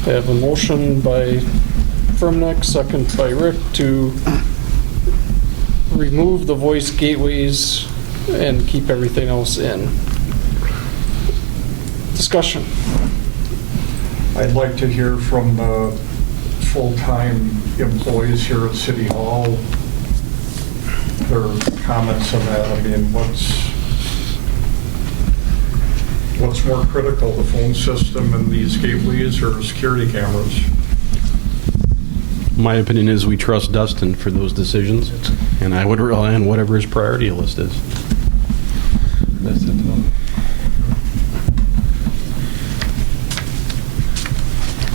I have a motion by Firmnick, second by Rick, to remove the voice gateways and keep everything else in. Discussion. I'd like to hear from the full-time employees here at City Hall, their comments on that. I mean, what's more critical, the phone system and these gateways or security cameras? My opinion is we trust Dustin for those decisions, and I would rely on whatever his priority list is. That's it.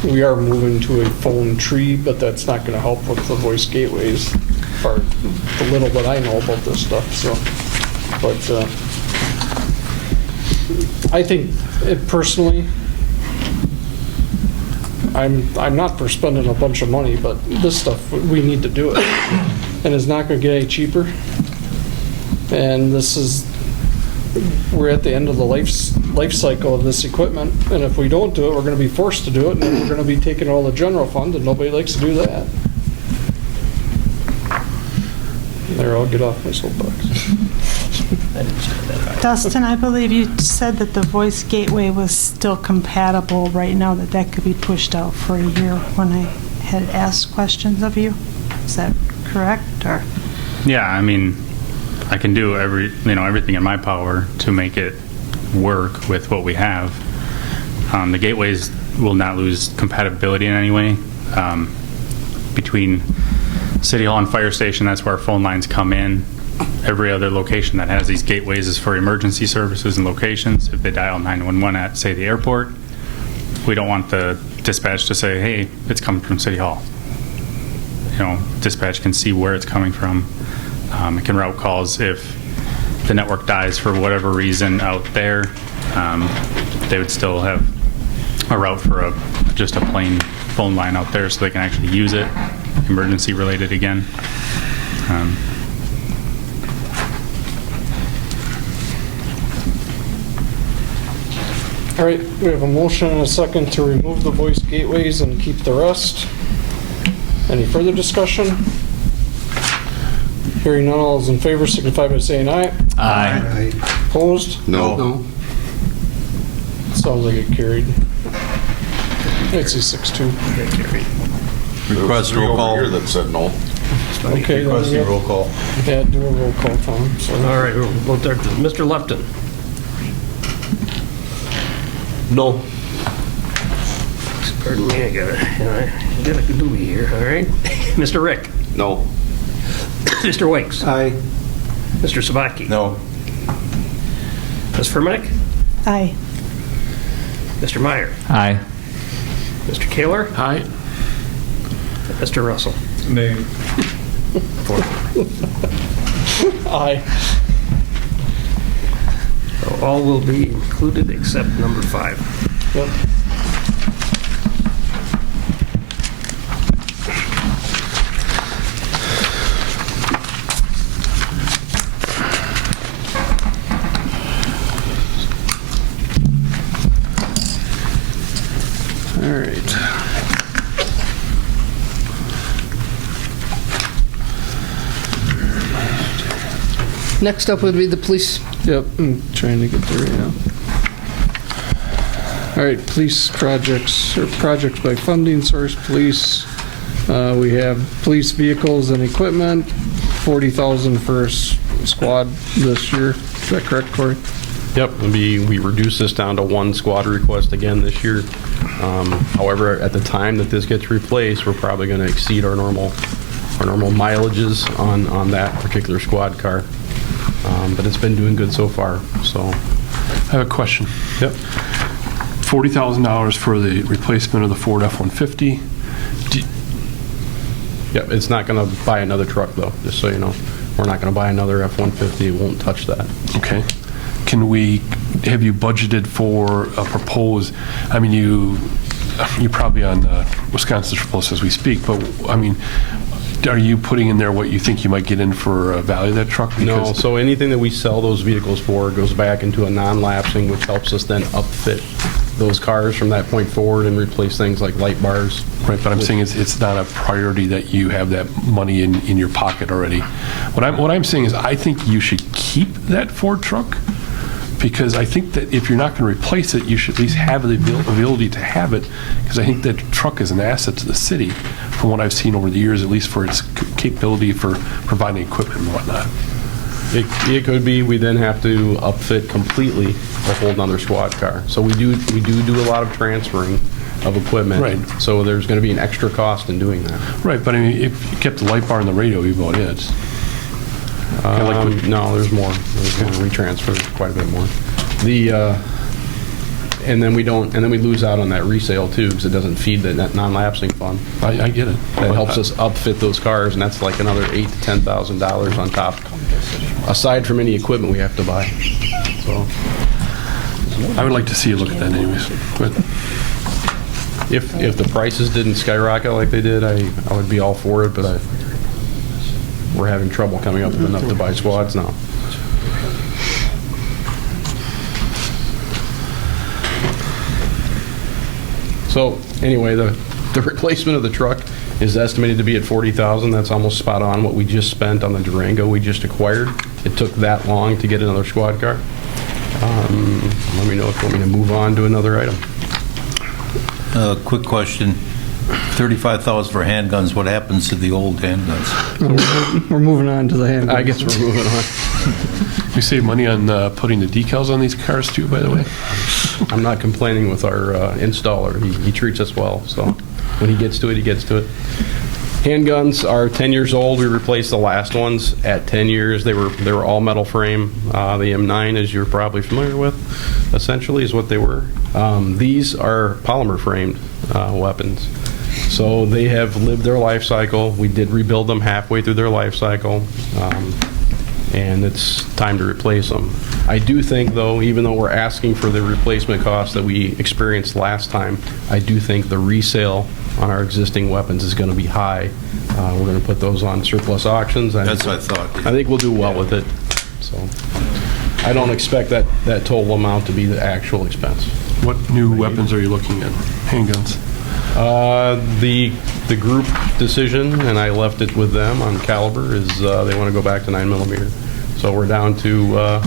We are moving to a phone tree, but that's not going to help with the voice gateways, or the little that I know about this stuff, so. But I think it personally, I'm not for spending a bunch of money, but this stuff, we need to do it. And it's not going to get any cheaper. And we're at the end of the life cycle of this equipment. And if we don't do it, we're going to be forced to do it. And then we're going to be taking all the general fund, and nobody likes to do that. There, I'll get off my soapbox. Dustin, I believe you said that the voice gateway was still compatible right now, that could be pushed out for a year when I had asked questions of you. Is that correct, or? Yeah, I mean, I can do everything in my power to make it work with what we have. The gateways will not lose compatibility in any way. Between City Hall and Fire Station, that's where our phone lines come in. Every other location that has these gateways is for emergency services and locations. If they dial 911 at, say, the airport, we don't want the dispatch to say, hey, it's coming from City Hall. Dispatch can see where it's coming from. It can route calls if the network dies for whatever reason out there. They would still have a route for just a plain phone line out there, so they can actually use it, emergency related again. All right, we have a motion and a second to remove the voice gateways and keep the rest. Any further discussion? Hearing none, all those in favor signify by saying aye. Aye. Opposed? No. Sounds like it carried. It's a 6-2. Carried. Request roll call. Here that said no. Okay. Requesting roll call. Yeah, do a roll call, Tom. So. All right, we'll go there. Mr. Lupton? No. Pardon me, I got a dooby here, all right? Mr. Rick? No. Mr. Wikes? Aye. Mr. Sabaki? No. Ms. Furmanek? Aye. Mr. Meyer? Aye. Mr. Kaler? Aye. Mr. Russell? Nay. 4. Aye. So all will be included except number 5. Yep. All right. Next up would be the police. Yep, I'm trying to get there right now. All right, police projects, or projects by funding source, police. We have police vehicles and equipment, $40,000 for a squad this year. Is that correct, Corey? Yep, we reduced this down to one squad request again this year. However, at the time that this gets replaced, we're probably going to exceed our normal mileages on that particular squad car. But it's been doing good so far, so. I have a question. Yep. $40,000 for the replacement of the Ford F-150. Yep, it's not going to buy another truck, though, just so you know. We're not going to buy another F-150. It won't touch that. Okay. Have you budgeted for a proposed, I mean, you're probably on Wisconsin surplus as we speak, but, I mean, are you putting in there what you think you might get in for value of that truck? No, so anything that we sell those vehicles for goes back into a non-lapsing, which helps us then upfit those cars from that point forward and replace things like light bars. Right, but I'm saying it's not a priority that you have that money in your pocket already. What I'm saying is I think you should keep that Ford truck, because I think that if you're not going to replace it, you should at least have the ability to have it, because I think that truck is an asset to the city from what I've seen over the years, at least for its capability for providing equipment and whatnot. It could be we then have to upfit completely a whole nother squad car. So we do a lot of transferring of equipment. Right. So there's going to be an extra cost in doing that. Right, but I mean, if you kept the light bar and the radio, you about it. No, there's more. We transfer quite a bit more. And then we lose out on that resale too, because it doesn't feed the non-lapsing fund. I get it. That helps us upfit those cars, and that's like another $8,000 to $10,000 on top, aside from any equipment we have to buy. So I would like to see you look at that anyways. But if the prices didn't skyrocket like they did, I would be all for it. But we're having trouble coming up with enough to buy squads now. So anyway, the replacement of the truck is estimated to be at $40,000. That's almost spot on what we just spent on the Durango we just acquired. It took that long to get another squad car. Let me know if you want me to move on to another item. Quick question. $35,000 for handguns. What happens to the old handguns? We're moving on to the handguns. I guess we're moving on. We save money on putting the decals on these cars too, by the way. I'm not complaining with our installer. He treats us well. So when he gets to it, he gets to it. Handguns are 10 years old. We replaced the last ones at 10 years. They were all metal frame. The M9, as you're probably familiar with, essentially is what they were. These are polymer framed weapons. So they have lived their life cycle. We did rebuild them halfway through their life cycle, and it's time to replace them. I do think, though, even though we're asking for the replacement cost that we experienced last time, I do think the resale on our existing weapons is going to be high. We're going to put those on surplus auctions. That's what I thought. I think we'll do well with it. So I don't expect that total amount to be the actual expense. What new weapons are you looking at? Handguns? The group decision, and I left it with them on caliber, is they want to go back to 9mm. So we're down to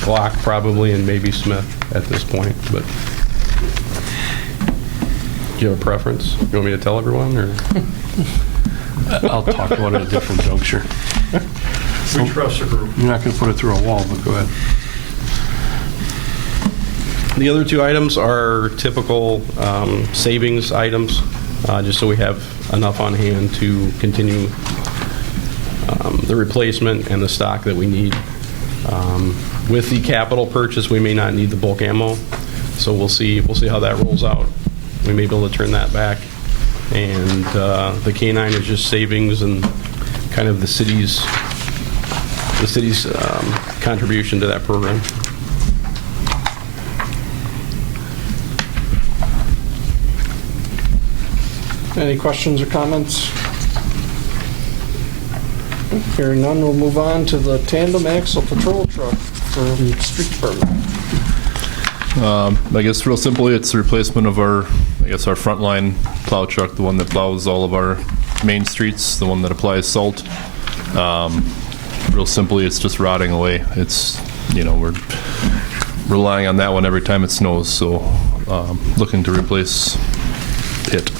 Glock probably, and maybe Smith at this point. But do you have a preference? You want me to tell everyone, or? I'll talk about it at a different juncture. We trust the group. You're not going to put it through a wall, but go ahead. The other two items are typical savings items, just so we have enough on hand to continue the replacement and the stock that we need. With the capital purchase, we may not need the bulk ammo, so we'll see how that rolls out. We may be able to turn that back. And the K9 is just savings and kind of the city's contribution to that program. Any questions or comments? Hearing none, we'll move on to the tandem axle patrol truck for street department. I guess real simply, it's the replacement of our frontline plow truck, the one that plows all of our main streets, the one that applies salt. Real simply, it's just rotting away. It's, we're relying on that one every time it snows, so looking to replace it.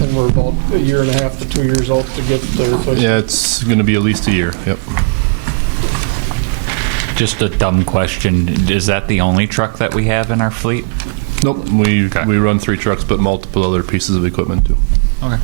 And we're about a year and a half to 2 years out to get the replacement. Yeah, it's going to be at least a year, yep. Just a dumb question. Is that the only truck that we have in our fleet? Nope, we run 3 trucks, but multiple other pieces of equipment too. Okay.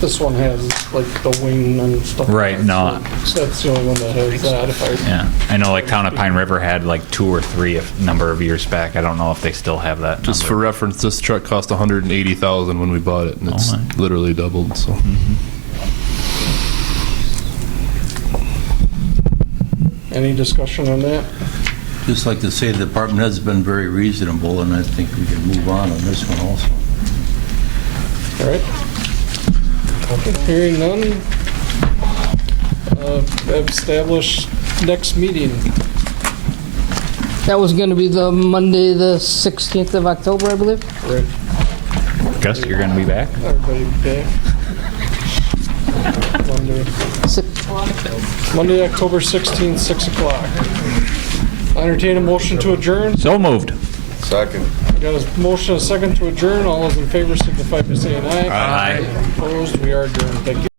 This one has like the wing and stuff. Right, no. So that's the only one that has that. Yeah, I know like Town of Pine River had like 2 or 3 a number of years back. I don't know if they still have that Just number. for reference, this truck cost $180,000 when we bought it, and it's literally doubled. So. Any discussion on that? Just like to say the department has been very reasonable, and I think we can move on this one also. All right. Okay, hearing none. Establish next meeting. That was going to be the Monday, the 16th of October, I believe. Right. Gus, you're going to be back? Everybody back. Monday, October 16th, 6 o'clock. I entertain a motion to adjourn. So moved. Second. Got a motion, a second to adjourn. All those in favor signify by saying aye. Aye. Opposed, we are adjourned. Thank you.